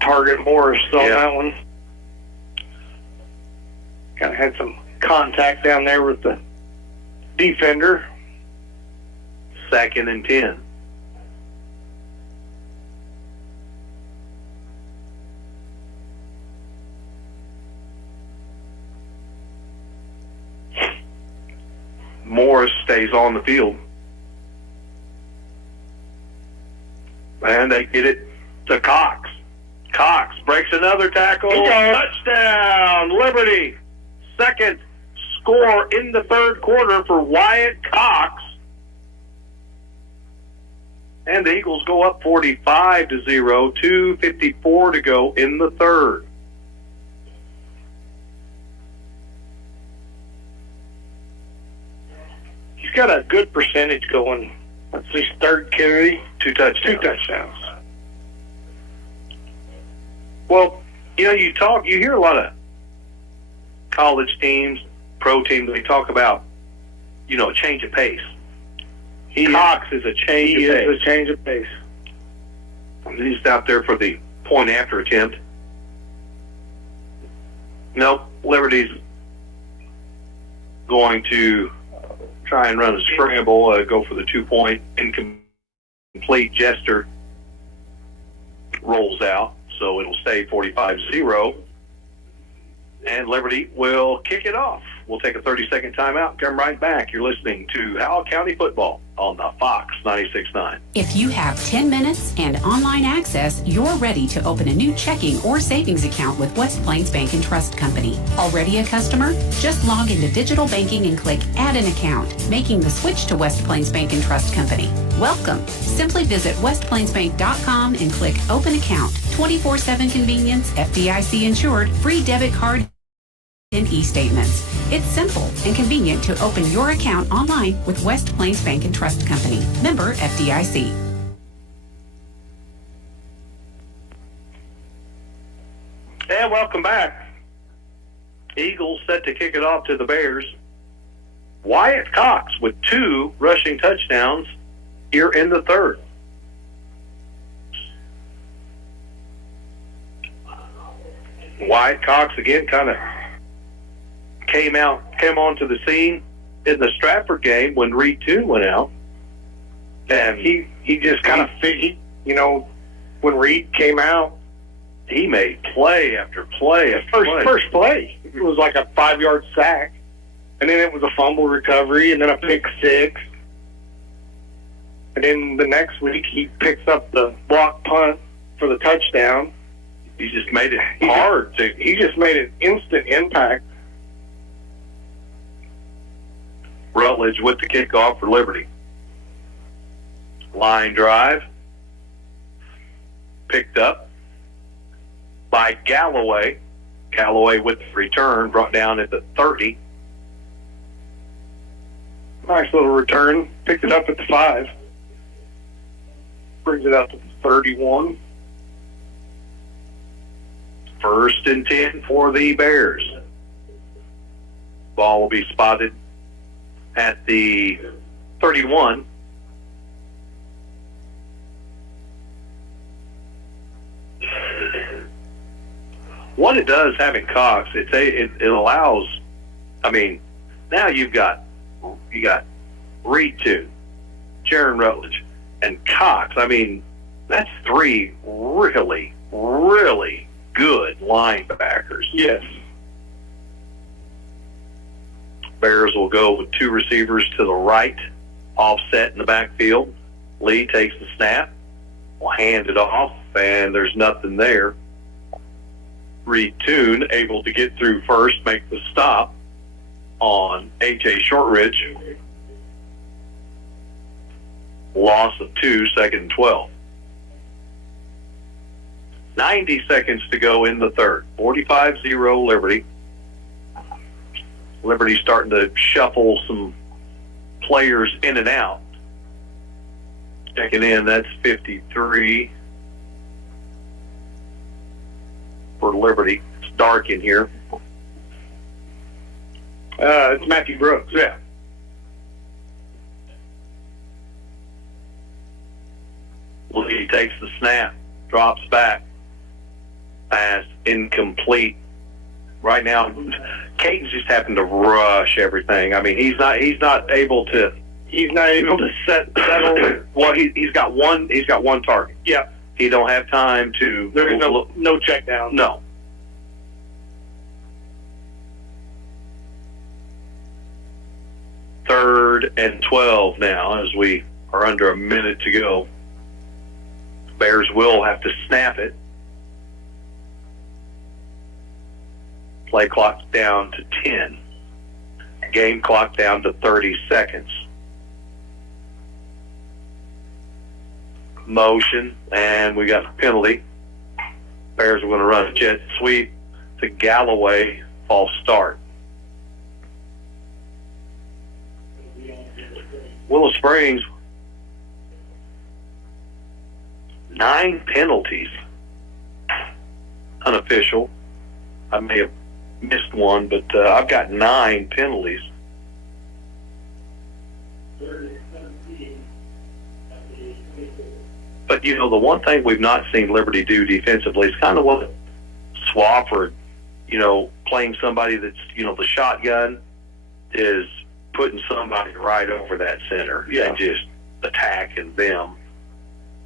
Target Morris on that one. Kind of had some contact down there with the defender. 2nd and 10. stays on the field. And they get it to Cox. Cox breaks another tackle. Touchdown, Liberty. Second score in the third quarter for Wyatt Cox. And the Eagles go up 45-0, 2:54 to go in the third. He's got a good percentage going. That's his third carry. Two touchdowns. 2 touchdowns. Well, you hear a lot of college teams, pro teams, they talk about, a change of pace. Cox is a change of pace. He is a change of pace. He's out there for the point after attempt. Nope, Liberty's going to try and run a scramble, go for the 2-point incomplete. Jester rolls out, so it'll stay 45-0. And Liberty will kick it off. We'll take a 30-second timeout, come right back. You're listening to Howell County Football on the Fox 96.9. If you have 10 minutes and online access, you're ready to open a new checking or savings account with West Plains Bank and Trust Company. Already a customer? Just log into digital banking and click Add an Account, making the switch to West Plains Bank and Trust Company. Welcome. Simply visit westplainsbank.com and click Open Account. 24/7 convenience, FDIC insured, free debit card, and e-statements. It's simple and convenient to open your account online with West Plains Bank and Trust Company. Member FDIC. And welcome back. Eagles set to kick it off to the Bears. Wyatt Cox with 2 rushing touchdowns here in the third. Wyatt Cox again kind of came onto the scene in the Stratford game when Reed Toon went out. And he just kind of fit, when Reed came out, he made play after play after play. First play, it was like a 5-yard sack, and then it was a fumble recovery, and then a pick six. And then the next week, he picks up the block punt for the touchdown. He just made it hard. He just made an instant impact. Rutledge with the kickoff for Liberty. Line drive. Picked up by Galloway. Galloway with the return, brought down at the 30. Nice little return. Picked it up at the 5. Brings it out to the 31. 1st and 10 for the Bears. Ball will be spotted at the 31. What it does having Cox, it allows. Now you got Reed Toon, Jaron Rutledge, and Cox. That's 3 really, really good linebackers. Yes. Bears will go with 2 receivers to the right, offset in the backfield. Lee takes the snap, will hand it off, and there's nothing there. Reed Toon able to get through first, make the stop on H.A. Shortridge. Loss of 2, 2nd and 12. 90 seconds to go in the third. 45-0 Liberty. Liberty starting to shuffle some players in and out. Checking in, that's 53 for Liberty. It's dark in here. It's Matthew Brooks. Yeah. Lee takes the snap, drops back. Pass incomplete. Right now, Caden's just having to rush everything. He's not able to settle. Well, he's got one target. Yeah. He don't have time to. There's no check down. No. 3rd and 12 now as we are under a minute to go. Bears will have to snap it. Play clock down to 10. Game clock down to 30 seconds. Motion, and we got a penalty. Bears are going to run a jet sweep to Galloway, false start. Willow Springs, 9 penalties. Unofficial. I may have missed one, but I've got 9 penalties. But, you know, the one thing we've not seen Liberty do defensively is kind of what Swafford, you know, playing somebody that's, you know, the shotgun is putting somebody right over that center and just attacking them.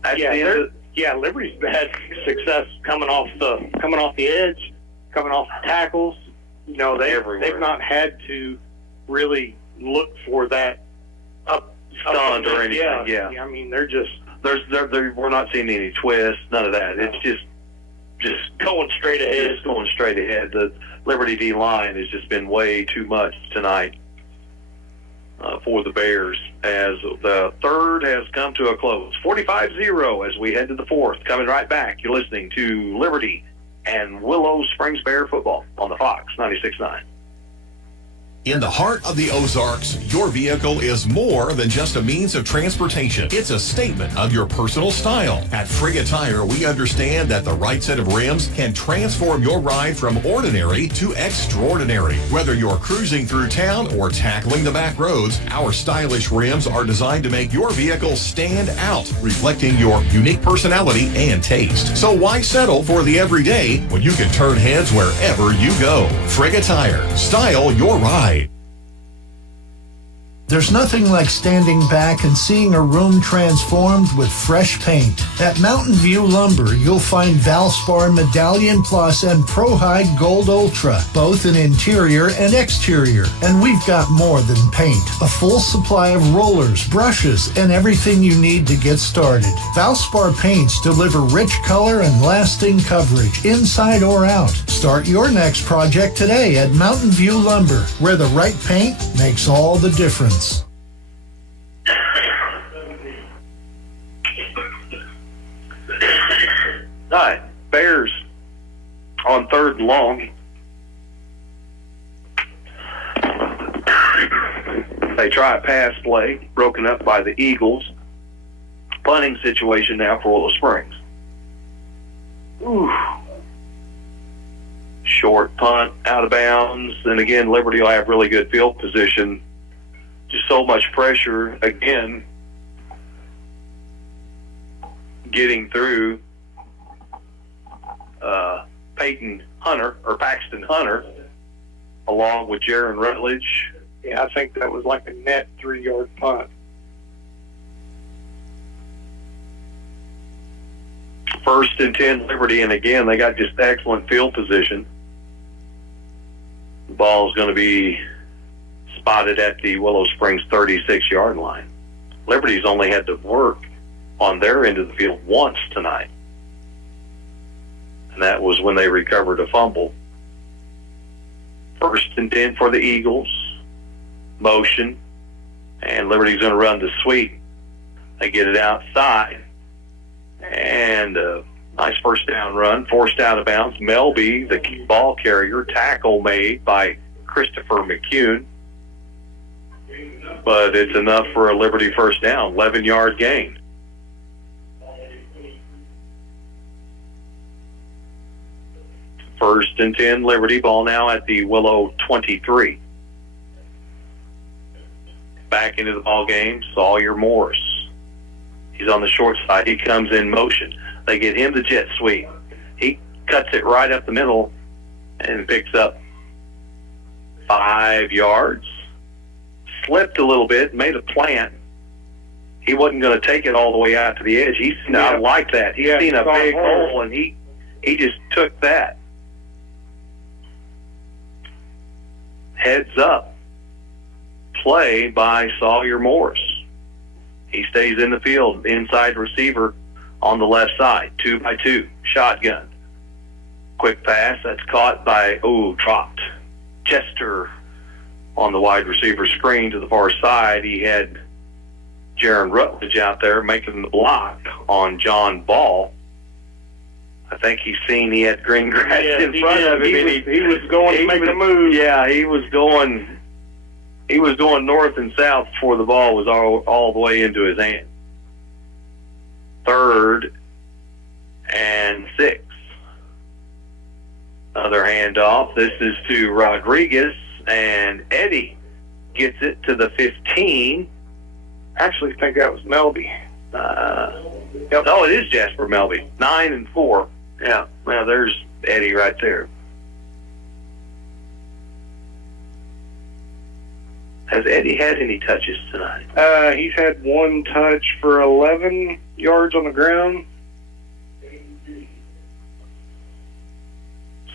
Liberty's had success coming off the edge, coming off the tackles. You know, they've not had to really look for that up stunt or anything. Yeah. I mean, they're just we're not seeing any twists, none of that. It's just going straight ahead. Just going straight ahead. The Liberty D line has just been way too much tonight for the Bears as the third has come to a close. 45-0 as we head to the fourth. Coming right back, you're listening to Liberty and Willow Springs Bear football on the Fox 96.9. In the heart of the Ozarks, your vehicle is more than just a means of transportation. It's a statement of your personal style. At Frigga Tire, we understand that the right set of rims can transform your ride from ordinary to extraordinary. Whether you're cruising through town or tackling the back roads, our stylish rims are designed to make your vehicle stand out, reflecting your unique personality and taste. So why settle for the everyday when you can turn heads wherever you go? Frigga Tire. Style your ride. There's nothing like standing back and seeing a room transformed with fresh paint. At Mountain View Lumber, you'll find Valspar Medallion Plus and Pro High Gold Ultra, both in interior and exterior. And we've got more than paint. A full supply of rollers, brushes, and everything you need to get started. Valspar paints deliver rich color and lasting coverage, inside or out. Start your next project today at Mountain View Lumber, where the right paint makes all the difference. All right, Bears on 3rd and long. They try a pass play, broken up by the Eagles. Punting situation now for Willow Springs. Ooh. Short punt, out of bounds. And again, Liberty will have really good field position. Just so much pressure, again, getting through Paxton Hunter, along with Jaron Rutledge. Yeah, I think that was like a net 3-yard punt. 1st and 10 Liberty, and again, they got just excellent field position. The ball is going to be spotted at the Willow Springs 36-yard line. Liberty's only had to work on their end of the field once tonight, and that was when they recovered a fumble. 1st and 10 for the Eagles. Motion, and Liberty's going to run the sweep. They get it outside, and a nice first down run, forced out of bounds. Melby, the ball carrier, tackle made by Christopher McCune, but it's enough for a Liberty first down, 11-yard gain. First and 10 Liberty, ball now at the Willow 23. Back into the ball game, Sawyer Morris. He's on the short side. He comes in motion. They get him the jet sweep. He cuts it right up the middle and picks up 5 yards. Slipped a little bit, made a plant. He wasn't going to take it all the way out to the edge. He's not like that. He's seen a big hole, and he just took that. Heads up. play by Sawyer Morris. He stays in the field, inside receiver on the left side, 2-by-2, shotgun. Quick pass, that's caught by, dropped. Chester on the wide receiver screen to the far side. He had Jaron Rutledge out there making the block on John Ball. I think he had green grass in front of him. He was going to make a move. Yeah, he was going north and south before the ball was all the way into his hand. 3rd and 6. Another handoff. This is to Rodriguez, and Eddie gets it to the 15. Actually, I think that was Melby. Oh, it is Jasper Melby. 9 and 4. Yeah, well, there's Eddie right there. Has Eddie had any touches tonight? He's had 1 touch for 11 yards on the ground.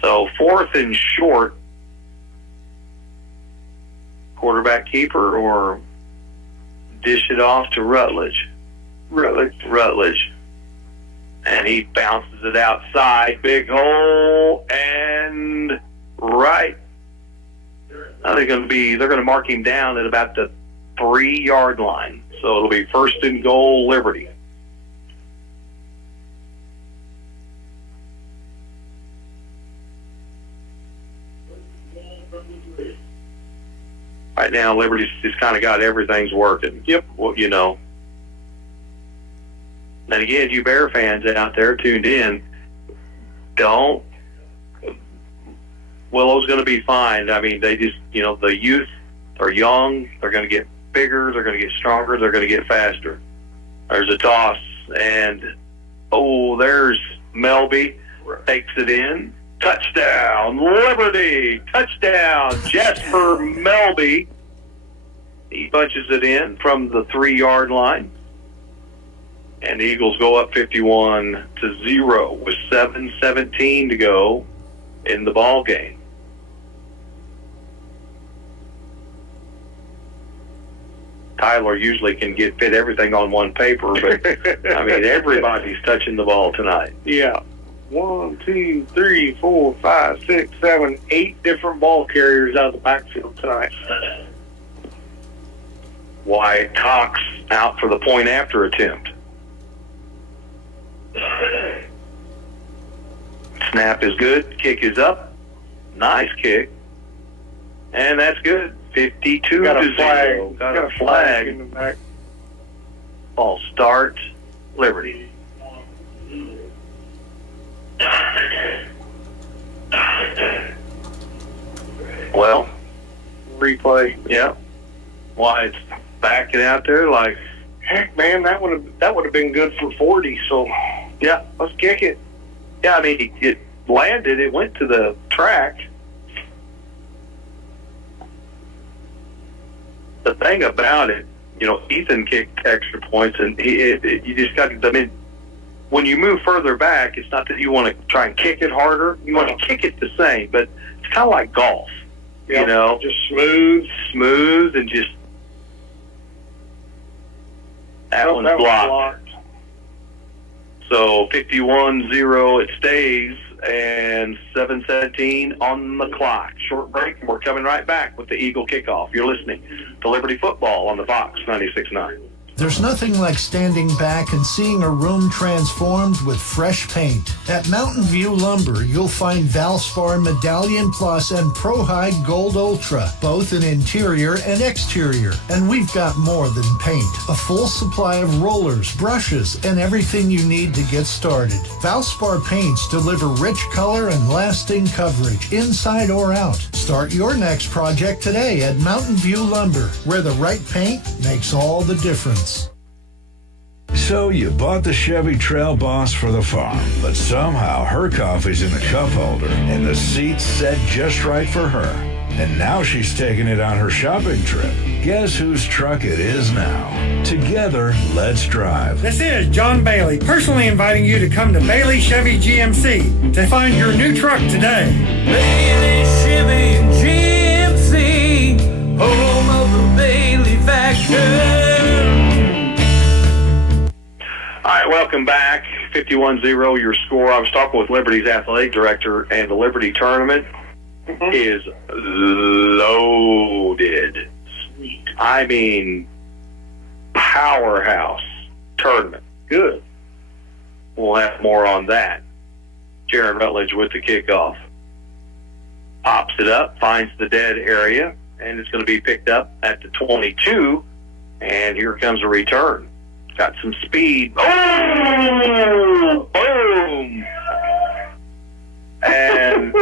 So 4th and short. Quarterback keeper or dish it off to Rutledge. Rutledge. And he bounces it outside. Big hole and right. Now they're going to mark him down at about the 3-yard line. So it'll be 1st and goal, Liberty. Right now, Liberty's just kind of got everything's working. Yep. Well, you know. And again, you Bear fans out there tuned in, Willow's going to be fine. I mean, they just, the youth are young. They're going to get bigger. They're going to get stronger. They're going to get faster. There's a toss, and, there's Melby. Takes it in. Touchdown, Liberty! Touchdown, Jasper Melby. He bunches it in from the 3-yard line. And the Eagles go up 51-0 with 7:17 to go in the ball game. Tyler usually can fit everything on one paper, but I mean, everybody's touching the ball tonight. Yeah. 1, 2, 3, 4, 5, 6, 7, 8 different ball carriers out of the backfield tonight. Wyatt Cox out for the point after attempt. Snap is good. Kick is up. Nice kick. And that's good. 52 Got a to flag. 0. Got a flag in the back. Ball start, Liberty. Well, replay. Yeah. Wyatt's backing out there like, heck, man, that would have been good for 40. So yeah, let's kick it. Yeah, I mean, it landed. It went to the track. The thing about it, Ethan kicked extra points, and you just got to. I mean, when you move further back, it's not that you want to try and kick it harder. You want to kick it the same, but it's kind of like golf. Yep. Just smooth, and just that one's blocked. So 51-0 it stays, and 7:17 on the clock. Short break, and we're coming right back with the Eagle kickoff. You're listening to Liberty Football on the Fox 96.9. There's nothing like standing back and seeing a room transformed with fresh paint. At Mountain View Lumber, you'll find Valspar Medallion Plus and Pro High Gold Ultra, both in interior and exterior. And we've got more than paint. A full supply of rollers, brushes, and everything you need to get started. Valspar paints deliver rich color and lasting coverage, inside or out. Start your next project today at Mountain View Lumber, where the right paint makes all the difference. So you bought the Chevy Trail Boss for the farm, but somehow her coffee's in a cup holder and the seat's set just right for her. And now she's taking it on her shopping trip. Guess whose truck it is now? Together, let's drive. This is John Bailey, personally inviting you to come to Bailey Chevy GMC to find your new truck today. Bailey Chevy GMC, home of the Bailey All right, welcome back. 51-0, your score. I was talking with Liberty's athletic director, and the Liberty tournament is loaded. Sweet. I mean, powerhouse tournament. Good. We'll have more on that. Jaron Rutledge with the kickoff. Pops it up, finds the dead area, and it's going to be picked up at the 22, and here comes a return. Got some speed. Oh! Boom! And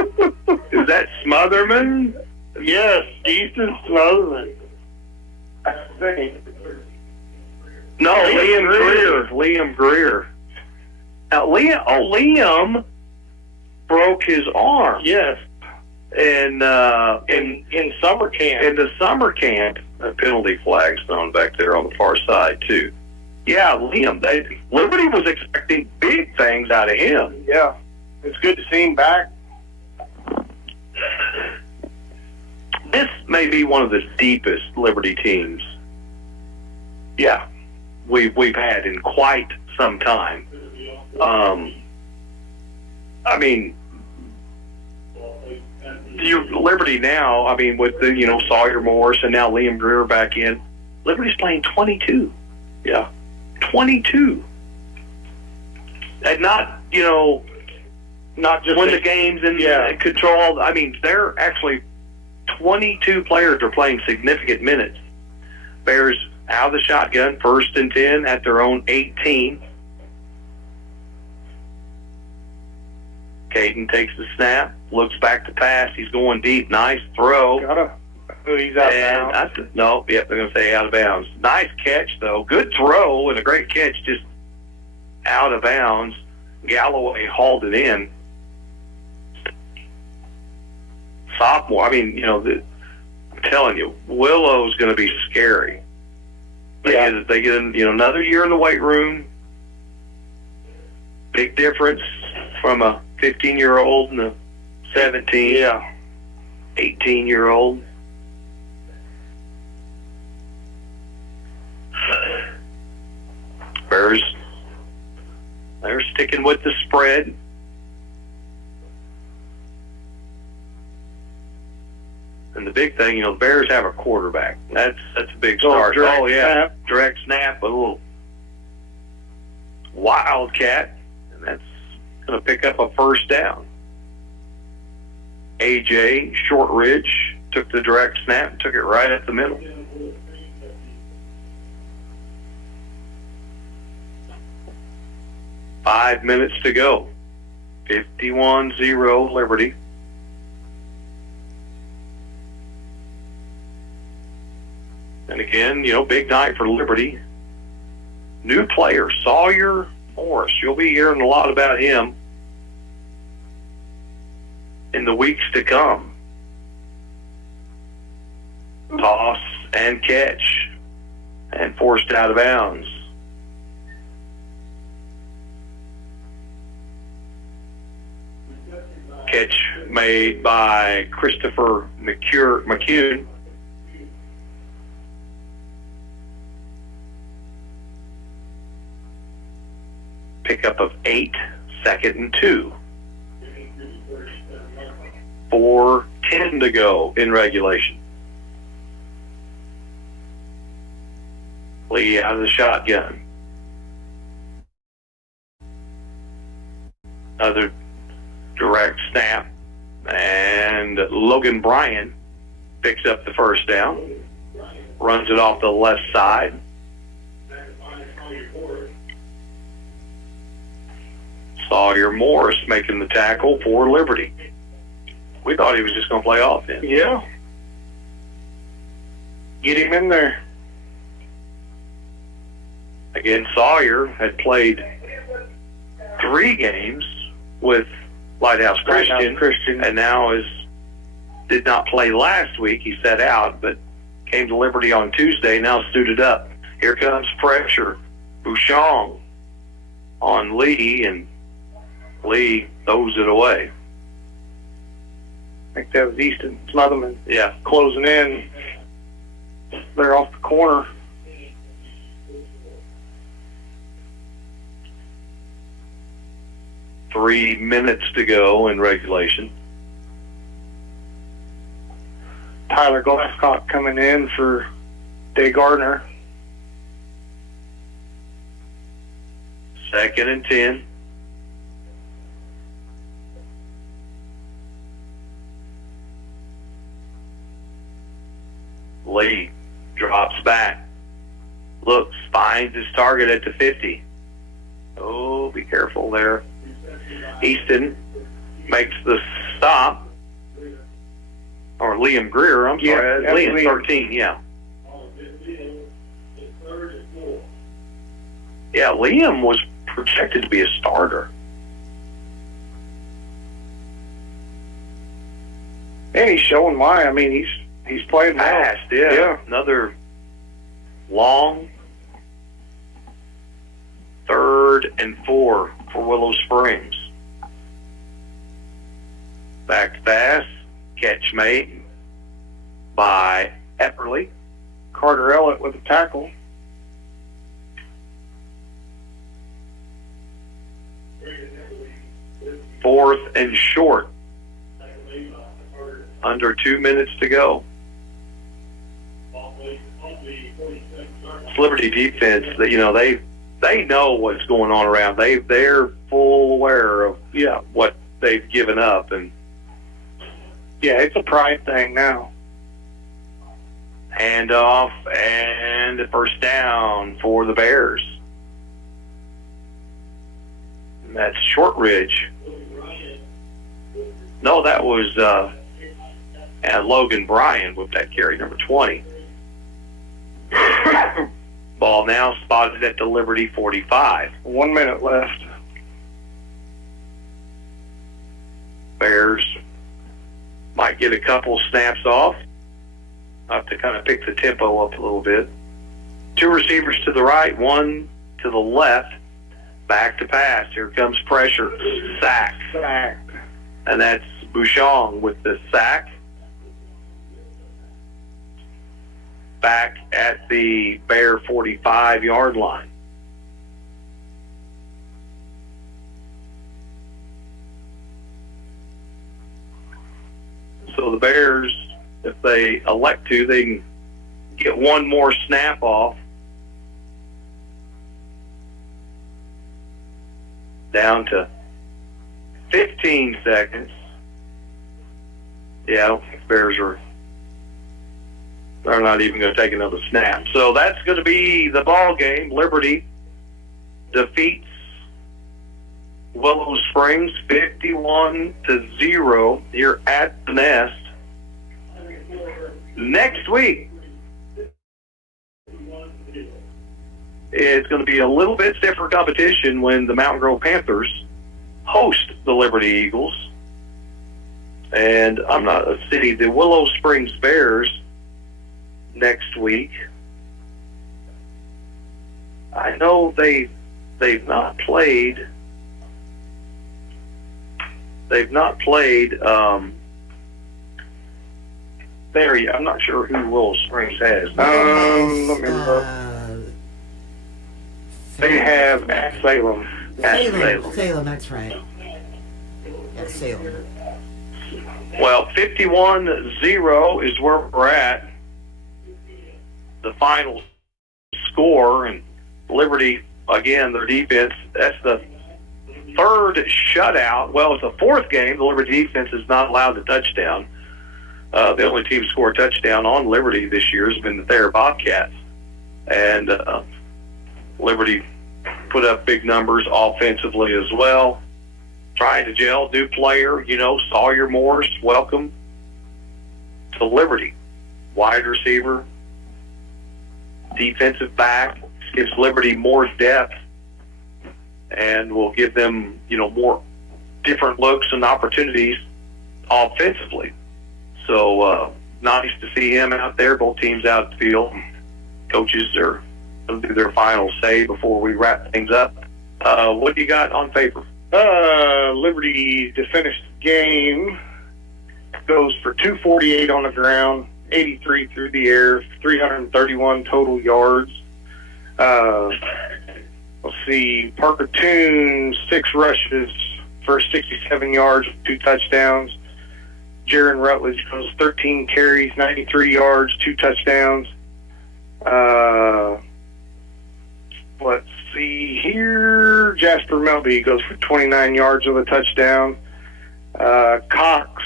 is that Smotherman? Yes, Ethan Smotherman. I think. No, Liam Greer. Liam Greer. Now, Liam broke his arm. Yes. In summer camp. In the summer camp, a penalty flag thrown back there on the far side, too. Yeah, Liam, Liberty was expecting big things out of him. Yeah. It's good to see him back. This may be one of the deepest Liberty teams, yeah, we've had in quite some time. I mean, Liberty now, I mean, with the, Sawyer Morris and now Liam Greer back in, Liberty's playing 22. Yeah. 22. And not, not just win the games and control. I mean, they're actually 22 players are playing significant minutes. Bears out of the shotgun, 1st and 10 at their own 18. Caden takes the snap, looks back to pass. He's going deep. Nice throw. He's out of bounds. They're going to say out of bounds. Nice catch, though. Good throw and a great catch, just out of bounds. Galloway hauled it in. Sophomore, I mean, I'm telling you, Willow's going to be scary. They get another year in the weight room. Big difference from a 15-year-old and a 17, 18-year-old. Bears, they're sticking with the spread. And the big thing, the Bears have a quarterback. That's a big start. Direct snap, a little wildcat, and that's going to pick up a first down. AJ Shortridge took the direct snap and took it right up the middle. Five minutes to go. 51-0 Liberty. And again, big night for Liberty. New player, Sawyer Morris. You'll be hearing a lot about him in the weeks to come. Toss and catch and forced out of bounds. Catch made by Christopher McCune. Pickup of 8, 2nd and 2. 4:10 to go in regulation. Lee out of the shotgun. Another direct snap, and Logan Bryan picks up the first down, runs it off the left side. Sawyer Morris making the tackle for Liberty. We thought he was just going to play offense. Yeah. Get him in there. Again, Sawyer had played 3 games with Lighthouse Christian, and now did not play last week. He sat out, but came to Liberty on Tuesday, now suited up. Here comes pressure. Bouchon on Lee, and Lee throws it away. I think that was Easton Smotherman. Yeah. Closing in. They're off the corner. 3 minutes to go in regulation. Tyler Glasscock coming in for Day Gardner. 2nd and 10. Lee drops back, looks, finds his target at the 50. Oh, be careful there. Easton makes the stop. Or Liam Greer, I'm sorry. Yeah, Liam 13, yeah. Yeah, Liam was projected to be a starter. And he's showing why. I mean, he's playing well. Fast, yeah. Another long 3rd and 4 for Willow Springs. Back to pass. Catch made by Epperly. Carter Ellett with a tackle. Fourth and short. Under 2 minutes to go. Liberty defense, they know what's going on around. They're full aware of what they've given up, and it's a pride thing now. Hand off and the first down for the Bears. And that's Shortridge. No, that was Logan Bryan with that carry, number 20. Ball now spotted at the Liberty 45. 1 minute left. Bears might get a couple snaps off. Have to kind of pick the tempo up a little bit. 2 receivers to the right, 1 to the left. Back to pass. Here comes pressure. Sack. And that's Bouchon with the sack. Back at the Bear 45-yard line. So the Bears, if they elect to, they can get one more snap off. Down to 15 seconds. Yeah, I don't think the Bears they're not even going to take another snap. So that's going to be the ball game. Liberty defeats Willow Springs 51-0 here at the Nest. Next week, it's going to be a little bit stiffer competition when the Mountain Grove Panthers host the Liberty Eagles. And the Willow Springs Bears next week. I know they've not played. They've not played. I'm not sure who Willow Springs has. Let me look. They have at Salem. Salem, that's right. At Salem. Well, 51-0 is where we're at. The final score, and Liberty, again, their defense, that's the 3rd shutout. Well, it's the 4th game. The Liberty defense is not allowed a touchdown. The only team to score a touchdown on Liberty this year has been the Thayer Bobcats. And Liberty put up big numbers offensively as well. Trying to gel, new player, Sawyer Morris, welcome to Liberty. Wide receiver, defensive back, gives Liberty more depth and will give them, more different looks and opportunities offensively. So nice to see him out there. Both teams out at the field. Coaches are going to do their final say before we wrap things up. What do you got on paper? Liberty to finish the game goes for 248 on the ground, 83 through the air, 331 total yards. Let's see, Parker Toon, 6 rushes for 67 yards, 2 touchdowns. Jaron Rutledge goes 13 carries, 93 yards, 2 touchdowns. Let's see here. Jasper Melby goes for 29 yards with a touchdown. Cox,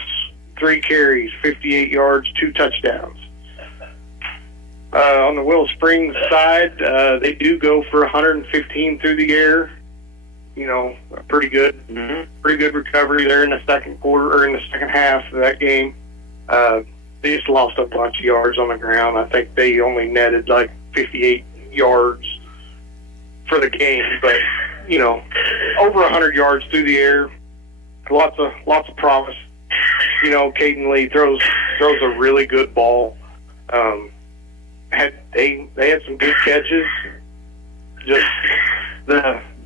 3 carries, 58 yards, 2 touchdowns. On the Willow Springs side, they do go for 115 through the air. You know, pretty good recovery there in the second quarter or in the second half of that game. They just lost a bunch of yards on the ground. I think they only netted like 58 yards for the game, but you know, over 100 yards through the air. Lots of promise. You know, Caden Lee throws a really good ball. They had some good catches. Just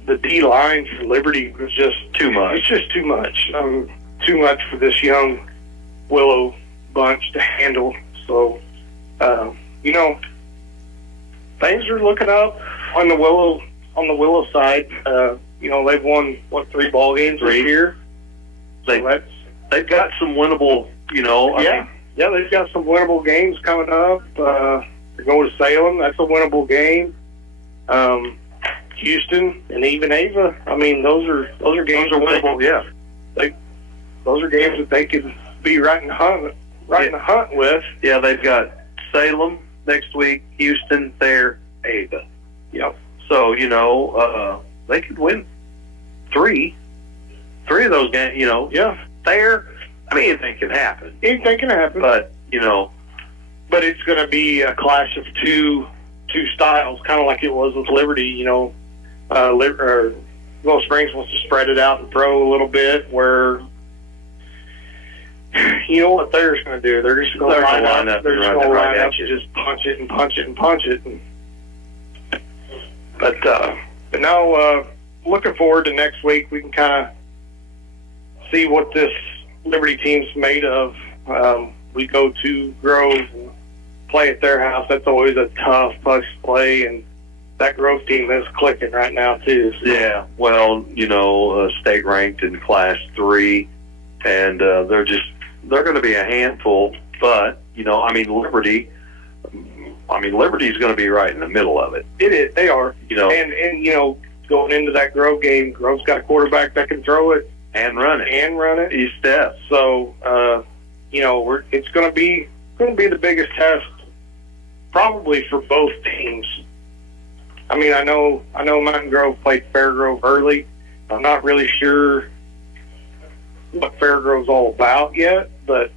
the D line for Liberty was just too much. It's just too much. Too much for this young Willow bunch to handle. So, you know, things are looking up on the Willow side. You know, they've won 3 ball games this year. They've got some winnable. You know, yeah, they've got some winnable games coming up. They go to Salem. That's a winnable game. Houston and even Ava. I mean, those are games. Those are winnable. Those are games that they could be right in the hunt with. Yeah, they've got Salem next week, Houston, Thayer, Ava. Yep. So you know, they could win 3 of those games. You know, Thayer. I mean, anything can happen. Anything can happen. But you know, but it's going to be a clash of two styles, kind of like it was with Liberty. You know, Willow Springs wants to spread it out and throw a little bit. Where you know what Thayer's going to do? They're just going to line up. They're just going to line up and just punch it and punch it and punch it. But now, looking forward to next week, we can kind of see what this Liberty team's made of. We go to Grove and play at their house. That's always a tough place to play, and that Grove team is clicking right now too. So. Yeah, well, you know, state ranked in Class 3, and they're going to be a handful. But you know, I mean, Liberty's going to be right in the middle of it. It is. They are. You know, and you know, going into that Grove game, Grove's got a quarterback that can throw it and run it. He steps. So, you know, it's going to be the biggest test, probably for both teams. I mean, I know Mountain Grove played Fairgrove early. I'm not really sure what Fairgrove's all about yet, but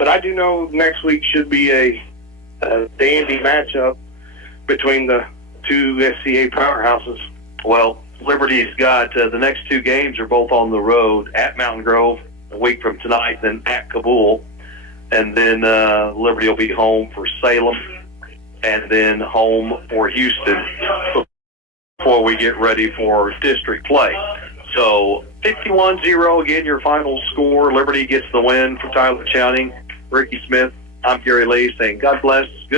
I do know next week should be a dandy matchup between the two SCA powerhouses. Well, Liberty's got the next 2 games are both on the road at Mountain Grove a week from tonight, then at Kabul, and then Liberty will be home for Salem, and then home for Houston before we get ready for district play. So 51-0 again, your final score. Liberty gets the win for Tyler Chowning, Ricky Smith. I'm Gary Lee saying God bless. Good